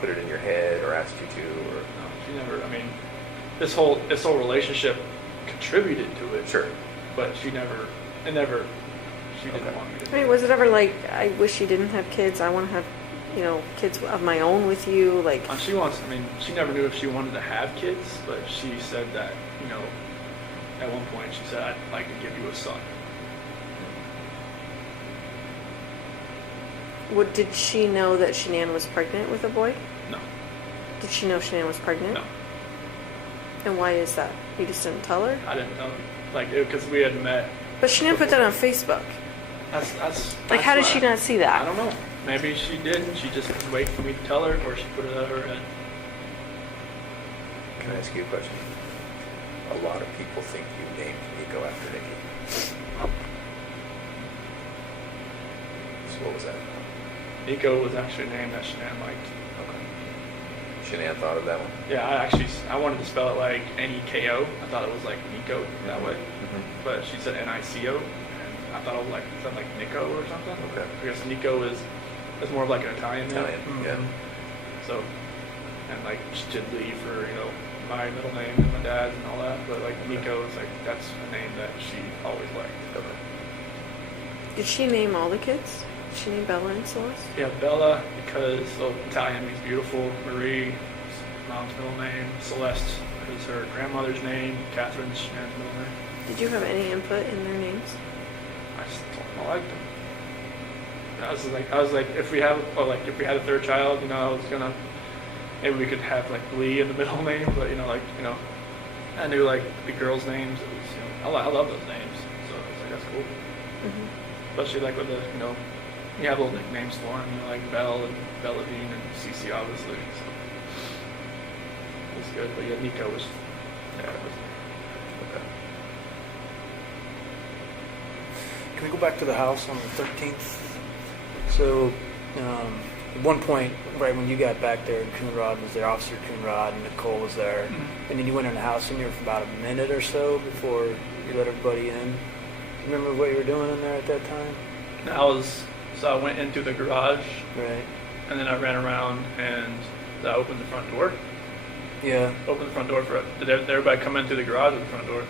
put it in your head or asked you to, or? No, she never. I mean, this whole relationship contributed to it. Sure. But she never. She didn't Okay. want me to. I mean, was it ever like, I wish you didn't have kids, I want to have, kids of my own with you, like? She wants. I mean, she never knew if she wanted to have kids, but she said that. At one point, she said, "I'd like to give you a son." Did she know that Shanann was pregnant with a boy? No. Did she know Shanann was pregnant? No. And why is that? You just didn't tell her? I didn't know. Because we had met. But Shanann put that on Facebook. That's Like, how did why- she not see I that? don't know. Maybe she did, and she just was waiting for me to tell her, or she put it out of her head. Can I ask you a question? A lot of people think you named Nico after Nikki. So what was that? Nico was actually a name that Shanann liked. Okay. Shanann thought of that one? Yeah, I wanted to spell it like N-E-K-O. I thought it was like Nico that way. Mm-hmm. But she said N-I-C-O, and I thought it was like something like Nico or something. Okay. Because Nico is more of like an Italian name. Italian, yeah. So, and like Chidley for, my middle name and my dad's and all that. But like Nico is like, that's a name that she always liked. Okay. Did she name all the kids? Did she name Bella and Celeste? Yeah, Bella, because Italian means beautiful. Marie, mom's middle name. Celeste is her grandmother's name. Catherine's Shannon's middle name. Did you have any input in their names? I just told them I liked them. I was like, if we had a third child, I was gonna, maybe we could have like Lee in the middle name, but I knew like the girls' names. It was, I love those names, so I was like, that's cool. Mm-hmm. Especially like with the, you have little nicknames for them, like Belle and Belladine and Cece, obviously. So it was good, but yeah, Nico was, it was. Okay. Can we go back to the house on the 13th? So, at one point, right when you got back there, Coonrod was there, Officer Coonrod, and Nicole was there. Mm-hmm. And then you went in the house in there for about a minute or so before you let everybody in. Remember what you were doing in there at that time? I went into the garage, Right. and then I ran around and I opened the front door. Yeah. Opened the front door did everybody come in through the garage or the front door?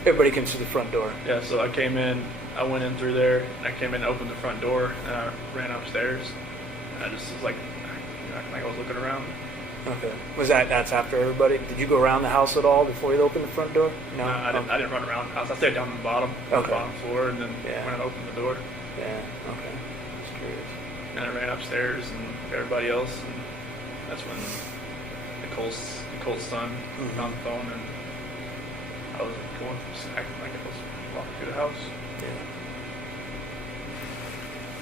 Everybody comes to the front door. Yeah, so I came in, I went in through there, and I came in and opened the front door, and I ran upstairs. And I just was like I was looking around. Okay. That's after everybody? Did you go around the house at all before you opened the front door? No, I didn't run around the house. I stayed down on the bottom floor, and then Yeah. went and opened the door. Yeah. Okay. Just curious. And I ran upstairs and everybody else, and that's when Nicole's son Mhm. found the phone, and I was acting like I was walking through the house. Yeah.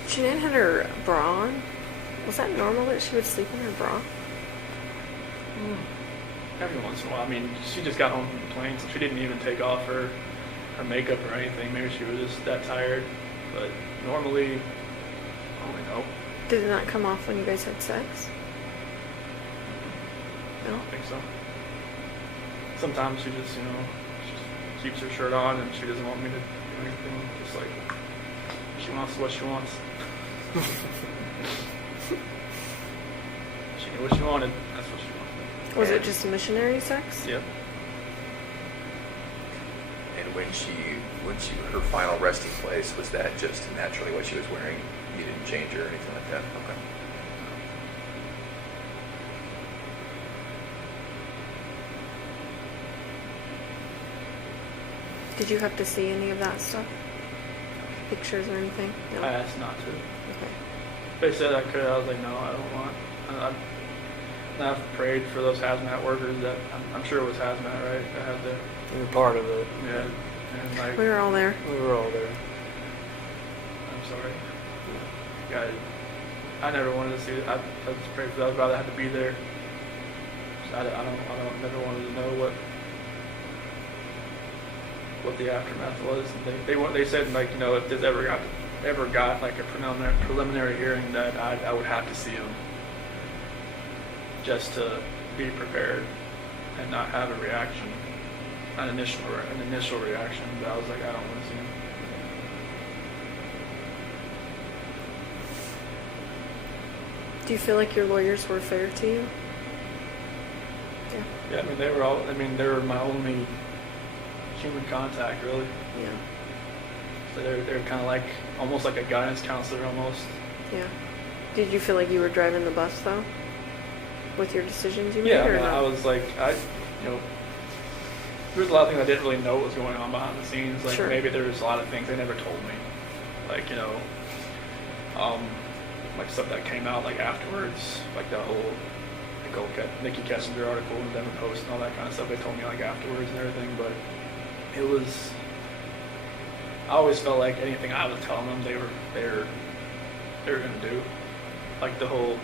Shanann had her bra on. Was that normal that she would sleep in her bra? Every once in a while. I mean, she just got home from the plane, so she didn't even take off her makeup or anything. Maybe she was just that tired. But normally, I don't really know. Did it not come off when you guys had sex? I No? don't think so. Sometimes she just, she keeps her shirt on and she doesn't want me to do anything. Just like, she wants what she wants. She knew what she wanted. That's what she wanted. Was it just missionary sex? Yep. And when her final resting place, was that just naturally what she was wearing? You didn't change her or anything like that? Okay. Did you have to see any of that stuff? Pictures or anything? No? I asked not to. Okay. They said I could. I was like, no, I don't want. I've prayed for those hazmat workers that I'm sure it was hazmat, right? That had the You were part of it. yeah, and like We were all there. We were all there. I'm sorry, guys. I never wanted to see it. I just prayed for that. I'd rather have to be there. So I don't never wanted to know what the aftermath was. And they said like if this ever got like a preliminary hearing that I would have to see him just to be prepared and not have a reaction an initial reaction, but I was like, I don't want to see him. Do you feel like your lawyers were fair to you? Yeah. Yeah, I mean, they were my only human contact, really. Yeah. So they're kind of like, almost like a guidance counselor almost. Yeah. Did you feel like you were driving the bus though, with your decisions you made? Yeah, or I no? was like, there's a lot of things I didn't really know what was going on behind the scenes. Like Sure. maybe there was a lot of things they never told me. Like, like stuff that came out like afterwards, like that whole Nikki Kessinger article in the Denver Post and all that kind of stuff. They told me like afterwards and everything, but it was. I always felt like anything I was telling them, they were gonna do. Like the whole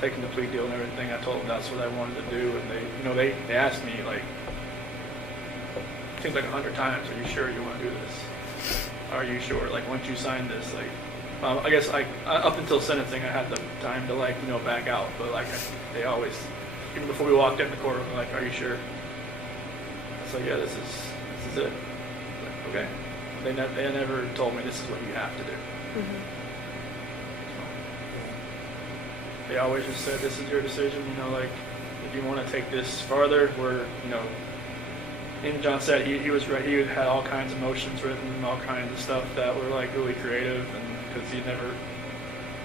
taking the plea deal and everything. I told them that's what I wanted to do, and they asked me like, seems like 100 times, are you sure you want to do this? Are you sure? Like once you sign this, like. I guess up until sentencing, I had the time to back out, but they always, even before we walked in the courtroom, they're like, "Are you sure?" I said, "Yeah, this is it." Like, okay. They never told me this is what you have to do. Mm-hmm. So, they always just said, "This is your decision." Like if you want to take this farther, and John said he was right. He had all kinds of motions written and all kinds of stuff that were like really creative, and because he'd never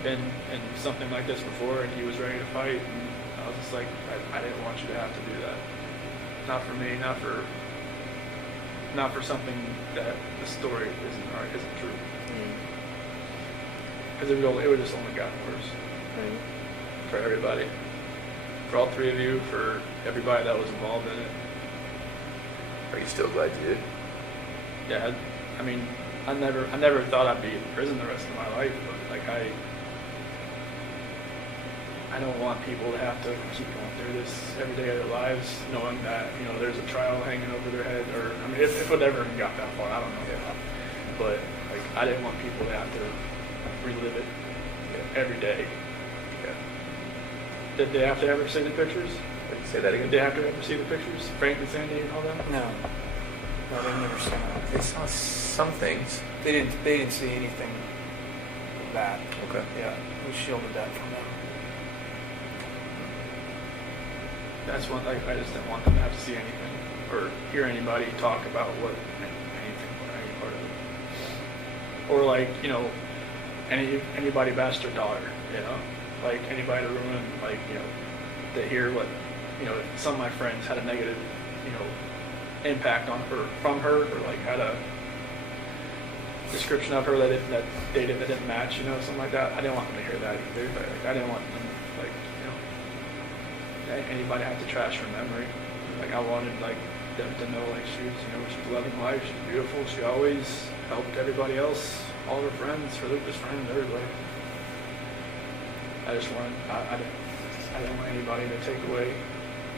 been in something like this before, and he was ready to fight. And I was just like, I didn't want you to have to do that. Not for me. Not for something that the story isn't true. Because it would just only gotten worse. Right. For everybody. For all three of you. For everybody that was involved in it. Are you still glad you did? Yeah, I mean, I never thought I'd be in prison the rest of my life, but I don't want people to have to keep going through this every day of their lives, knowing that there's a trial hanging over their head, or I mean, if it ever got that far, I don't know. Yeah. But I didn't want people to have to relive it every day. Yeah. Did they have to ever see the pictures? Say that again? Did they have to ever see the pictures? Frank and Sandy and all that? No, they never saw it. They saw some things. They didn't see anything of that. Okay. Yeah, we shielded that from them. That's one. I just didn't want them to have to see anything or hear anybody talk about anything or any part of it. Or anybody bash their daughter. Like anybody to ruin to hear what some of my friends had a negative impact on her from her, or had a description of her that didn't match, something like that. I didn't want them to hear that either. I didn't want them anybody have to trash her memory. I wanted them to know she's loving life, she's beautiful, she always helped everybody else, all of her friends, her Lucas friends, everybody. I just wanted I didn't want anybody to take away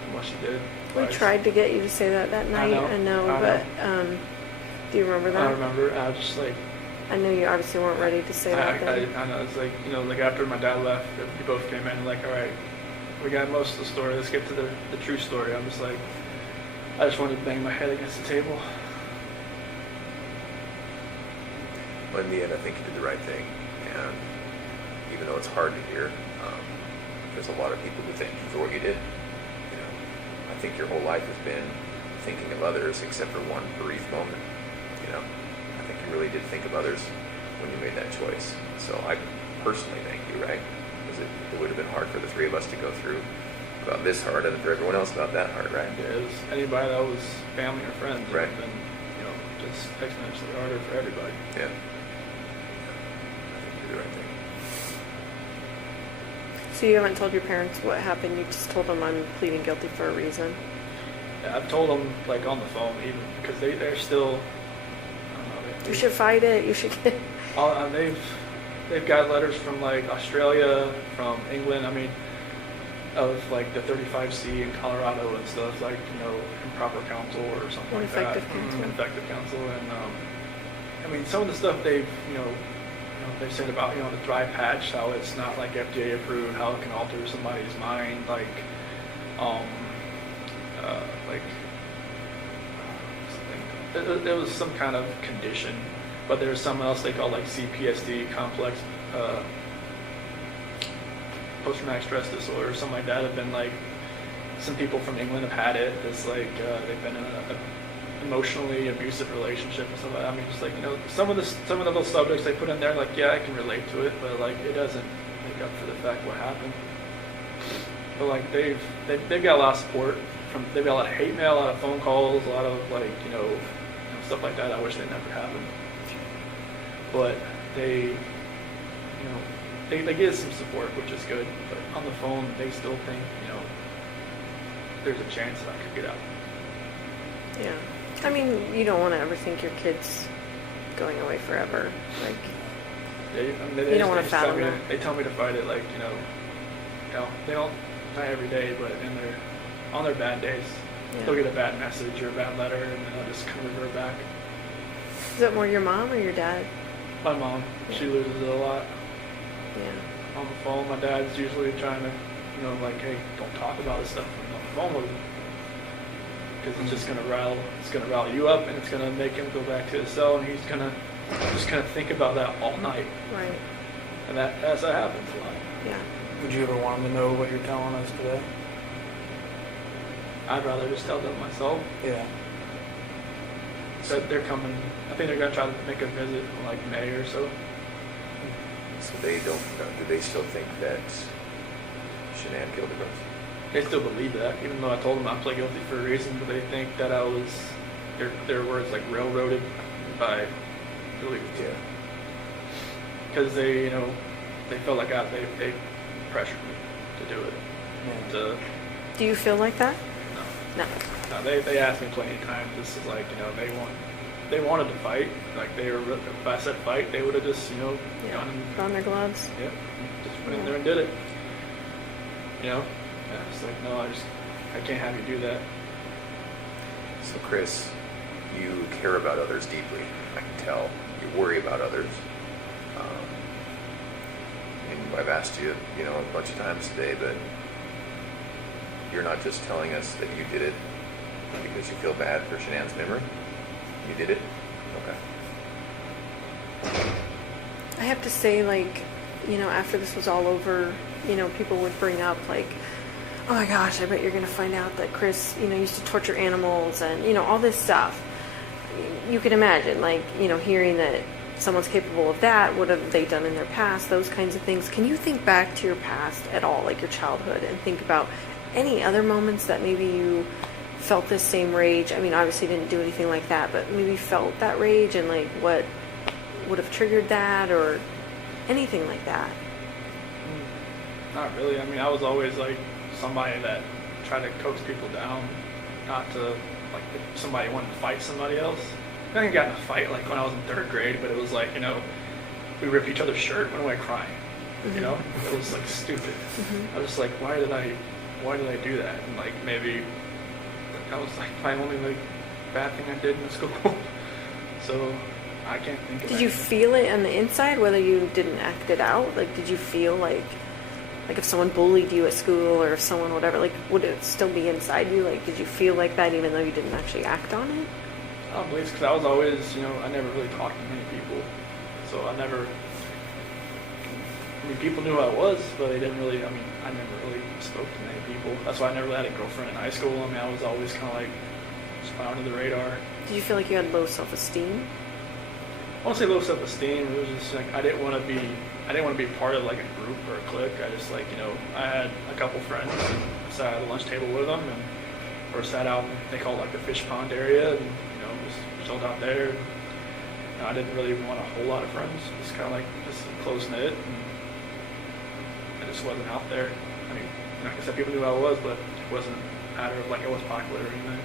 from what she did. We tried to get you to say that night. I know. But do you remember that? I remember. I was just I know you obviously weren't ready to say that then. I know. It's after my dad left, we both came in all right, we got most of the story. Let's get to the true story. I'm just I just wanted to bang my head against the table. Well, in the end, I think you did the right thing. And even though it's hard to hear, there's a lot of people who thank you for what you did. I think your whole life has been thinking of others, except for one brief moment. I think you really did think of others when you made that choice. So I personally thank you, right? Because it would have been hard for the three of us to go through about this hard, and for everyone else about that hard, right? Yeah, it was anybody that was family or friends. Right. And just exponentially harder for everybody. Yeah. I think you did the right thing. So you haven't told your parents what happened? You just told them I'm pleading guilty for a reason? Yeah, I've told them on the phone even, because they're still. I don't know. You should fight it. You should get. They've got letters from Australia, from England. I mean, of the 35C in Colorado and stuff, improper counsel or something like that. Ineffective counsel. Ineffective counsel, and I mean, some of the stuff they've they've said about the dry patch, how it's not FDA approved, how it can alter somebody's mind, it was some kind of condition, but there's something else they call like CPSD, complex post-traumatic stress disorder, or something like that. Have been like, some people from England have had it. It's like they've been in an emotionally abusive relationship and stuff like that. I mean, just like, you know, some of those subjects they put in there, like, yeah, I can relate to it, but like it doesn't make up for the fact what happened. But like they've got a lot of support from, they've got a lot of hate mail, a lot of phone calls, a lot of like, you know, stuff like that. I wish they never happened. But they, you know, they get some support, which is good. But on the phone, they still think, you know, there's a chance that I could get out. Yeah. I mean, you don't want to ever think your kid's going away forever. Like, you don't want to fathom that. They tell me to fight it, like, you know, they don't, not every day, but on their bad days, they'll get a bad message or a bad letter, and then I'll just kind of revert back. Is it more your mom or your dad? My mom, she loses it a lot. Yeah. On the phone, my dad's usually trying to, you know, like, hey, don't talk about this stuff on the phone with him. Because it's just gonna rile you up, and it's gonna make him go back to his cell, and he's gonna think about that all night. Right. And that happens a lot. Yeah. Would you ever want them to know what you're telling us today? I'd rather just tell them myself. Yeah. So they're coming. I think they're gonna try to make a visit in like May or so. So they don't, do they still think that Shanann killed the girls? They still believe that, even though I told them I pled guilty for a reason, but they think that I was, their words, like, railroaded by belief. Yeah. Because they, you know, they felt like they pressured me to do it. Yeah. Do you feel like that? No. No. No, they asked me plenty of times. This is like, you know, they wanted to fight. Like, if I said fight, they would have just, you know, gone and, Put on their gloves. yep, just went in there and did it. You know? Yeah, it's like, no, I can't have you do that. So Chris, you care about others deeply. I can tell. You worry about others. And I've asked you, you know, a bunch of times today, but you're not just telling us that you did it because you feel bad for Shanann's memory. You did it? Okay. I have to say, like, you know, after this was all over, you know, people would bring up, like, oh my gosh, I bet you're going to find out that Chris, you know, used to torture animals and, you know, all this stuff. You can imagine, like, you know, hearing that someone's capable of that, what have they done in their past, those kinds of things. Can you think back to your past at all, like your childhood, and think about any other moments that maybe you felt this same rage? I mean, obviously didn't do anything like that, but maybe felt that rage, and like what would have triggered that, or anything like that? Not really. I mean, I was always like somebody that tried to coax people down, not to, like, if somebody wanted to fight somebody else. I think I got in a fight like when I was in 3rd grade, but it was like, you know, we ripped each other's shirt, went away crying. You know, it was like stupid. I was just like, why did I do that? And like maybe that was like my only like bad thing I did in school. So I can't think of. Did you feel it on the inside, whether you didn't act it out? Like, did you feel like if someone bullied you at school, or if someone whatever, like, would it still be inside you? Like, did you feel like that even though you didn't actually act on it? I don't believe, because I was always, you know, I never really talked to many people, so I mean, people knew who I was, but they didn't really, I mean, I never really spoke to many people. That's why I never really had a girlfriend in high school. I mean, I was always kind of like, just fly under the radar. Did you feel like you had low self-esteem? I won't say low self-esteem. It was just like I didn't want to be part of like a group or a clique. I just, like, you know, I had a couple friends and I sat at the lunch table with them, or sat out in, they call it like the fish pond area, and, you know, just chilled out there. And, you know, I didn't really want a whole lot of friends. Just kind of like just close knit, and I just wasn't out there. I mean, like I said, people knew who I was, but it wasn't a matter of like I was popular or anything.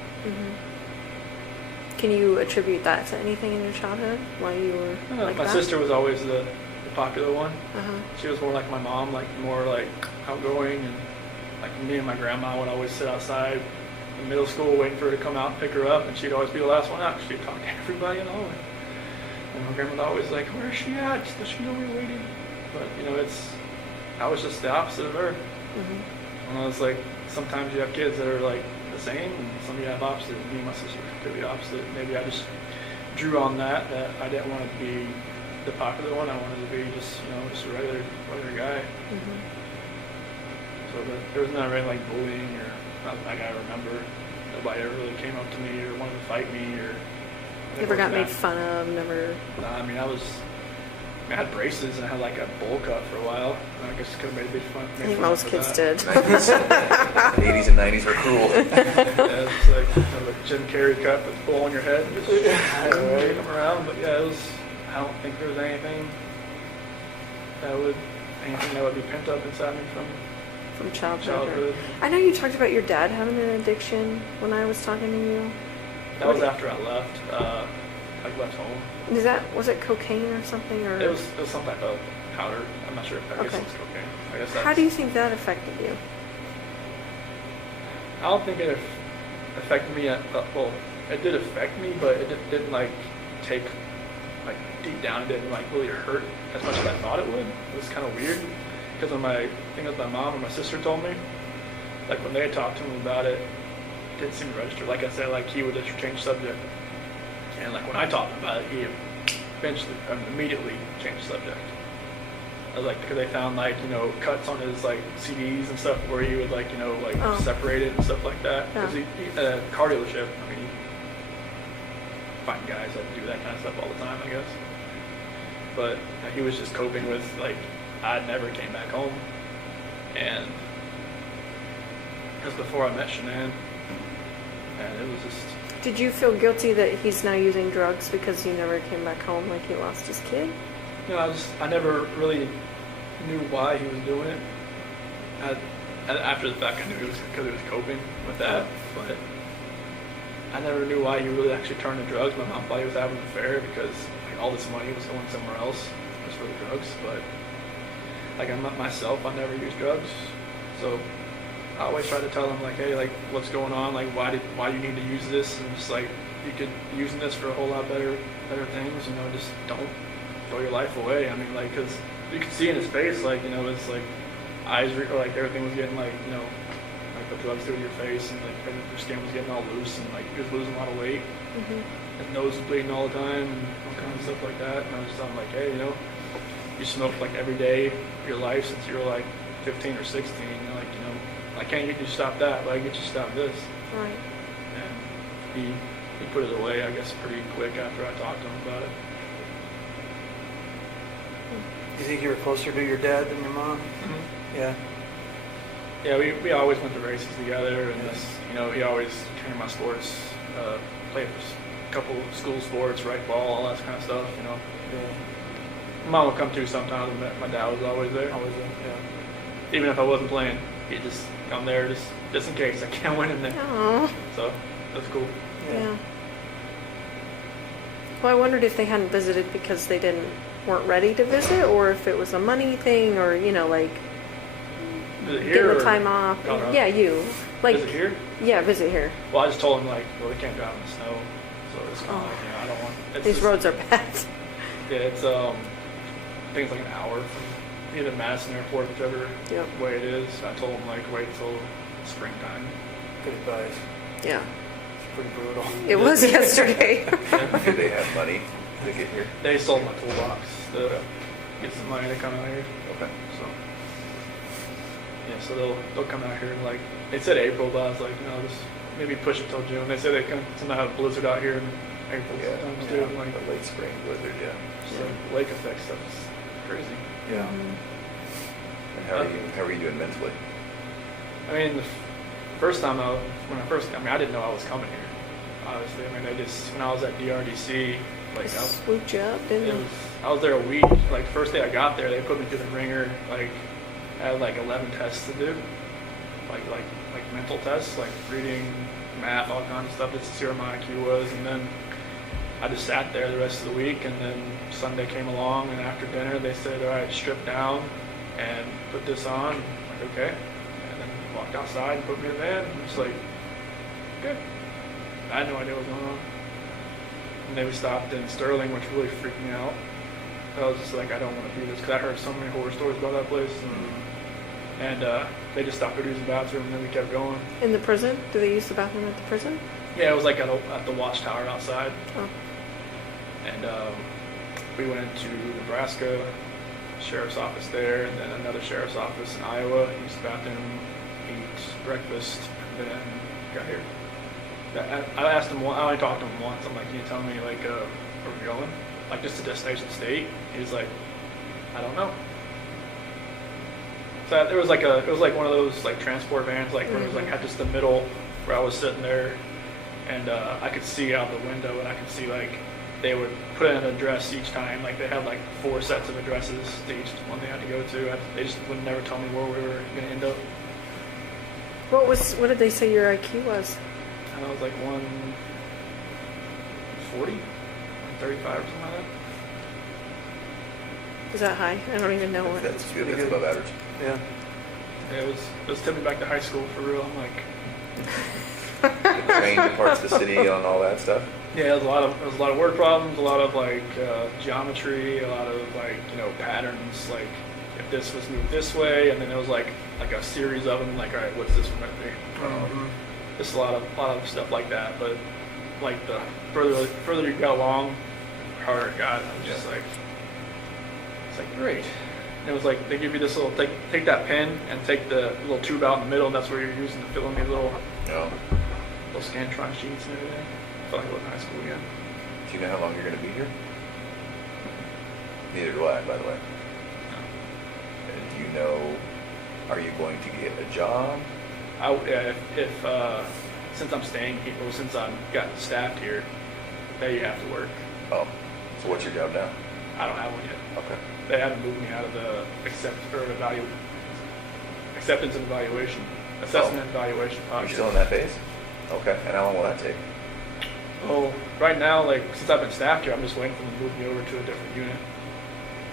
Can you attribute that to anything in your childhood? Why you were like my that? sister was always the popular one. Uh-huh. She was more like my mom, like more like outgoing, and like me and my grandma would always sit outside in middle school waiting for her to come out and pick her up, and she'd always be the last one out. She'd talk to everybody in the hallway. And my grandma would always like, "Where is she at? Does she know we're waiting?" But, you know, I was just the opposite of her. And I was like, sometimes you have kids that are like the same, and some of you have opposite. Me and my sister could be opposite. Maybe I just drew on that I didn't want to be the popular one. I wanted to be just just a regular guy. Mm-hmm. So there was not really like bullying or not like I remember. Nobody ever really came up to me or wanted to fight me or. Never got made fun of. Never. Nah, I mean I had braces and I had like a bowl cut for a while. I guess could have made a bit fun. I think most kids did. 80s and 90s were cruel. Yeah, it's like a Jim Carrey cut with a bowl on your head and just come around. But yeah, it was. I don't think there was anything that would be pent up inside me From childhood. childhood. I know you talked about your dad having an addiction when I was talking to you. That was after I left. I left home. Was it cocaine or something? Or It was some type of powder. I'm not sure. I guess Okay. it was cocaine. I guess how do you think that affected you? I don't think it affected me. Well, it did affect me, but it didn't like take like deep down. It didn't like really hurt as much as I thought it would. It was kind of weird because when my mom and my sister told me, like when they talked to him about it, it didn't seem to register. Like I said, like he would just change subject, and like when I talked about it, he eventually immediately changed subject. I was like, because they found like cuts on his like CDs and stuff where he would like separate it and stuff like that. Because he car dealership. I mean, you find guys that do that kind of stuff all the time, I guess. But he was just coping with like I never came back home, and because before I met Shanann, and it was just. Did you feel guilty that he's now using drugs because he never came back home, like he lost his kid? I never really knew why he was doing it. After the fact, I knew it was because he was coping with that, but I never knew why he really actually turned to drugs. My mom thought he was having an affair because like, all this money was going somewhere else, just for the drugs. But like myself, I never used drugs, so I always try to tell him like, hey, like what's going on? Like why you need to use this? And just like you could be using this for a whole lot better things. Just don't throw your life away. I mean, like, because you could see in his face, like, it's like eyes, like everything was getting like, like the drugs through your face, and like your skin was getting all loose, and like he was losing a lot of weight. Mm-hmm. His nose was bleeding all the time, and all kinds of stuff like that. And I was just telling him like, hey, you smoked like every day of your life since you were like 15 or 16. You're like, I can't get you to stop that, but I can get you to stop this. Right. And he put it away, I guess, pretty quick after I talked to him about it. Do you think you were closer to your dad than your mom? Mm-hmm. Yeah. Yeah, we always went to races together, and just, he always came to my sports, played for a couple school sports, right ball, all that kind of stuff, Yeah. My mom would come too sometimes, and my dad was always there. Always there. Yeah. Even if I wasn't playing, he'd just come there just in case I can't win in there. Aww. So that's cool. Yeah. Well, I wondered if they hadn't visited because they weren't ready to visit, or if it was a money thing, or like Visit here getting the or time off. Colorado? Yeah, you like Visit here? Yeah, visit here. Well, I just told him like, we can't drive in the snow, so it's kind of like, I don't want. It's These just, roads are bad. Yeah, it's I think it's like an hour from either Madison Airport, whichever way it is. I told him like wait till springtime. Good advice. Yeah. It's pretty brutal. It was yesterday. Do they have money to get here? They sold my toolbox to get some money to come out here. Okay. So yeah, so they'll come out here like they said April, but I was like, just maybe push it till June. They said they can sometimes have a blizzard out here in April sometimes too. Like the late spring blizzard, yeah. so lake effect stuff is crazy. Yeah. Mm-hmm. And how are you doing mentally? I mean, the first time I didn't know I was coming here. Obviously, I mean, when I was at DRDC, like They swooped you up, didn't they? I was there a week. Like the first day I got there, they put me through the ringer. Like I had like 11 tests to do, like mental tests, like reading, math, all kinds of stuff, just to see where my IQ was. And then I just sat there the rest of the week. And then Sunday came along, and after dinner, they said, "All right, strip down and put this on." I'm like, okay. And then walked outside and put me in the van. I'm just like, good. I had no idea what was going on. And then we stopped in Sterling, which really freaked me out. I was just like, I don't want to do this, because I heard so many horror stories about that place. And they just stopped to use the bathroom, and then we kept going. In the prison? Do they use the bathroom at the prison? Yeah, it was like at the watchtower outside. Oh. And we went into Nebraska, sheriff's office there, and then another sheriff's office in Iowa. Used the bathroom, ate breakfast, and then got here. I asked him, I only talked to him once. I'm like, can you tell me, like, where we're going? Like, just to Destination State? He's like, I don't know. So it was like one of those, like, transport vans, like, where it was, like, at just the middle where I was sitting there, and I could see out the window, and I could see, like, they would put in an address each time. Like, they had, like, 4 sets of addresses to each one they had to go to. They just would never tell me where we were going to end up. What did they say your IQ was? And I was like 140, 135 or something like that. Is that high? I don't even know what. That's good. pretty That's good. above average. Yeah. Yeah, it was tipping back to high school for real. I'm like, Trained in parts of the city on all that stuff. yeah, there was a lot of word problems, a lot of like geometry, a lot of like patterns. Like if this was moved this way, and then there was like a series of them. Like, all right, what's this one right there? Just a lot of stuff like that. But like the further you got along, the harder it got. I was just like, it's like great. And it was like they give you this little take that pen and take the little tube out in the middle, and that's where you're using to fill in these little Scantron sheets and everything. I felt like I was in high school again. Do you know how long you're going to be here? Neither do I, by the way. And do you know, are you going to get a job? If since I'm staying here, well, since I've gotten staffed here, they have to work. Oh, so what's your job now? I don't have one yet. Okay. They haven't moved me out of the acceptance and evaluation, assessment and evaluation Are you process. still in that phase? Okay. And how long will that take? Oh, right now, like since I've been staffed here, I'm just waiting for them to move me over to a different unit.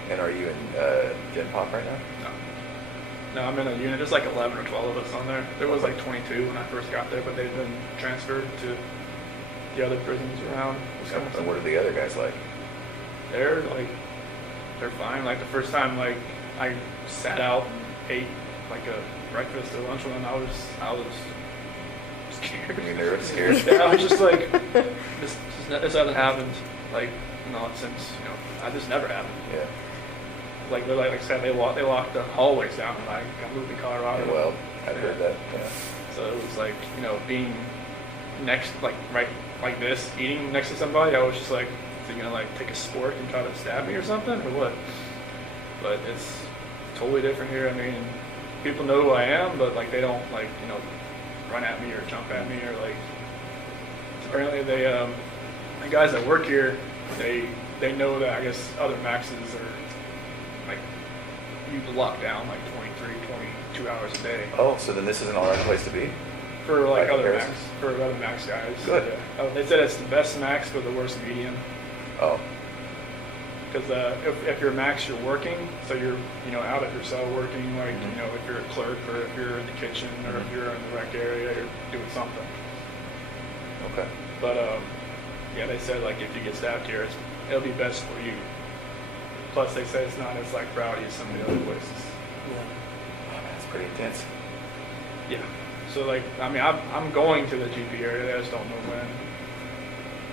And are you in Gen Pop right now? No, I'm in a unit. There's like 11 or 12 of us on there. There was like 22 when I first got there, but they've been transferred to the other prisons around Wisconsin. And what are the other guys like? They're fine. Like the first time, like I sat out and ate like a breakfast or lunch with them, I was scared. You nervous, scared? Yeah, I was just like, this hasn't happened. Like not since this never happened. Yeah. Like I said, they locked the hallways down when I got moved to Colorado. Yeah, well, I've heard that. Yeah. So it was like being next, like right like this, eating next to somebody. I was just like, is he gonna like take a spork and try to stab me or something or what? But it's totally different here. I mean, people know who I am, but like they don't like run at me or jump at me or like. Apparently they the guys that work here, they know that I guess other maxes are like you lock down like 23, 22 hours a day. Oh, so then this is an alright place to be? For like By other comparison? max guys. Good. Yeah. They said it's the best max but the worst medium. Oh, Because if you're max, you're working, so you're out at your cell working, like if you're a clerk or if you're in the kitchen or if you're in the rec area, you're doing something. okay. But yeah, they said like if you get staffed here, it'll be best for you. Plus, they say it's not as like rowdy as some of the other places. Yeah. Oh, man, that's pretty intense. Yeah. So like, I mean, I'm going to the GP area. I just don't know when.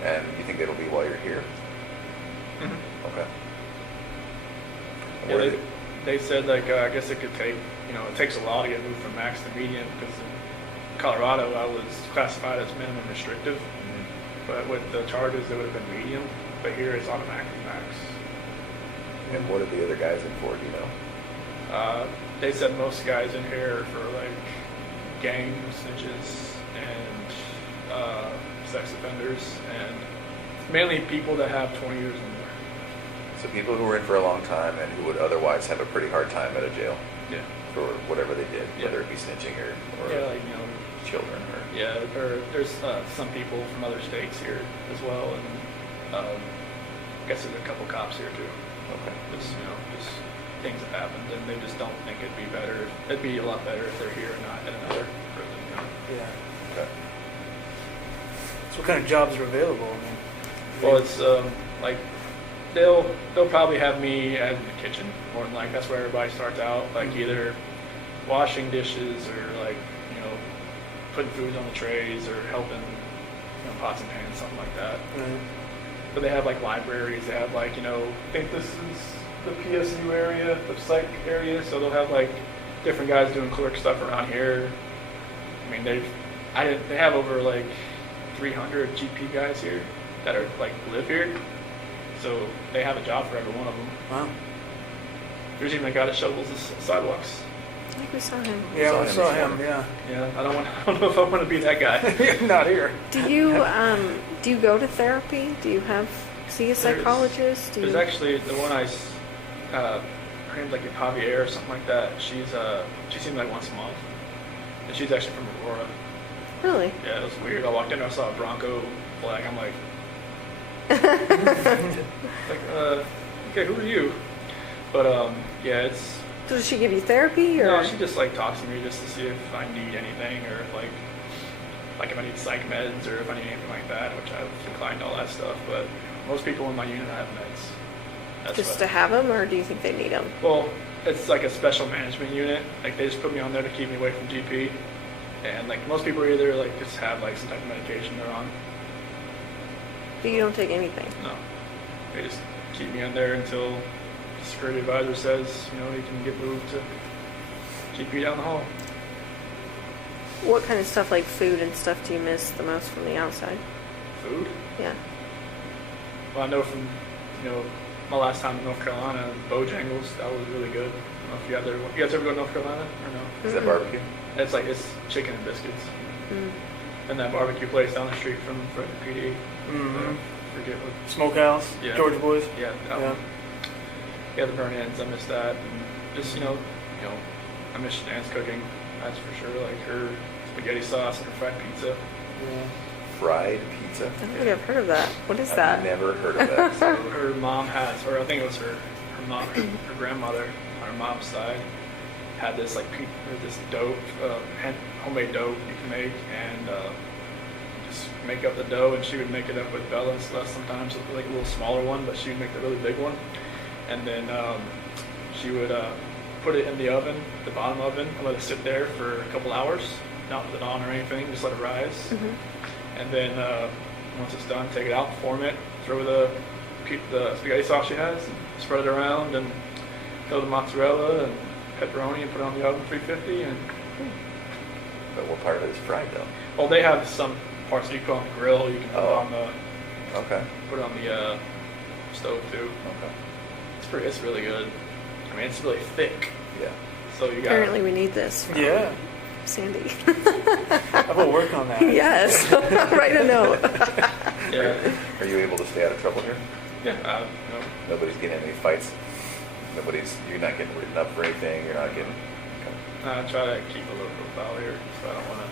And you think it'll be while you're here? Mm-hmm. Okay. And Yeah, where do they said like I guess it could take it takes a while to get moved from max to medium because in Colorado I was classified as minimum restrictive, but with the charges it would have been medium. But here it's automatically max. And what are the other guys in for? Do you know? They said most guys in here are for like gang snitches and sex offenders and mainly people that have 20 years or more. So people who were in for a long time and who would otherwise have a pretty hard time at a jail Yeah. for whatever they did, Yeah. whether it be snitching or Yeah, like children or. yeah, or there's some people from other states here as well, and I guess there's a couple cops here too. Okay. Just just things have happened, and they just don't think it'd be better. It'd be a lot better if they're here and not in another prison. Yeah. Okay. So what kind of jobs are available? I mean, Well, it's like they'll probably have me in the kitchen more than like that's where everybody starts out, like either washing dishes or like putting food on the trays or helping pots and pans, something like that. Right. but they have like libraries. They have like, I think this is the PSU area, the psych area. So they'll have like different guys doing clerk stuff around here. I mean, they have over like 300 GP guys here that are like live here. So they have a job for every one of them. Wow. There's even a guy that shovels the sidewalks. I think we saw him. Yeah, we saw this him. morning. Yeah. Yeah, I don't know if I want to be that guy. Not here. Do you go to therapy? Do you see a psychologist? There's actually the one her name's like Javier or something like that. She seemed like once a month, and she's actually from Aurora. Really? Yeah, it was weird. I walked in, I saw a Bronco flag. I'm like, okay, who are you? But yeah, it's. So does she give you therapy, or? No, she just like talks to me just to see if I need anything, or if like if I need psych meds, or if I need anything like that, which I've declined all that stuff. But most people in my unit have meds. That's Just what- to have them, or do you think they need them? Well, it's like a special management unit. Like they just put me on there to keep me away from GP. And like most people either like just have like some type of medication they're on. But you don't take anything. No. They just keep me on there until the security advisor says, you can get moved to GP down the hall. What kind of stuff, like food and stuff, do you miss the most from the outside? Food? Yeah. Well, I know from, my last time in North Carolina, Bojangles, that was really good. I don't know if you guys ever go to North Carolina or no? Is that barbecue? It's chicken and biscuits. Mm. And that barbecue place down the street from the PD. Mm-hmm. Forget what. Smokehouse. Yeah. George Boys. Yeah, that Yeah. one. Yeah, the burn ends. I miss that. And just I miss Shanann's cooking. That's for sure. Like her spaghetti sauce and her fried pizza. Yeah. Fried pizza? I don't think I've heard of that. What is I've that? never heard of that. So her mom has, or I think it was her mom, her grandmother on her mom's side had this this dough, homemade dough you can make, and just make up the dough, and she would make it up with Bella and stuff sometimes, like a little smaller one, but she would make the really big one, and then she would put it in the oven, the bottom oven, and let it sit there for a couple hours, not with it on or anything, just let it rise, and then once it's done, take it out, form it, throw the spaghetti sauce she has, spread it around, and throw the mozzarella and pepperoni and put it on the oven 350, and But what part of it is fried though? well, they have some parts that you put on the grill, you can put it on the Okay. stove too. Okay. It's really good. I mean, it's really thick, Yeah. so you got. Apparently we need this from Yeah. Sandy. I will work on that. Yes. Write a note. Yeah, Are you able to stay out of trouble here? yeah. Nobody's getting in any fights? You're not getting written up for anything? You're not getting... I try to keep a low profile here, so I don't want to.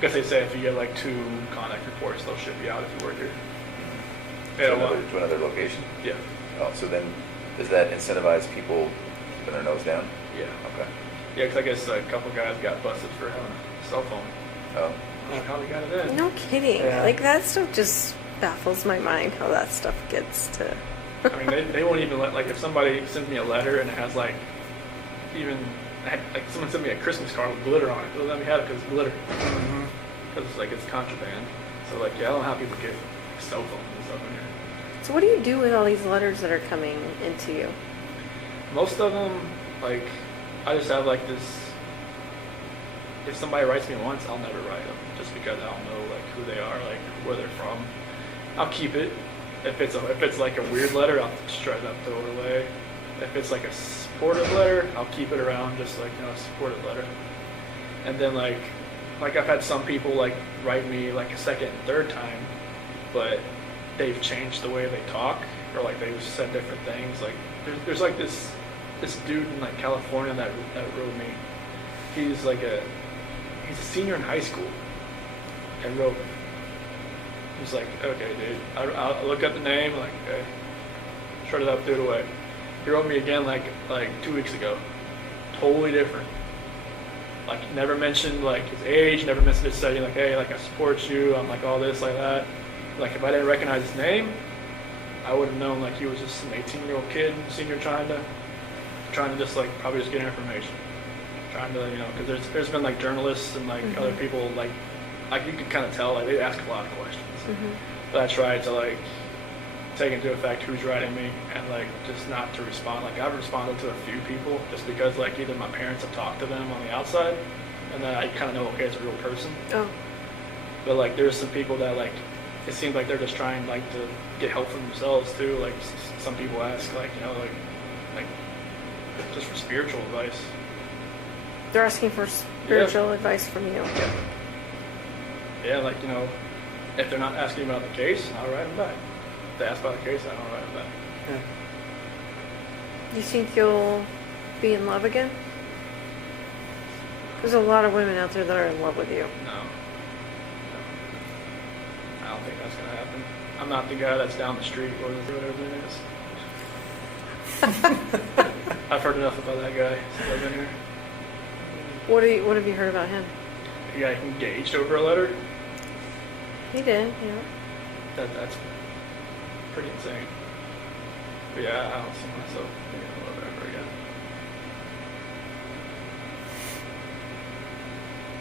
Because they say if you get like 2 contact reports, they'll ship you out if you work here. They don't want. To another location? Yeah, Oh, so then, does that incentivize people keeping their nose down? yeah, Okay. yeah. Because I guess a couple guys got busted for having a cell phone. Oh, I don't know how they got it in. No kidding. Yeah. Like that stuff just baffles my mind how that stuff gets to. I mean, they won't even let, like, if somebody sends me a letter and it has, like, like, someone sent me a Christmas card with glitter on it. They'll let me have it because it's glitter. Because, it's contraband. So, like, yeah, I don't know how people get cell phones and stuff in here. So what do you do with all these letters that are coming into you? Most of them, like, I just have, like, this... If somebody writes me once, I'll never write them. Just because I don't know, like, who they are, like, where they're from. I'll keep it. If it's like a weird letter, I'll shred it up, throw it away. If it's like a supportive letter, I'll keep it around, just like, a supportive letter. And then like I've had some people like write me like a second and third time, but they've changed the way they talk, or like they've said different things. Like there's like this dude in like California that wrote me. He's a senior in high school, and wrote me. He's like, okay, dude. I look up the name, like, okay, shred it up, threw it away. He wrote me again, like 2 weeks ago. Totally different. Like, never mentioned, like, his age, never mentioned his study, like, hey, like, I support you, I'm like, all this, like that. Like, if I didn't recognize his name, I would have known, like, he was just an 18-year-old kid, senior, trying to just, like, probably just get information. Trying to, because there's been, like, journalists and, like, other people, like you could kind of tell, like, they ask a lot of questions. But I try to, like, take into effect who's writing me and like just not to respond. Like I've responded to a few people just because like either my parents have talked to them on the outside, and then I kind of know, okay, it's a real person. Oh. But like there's some people that like it seems like they're just trying like to get help for themselves too. Like some people ask like like just for spiritual advice. They're asking for spiritual advice from you. Yeah, like if they're not asking about the case, I'll write them back. If they ask about the case, I don't write them back. Yeah. You think you'll be in love again? There's a lot of women out there that are in love with you. No. I don't think that's gonna happen. I'm not the guy that's down the street or whatever it is. I've heard enough about that guy since I've been here. What have you heard about him? He got engaged over a letter. He did, yeah. That's pretty insane. But yeah, I don't see myself being in love ever again.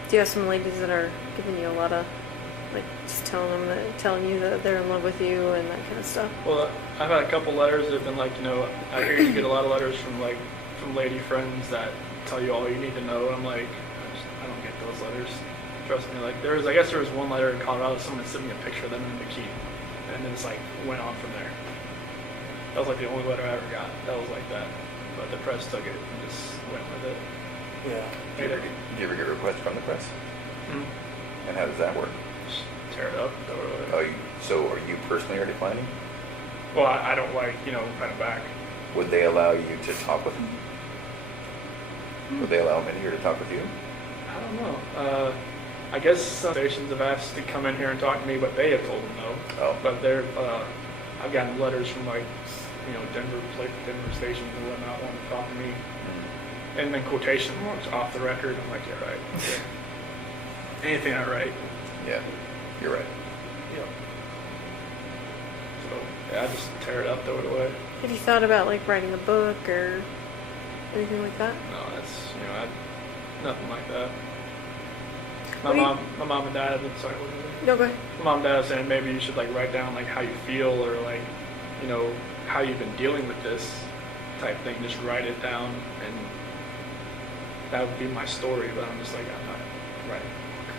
Do you have some ladies that are giving you a lot of, like, just telling you that they're in love with you and that kind of stuff? Well, I've had a couple letters that have been like, I hear you get a lot of letters from lady friends that tell you all you need to know. I'm like, I don't get those letters. Trust me. Like I guess there was one letter in Colorado, someone sent me a picture of them in a bikini, and then it's like went on from there. That was like the only letter I ever got. That was like that, but the press took it and just went with it. Yeah. Do you ever get requests from the press? Mm-hmm. And how does that work? Just tear it up. Throw it away. So are you personally are declining? Well, I don't like kind of back. Would they allow you to talk with them? Would they allow many here to talk with you? I don't know. I guess some stations have asked to come in here and talk to me, but they have told them no. Oh. But I've gotten letters from Denver stations and whatnot wanting to talk to me, and then quotation marks off the record. I'm like, yeah, right. Yeah. Anything I write. Yeah, you're right. Yeah. So yeah, I just tear it up, throw it away. Have you thought about, like, writing a book or anything like that? No, that's nothing like that. What My mom and dad have been sorry. What was it? No, go ahead. My mom and dad are saying maybe you should like write down like how you feel or like how you've been dealing with this type thing. Just write it down, and that would be my story. But I'm just like, I'm not writing a book.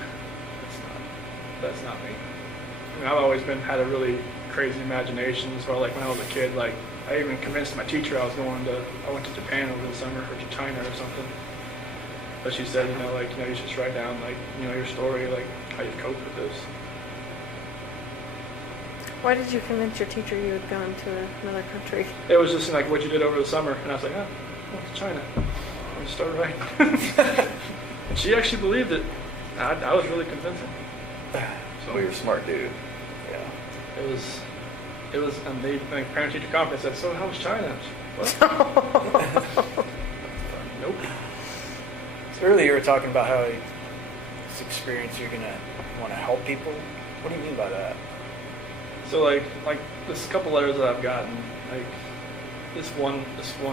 That's not me. I mean, I've always had a really crazy imagination as well. Like when I was a kid, like I even convinced my teacher I went to Japan over the summer or to China or something. But she said, you should just write down like your story, like how you've coped with this. Why did you convince your teacher you had gone to another country? It was just like what you did over the summer, and I was like, I went to China. I just started writing. And she actually believed it. I was really convincing. So you're a smart dude. Yeah. It was, and they like parent teacher conference said, so how was China? What? Nope. So earlier you were talking about how this experience you're going to want to help people. What do you mean by that? So like this couple letters that I've gotten, like this one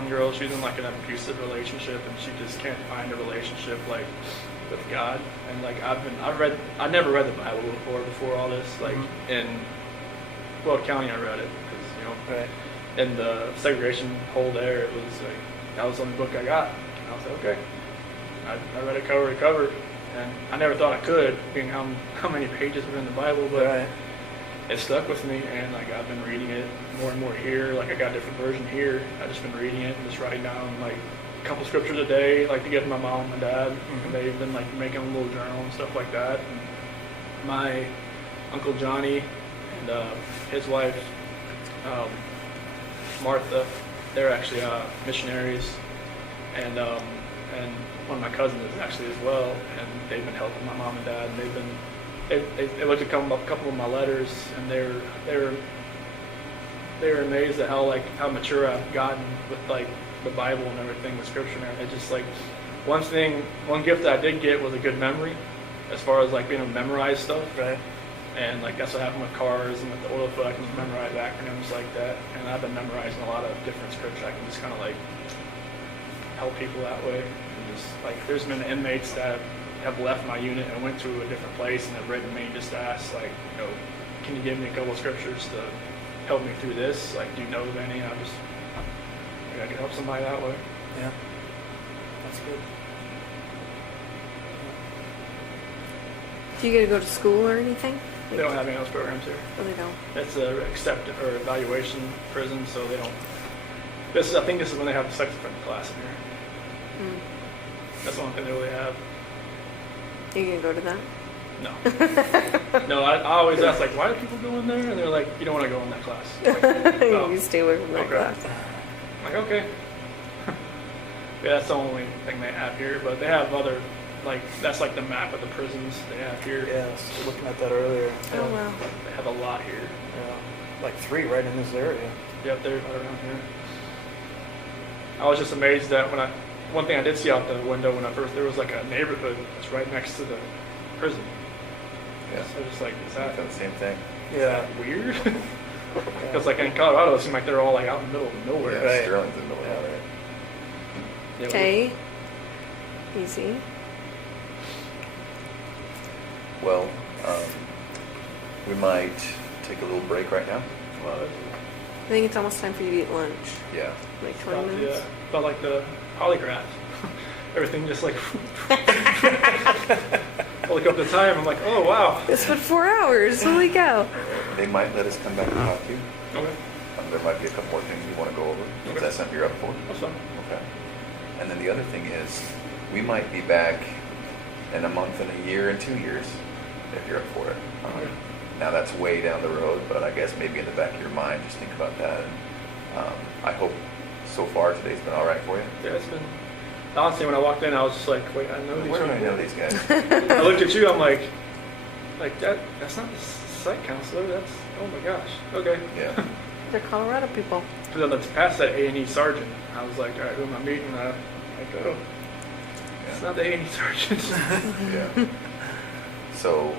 girl, she's in like an abusive relationship and she just can't find a relationship like with God. And like I never read the Bible before all this. Like in Weld County I read it because Right. in the segregation hole there, it was like that was the only book I got. And I was like, okay. I read it cover to cover, and I never thought I could, being how many pages were in the Bible, but Right. it stuck with me, and like I've been reading it more and more here. Like I got a different version here. I've just been reading it and just writing down like a couple scriptures a day, like to give to my mom and dad. And they've been like making a little journal and stuff like that. And my Uncle Johnny and his wife Martha, they're actually missionaries, and one of my cousins is actually as well, and they've been helping my mom and dad. And they looked at a couple of my letters, and they were amazed at how mature I've gotten with like the Bible and everything, the Scripture and everything. It's just like one gift that I did get was a good memory, as far as like being able to memorize stuff. Right. And like that's what happened with cars and with the oil field. I can just memorize acronyms like that, and I've been memorizing a lot of different scripture. I can just kind of like help people that way. And just like there's been inmates that have left my unit and went to a different place and have written me just to ask like, can you give me a couple of scriptures to help me through this. Like, do you know of any? I could help somebody that way. Yeah. That's good. Do you get to go to school or anything? They don't have any of those programs here. Oh, they don't. It's a accept or evaluation prison, so they don't. I think this is when they have the sex offender class in here. Mm. That's the only thing they really have. You gonna go to that? No. No, I always ask, like, why do people go in there? And they're like, you don't want to go in that class. I'm like, oh, You stay away from that okay. class. I'm like, okay. Yeah, that's the only thing they have here, but they have other, like, that's like the map of the prisons they have here. Yeah, I was looking at that earlier. Oh, wow. They have a lot here. Yeah. Like 3 right in this area. Yep, they're right around here. I was just amazed that one thing I did see out the window when I first, there was like a neighborhood that's right next to the prison. Yeah. So just like, is I that felt the same thing. Yeah. weird? Because like in Colorado, it seemed like they're all like out in the middle of nowhere. Yeah, Right. Sterling's in the middle of Yeah. it. Yeah, Okay. Easy. Well, we might take a little break right now. Well, I think it's almost time for you to eat lunch. Yeah. Like 20 minutes. yeah, felt like the polygraph. Everything just like. I look up the time. I'm like, oh wow. It's been 4 hours. Holy cow. They might let us come back and talk to you. Okay, There might be a couple more things we want to go over. Okay. Is that something you're up for? that's fine. Okay. And then the other thing is, we might be back in a month and a year and 2 years, if you're up for it. Okay. Now that's way down the road, but I guess maybe in the back of your mind, just think about that. And, I hope so far today's been all right for you. Yeah, it's been. Honestly, when I walked in, I was just like, wait, I know these Where do I people. know these guys? I looked at you. I'm like that's not the site counselor. That's oh my gosh. Okay. Yeah. They're Colorado people. So then past that A&E sergeant, I was like, all right, who am I meeting? I go, it's not the A&E sergeant. Yeah. So,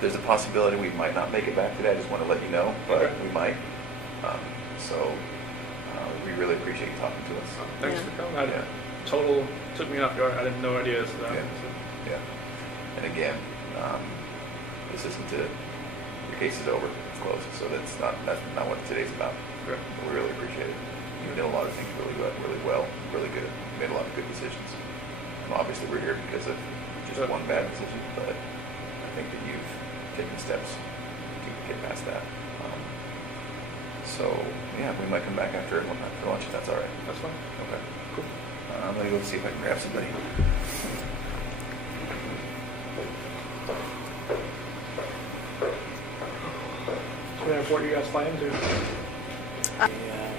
there's a possibility we might not make it back today. I just want to let you know, but Okay. we might. We really appreciate you talking to us. Thanks Yeah. for coming. I Yeah. total took me off guard. I didn't no idea this was Yeah. happening. So. Yeah. And again, this isn't to, your case is over, it's closed. So that's not what today's about. Okay. We really appreciate it. You did a lot of things really well, really good. You made a lot of good decisions. And obviously we're here because of just Sure. one bad decision, but I think that you've taken steps to get past that. So yeah, we might come back after lunch if that's all right. That's fine. Okay. Cool. I'm gonna go see if I can grab somebody. What airport you guys flying to? Yeah.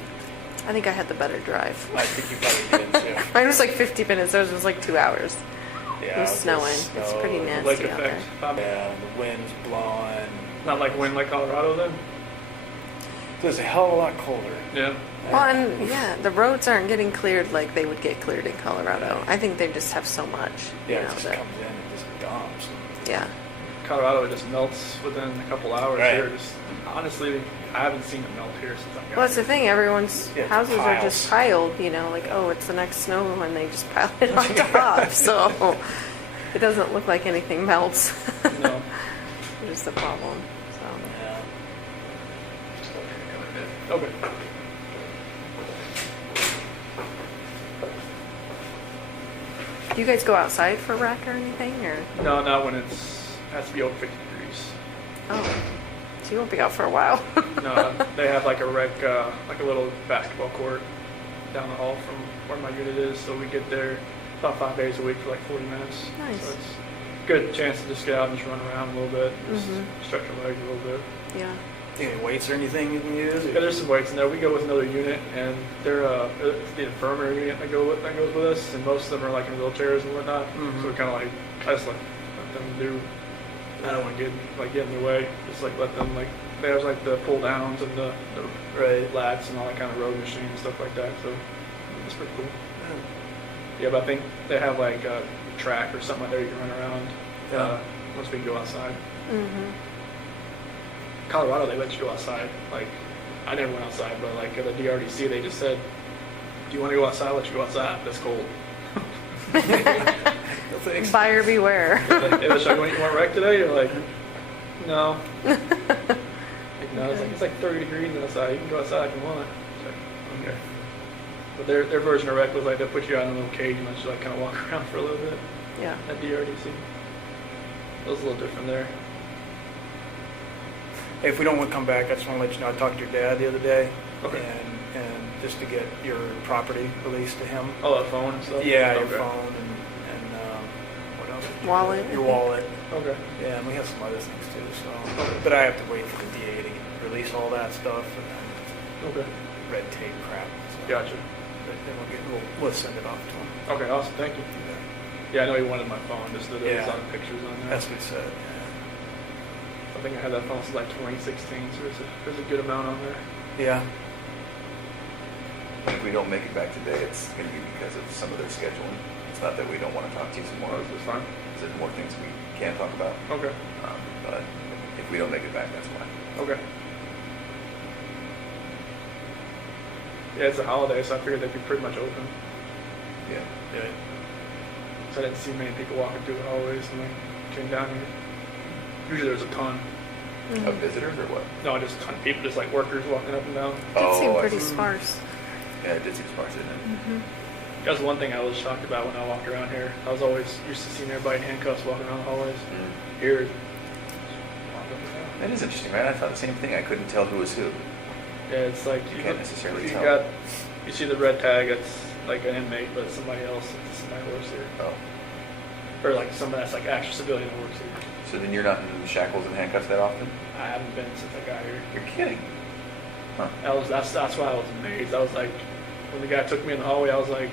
I think I had the better drive. I think you probably did too. Mine was like 50 minutes. Theirs was like 2 hours. Yeah, It was the snowing. It's snow, pretty the nasty Lake out effect. Yeah, the wind's blowing. Not like wind like Colorado then? It's a hell of a lot colder. Yeah. Well, and yeah, the roads aren't getting cleared like they would get cleared in Colorado. I think they just have so much. Yeah, you it know, just that- comes in and just dumps. Yeah. Colorado it just melts within a couple hours Right. here. Just honestly, I haven't seen it melt here since I've got Well, that's the here. thing. Everyone's Yeah, it's houses are just piles. piled, you know, like, oh, it's the next snow, and they just pile it on top. So it doesn't look like anything melts. No. Which is the problem. So. Yeah. Okay. Do you guys go outside for rec or anything, or? No, not when has to be over 50 degrees. Oh, so you won't be out for a while. No, they have like a rec, like a little basketball court down the hall from where my unit is. So we get there about 5 days a week for like 40 minutes. Nice. So it's a good chance to just get out and just run around a little bit, just Mhm. stretch your legs a little bit. Yeah. Any weights or anything you can use? Yeah, there's some weights in there. We go with another unit, and they're it's the infirmary unit that goes with us, and most of them are like in wheelchairs and whatnot. Mhm. So we kind of like I just let them do. I don't want to get in the way. Just like let them like there's like the pull downs and the Right. lats and all that kind of road machine and stuff like that. So it's pretty cool. Yeah, but I think they have like a track or something like that you can run around Yeah. once we can go outside. Mm-hmm. Colorado, they let you go outside. Like, I never went outside, but like at the DRDC, they just said, "Do you want to go outside? Let you go outside. That's cold." Thanks. Buyer beware. Like, hey, should I go eat more wreck today? You're like, no. Like, No, it's like 30 degrees outside. You can go outside if you want. It's like, okay. But their version of rec was like they'll put you out in a little cage and let you like kind of walk around for a little bit. Yeah. At DRDC. It was a little different there. Hey, if we don't want to come back, I just want to let you know, I talked to your dad the other day. Okay. And just to get your property released to him. Oh, that phone and stuff? Yeah, your Okay. phone and what else? did you Wallet. do? Your wallet. Okay. Yeah, and we have some other things too, so. But I have to wait for the DA to release all that stuff and then Okay. red tape crap. So. Gotcha. But then we'll send it off to him. Okay, awesome. Thank you. Yeah, I know he wanted my phone, just that it was Yeah. on pictures on there. That's what he said, I think I had that phone since like 2016, so there's a good amount on there. yeah. And if we don't make it back today, it's going to be because of some of their scheduling. It's not that we don't want to talk to you some more. Oh, this is fine. There's more things we can talk about. Okay. But if we don't make it back, that's why. Okay. Yeah, it's a holiday, so I figured they'd be pretty much open. Yeah. Yeah. So I didn't see many people walking through the hallways when I came down here. Usually there's a ton. Mm-hmm. Of visitors or what? No, just a ton of people, just like workers walking up and down. Did seem I pretty see. sparse. Yeah, it did seem sparse, didn't it? Mm-hmm. That was one thing I was shocked about when I walked around here. I was always used to seeing everybody in handcuffs walking around the hallways. Mm. Here, walk up and down. That is interesting, right? I thought the same thing. I couldn't tell who was who. Yeah, it's like You can't necessarily you tell. you see the red tag, it's like an inmate, but it's somebody else. It's somebody who works here. Oh. Or like somebody that's like actual civilian who works here. So then you're not in shackles and handcuffs that often? I haven't been since I got here. You're kidding. Huh. That's why I was amazed. I was like, when the guy took me in the hallway, I was like,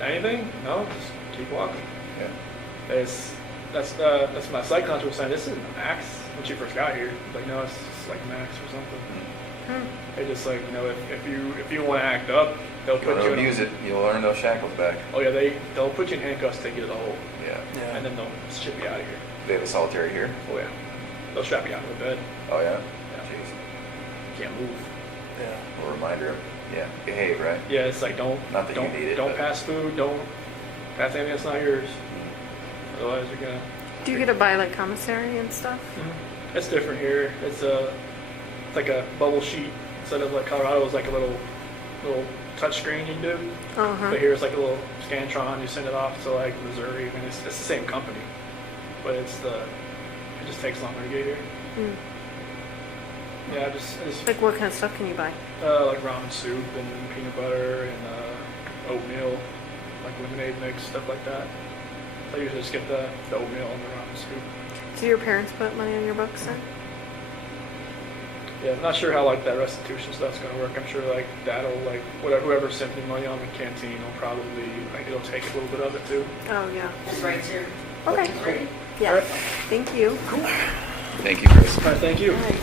anything? No, just keep walking. Yeah. That's my psych counselor was saying. This isn't the max when she first got here. I was like, no, it's just like max or something. Mm. They just like, you know, if you want to act up, they'll If you put want you to in. abuse it, you'll learn those shackles back. Oh yeah, they'll put you in handcuffs, take you to the hole, Yeah. Yeah. and then they'll ship you out of here. They have a solitary here? Oh yeah, they'll strap you out to a bed. Oh, yeah? Yeah. Jeez. You can't move. Yeah. A reminder of, yeah, behave, right? Yeah, it's like don't Not that you need it, don't but- pass food, don't pass anything that's not yours. Otherwise, you're gonna. Do you get to buy like commissary and stuff? It's different here. It's like a bubble sheet instead of like Colorado was like a little touch screen you can do. Uh-huh. But here it's like a little Scantron. You send it off to like Missouri. I mean, it's the same company, but it just takes longer to get here. Mm. Yeah, I just Like what kind of stuff can you buy? like ramen soup and peanut butter and oatmeal, like lemonade mix, stuff like that. So I usually just get the oatmeal and the ramen soup. Do your parents put money on your books then? Yeah, I'm not sure how like that restitution stuff's gonna work. I'm sure like that'll like whoever sent me money on the canteen will probably like it'll take a little bit of it too. Oh, yeah. That's right, sir. Okay. That's right. Yeah. All right. Thank you. Thank you, Chris. All right, thank you. All right.